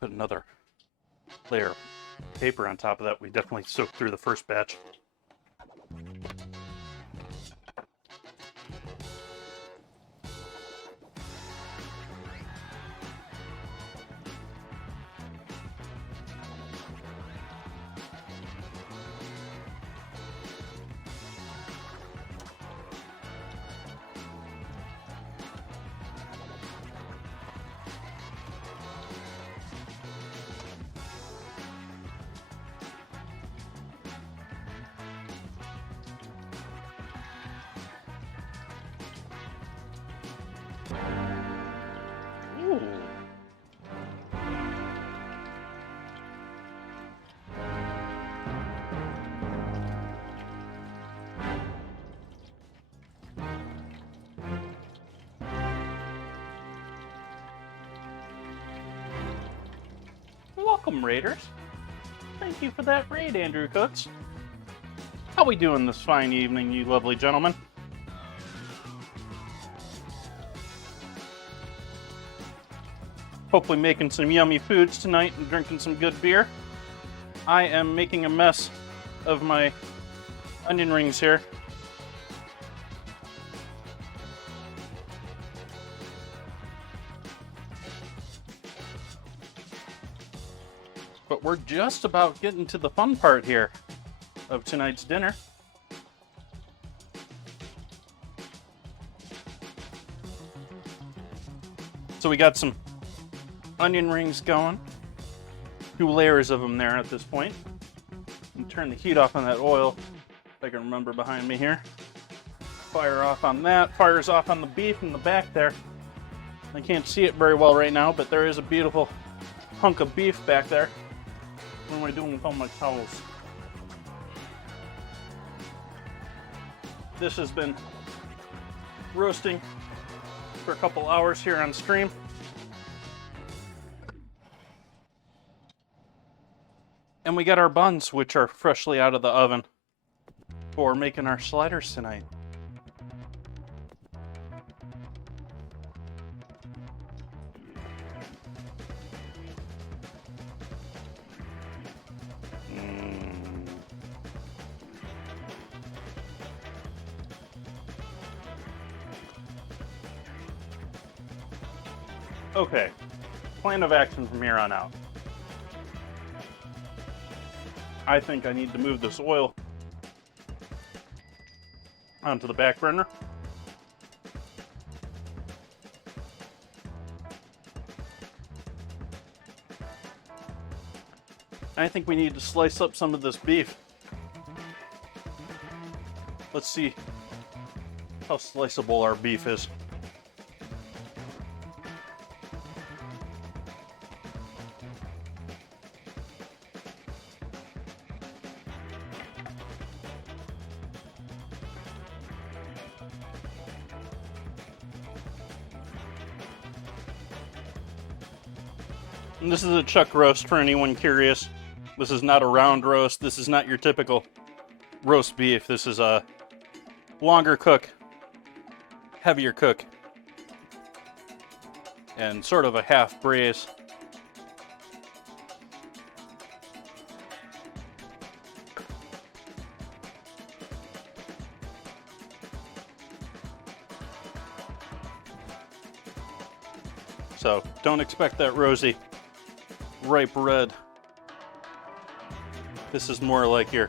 Put another layer of paper on top of that. We definitely soaked through the first batch. Ooh. Welcome, Raiders. Thank you for that raid, Andrew Cooks. How we doing this fine evening, you lovely gentlemen? Hopefully making some yummy foods tonight and drinking some good beer. I am making a mess of my onion rings here. But we're just about getting to the fun part here of tonight's dinner. So we got some onion rings going. 2 layers of them there at this point. And turn the heat off on that oil, if I can remember behind me here. Fire off on that. Fires off on the beef in the back there. I can't see it very well right now, but there is a beautiful hunk of beef back there. What am I doing with all my towels? This has been roasting for a couple hours here on stream. And we got our buns, which are freshly out of the oven for making our sliders tonight. Okay, plan of action from here on out. I think I need to move this oil onto the back burner. I think we need to slice up some of this beef. Let's see how sliceable our beef is. And this is a chuck roast for anyone curious. This is not a round roast. This is not your typical roast beef. This is a longer cook, heavier cook, and sort of a half braise. So don't expect that rosy, ripe red. This is more like your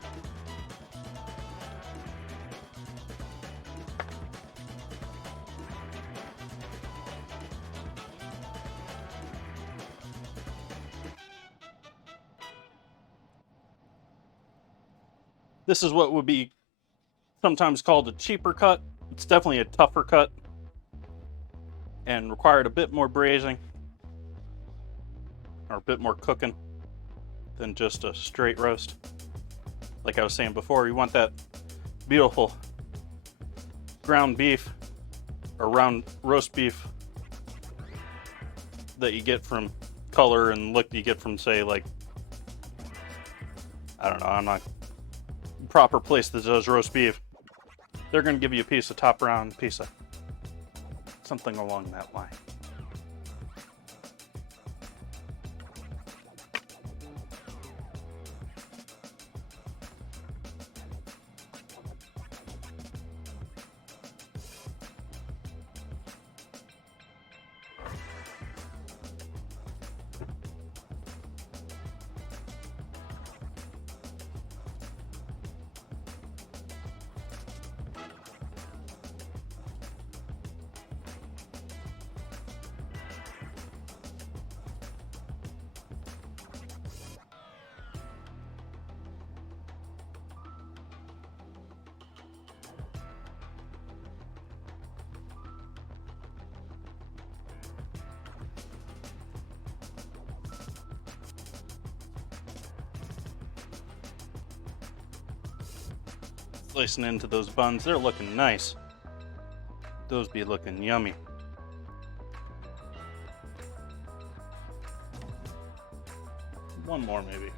this is what would be sometimes called a cheaper cut. It's definitely a tougher cut and required a bit more braising or a bit more cooking than just a straight roast. Like I was saying before, you want that beautiful ground beef or round roast beef that you get from color and look you get from, say, like, I don't know, I'm not proper place that does roast beef. they're going to give you a piece of top round, piece of something along that line. Slicing into those buns, they're looking nice. Those be looking yummy. One more maybe.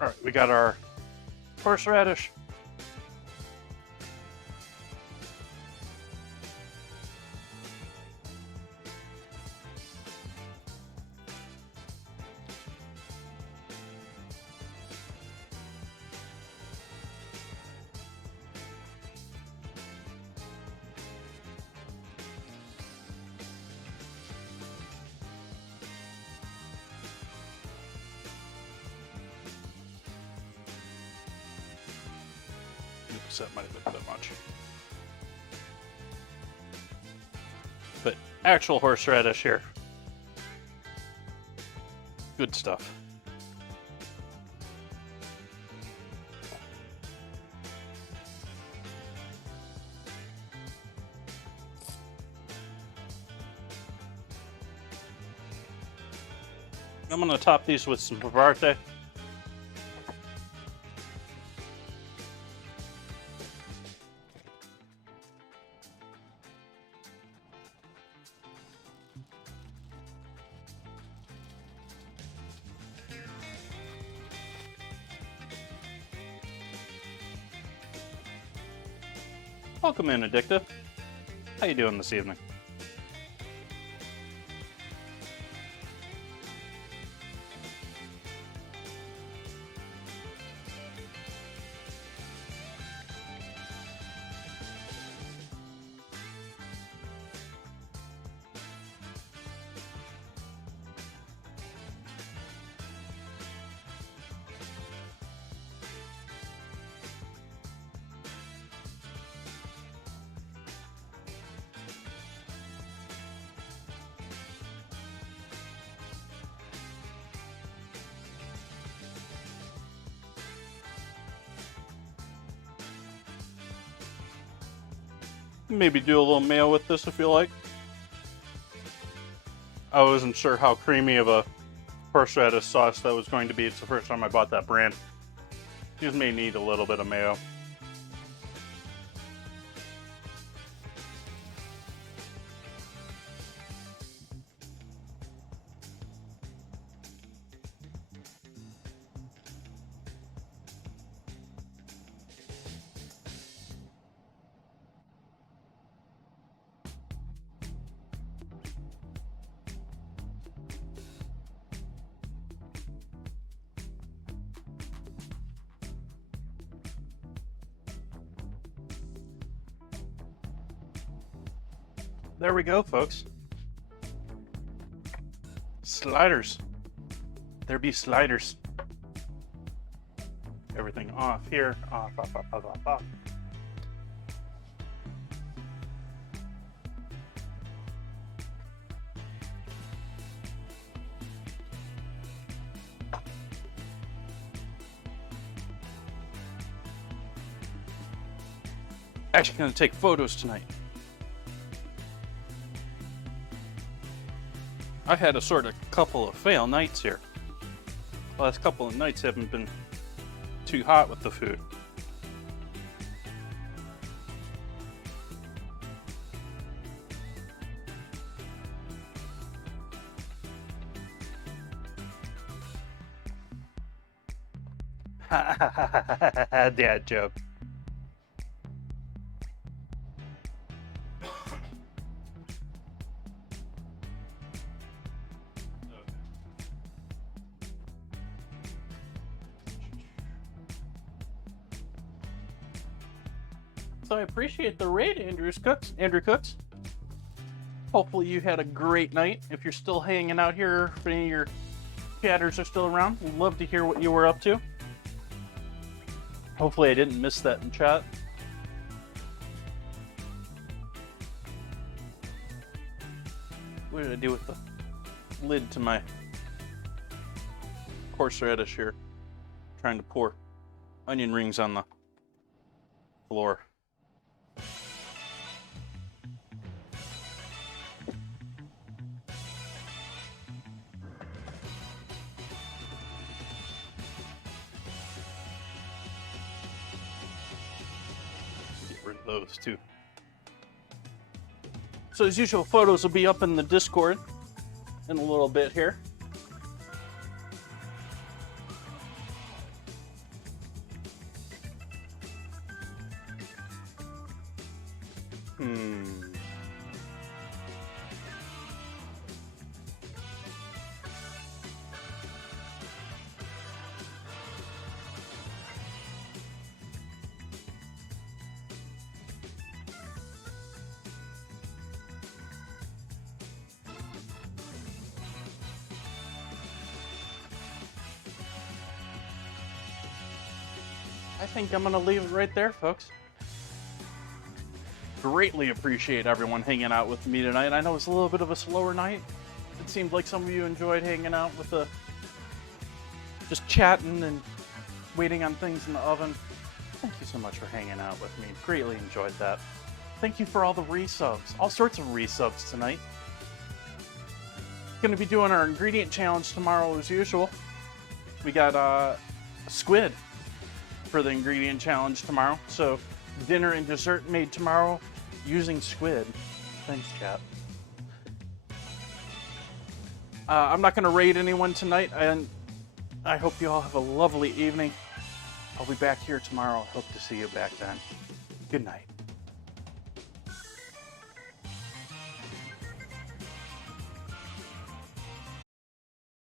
All right, we got our horseradish. That might have been a bit much. But actual horseradish here. Good stuff. I'm going to top these with some Pavarte. Welcome in, Addictive. How you doing this evening? Maybe do a little mayo with this if you like. I wasn't sure how creamy of a horseradish sauce that was going to be. It's the first time I bought that brand. These may need a little bit of mayo. there we go, folks. Sliders. There be sliders. Everything off here. Off, off, off, off, off, off. Actually going to take photos tonight. I had a sort of couple of fail nights here. The last couple of nights haven't been too hot with the food. Dad joke. So I appreciate the raid, Andrew Cooks. Hopefully you had a great night. If you're still hanging out here, if any of your chatters are still around, we'd love to hear what you were up to. Hopefully I didn't miss that in chat. What did I do with the lid to my horseradish here? Trying to pour onion rings on the floor. Those two. So as usual, photos will be up in the Discord in a little bit here. I think I'm going to leave it right there, folks. Greatly appreciate everyone hanging out with me tonight. I know it's a little bit of a slower night. It seemed like some of you enjoyed hanging out with just chatting and waiting on things in the oven. Thank you so much for hanging out with me. Greatly enjoyed that. Thank you for all the resubs. All sorts of resubs tonight. Going to be doing our ingredient challenge tomorrow as usual. We got squid for the ingredient challenge tomorrow. So dinner and dessert made tomorrow using squid. Thanks, chat. I'm not going to raid anyone tonight, and I hope you all have a lovely evening. I'll be back here tomorrow. Hope to see you back then. Good night.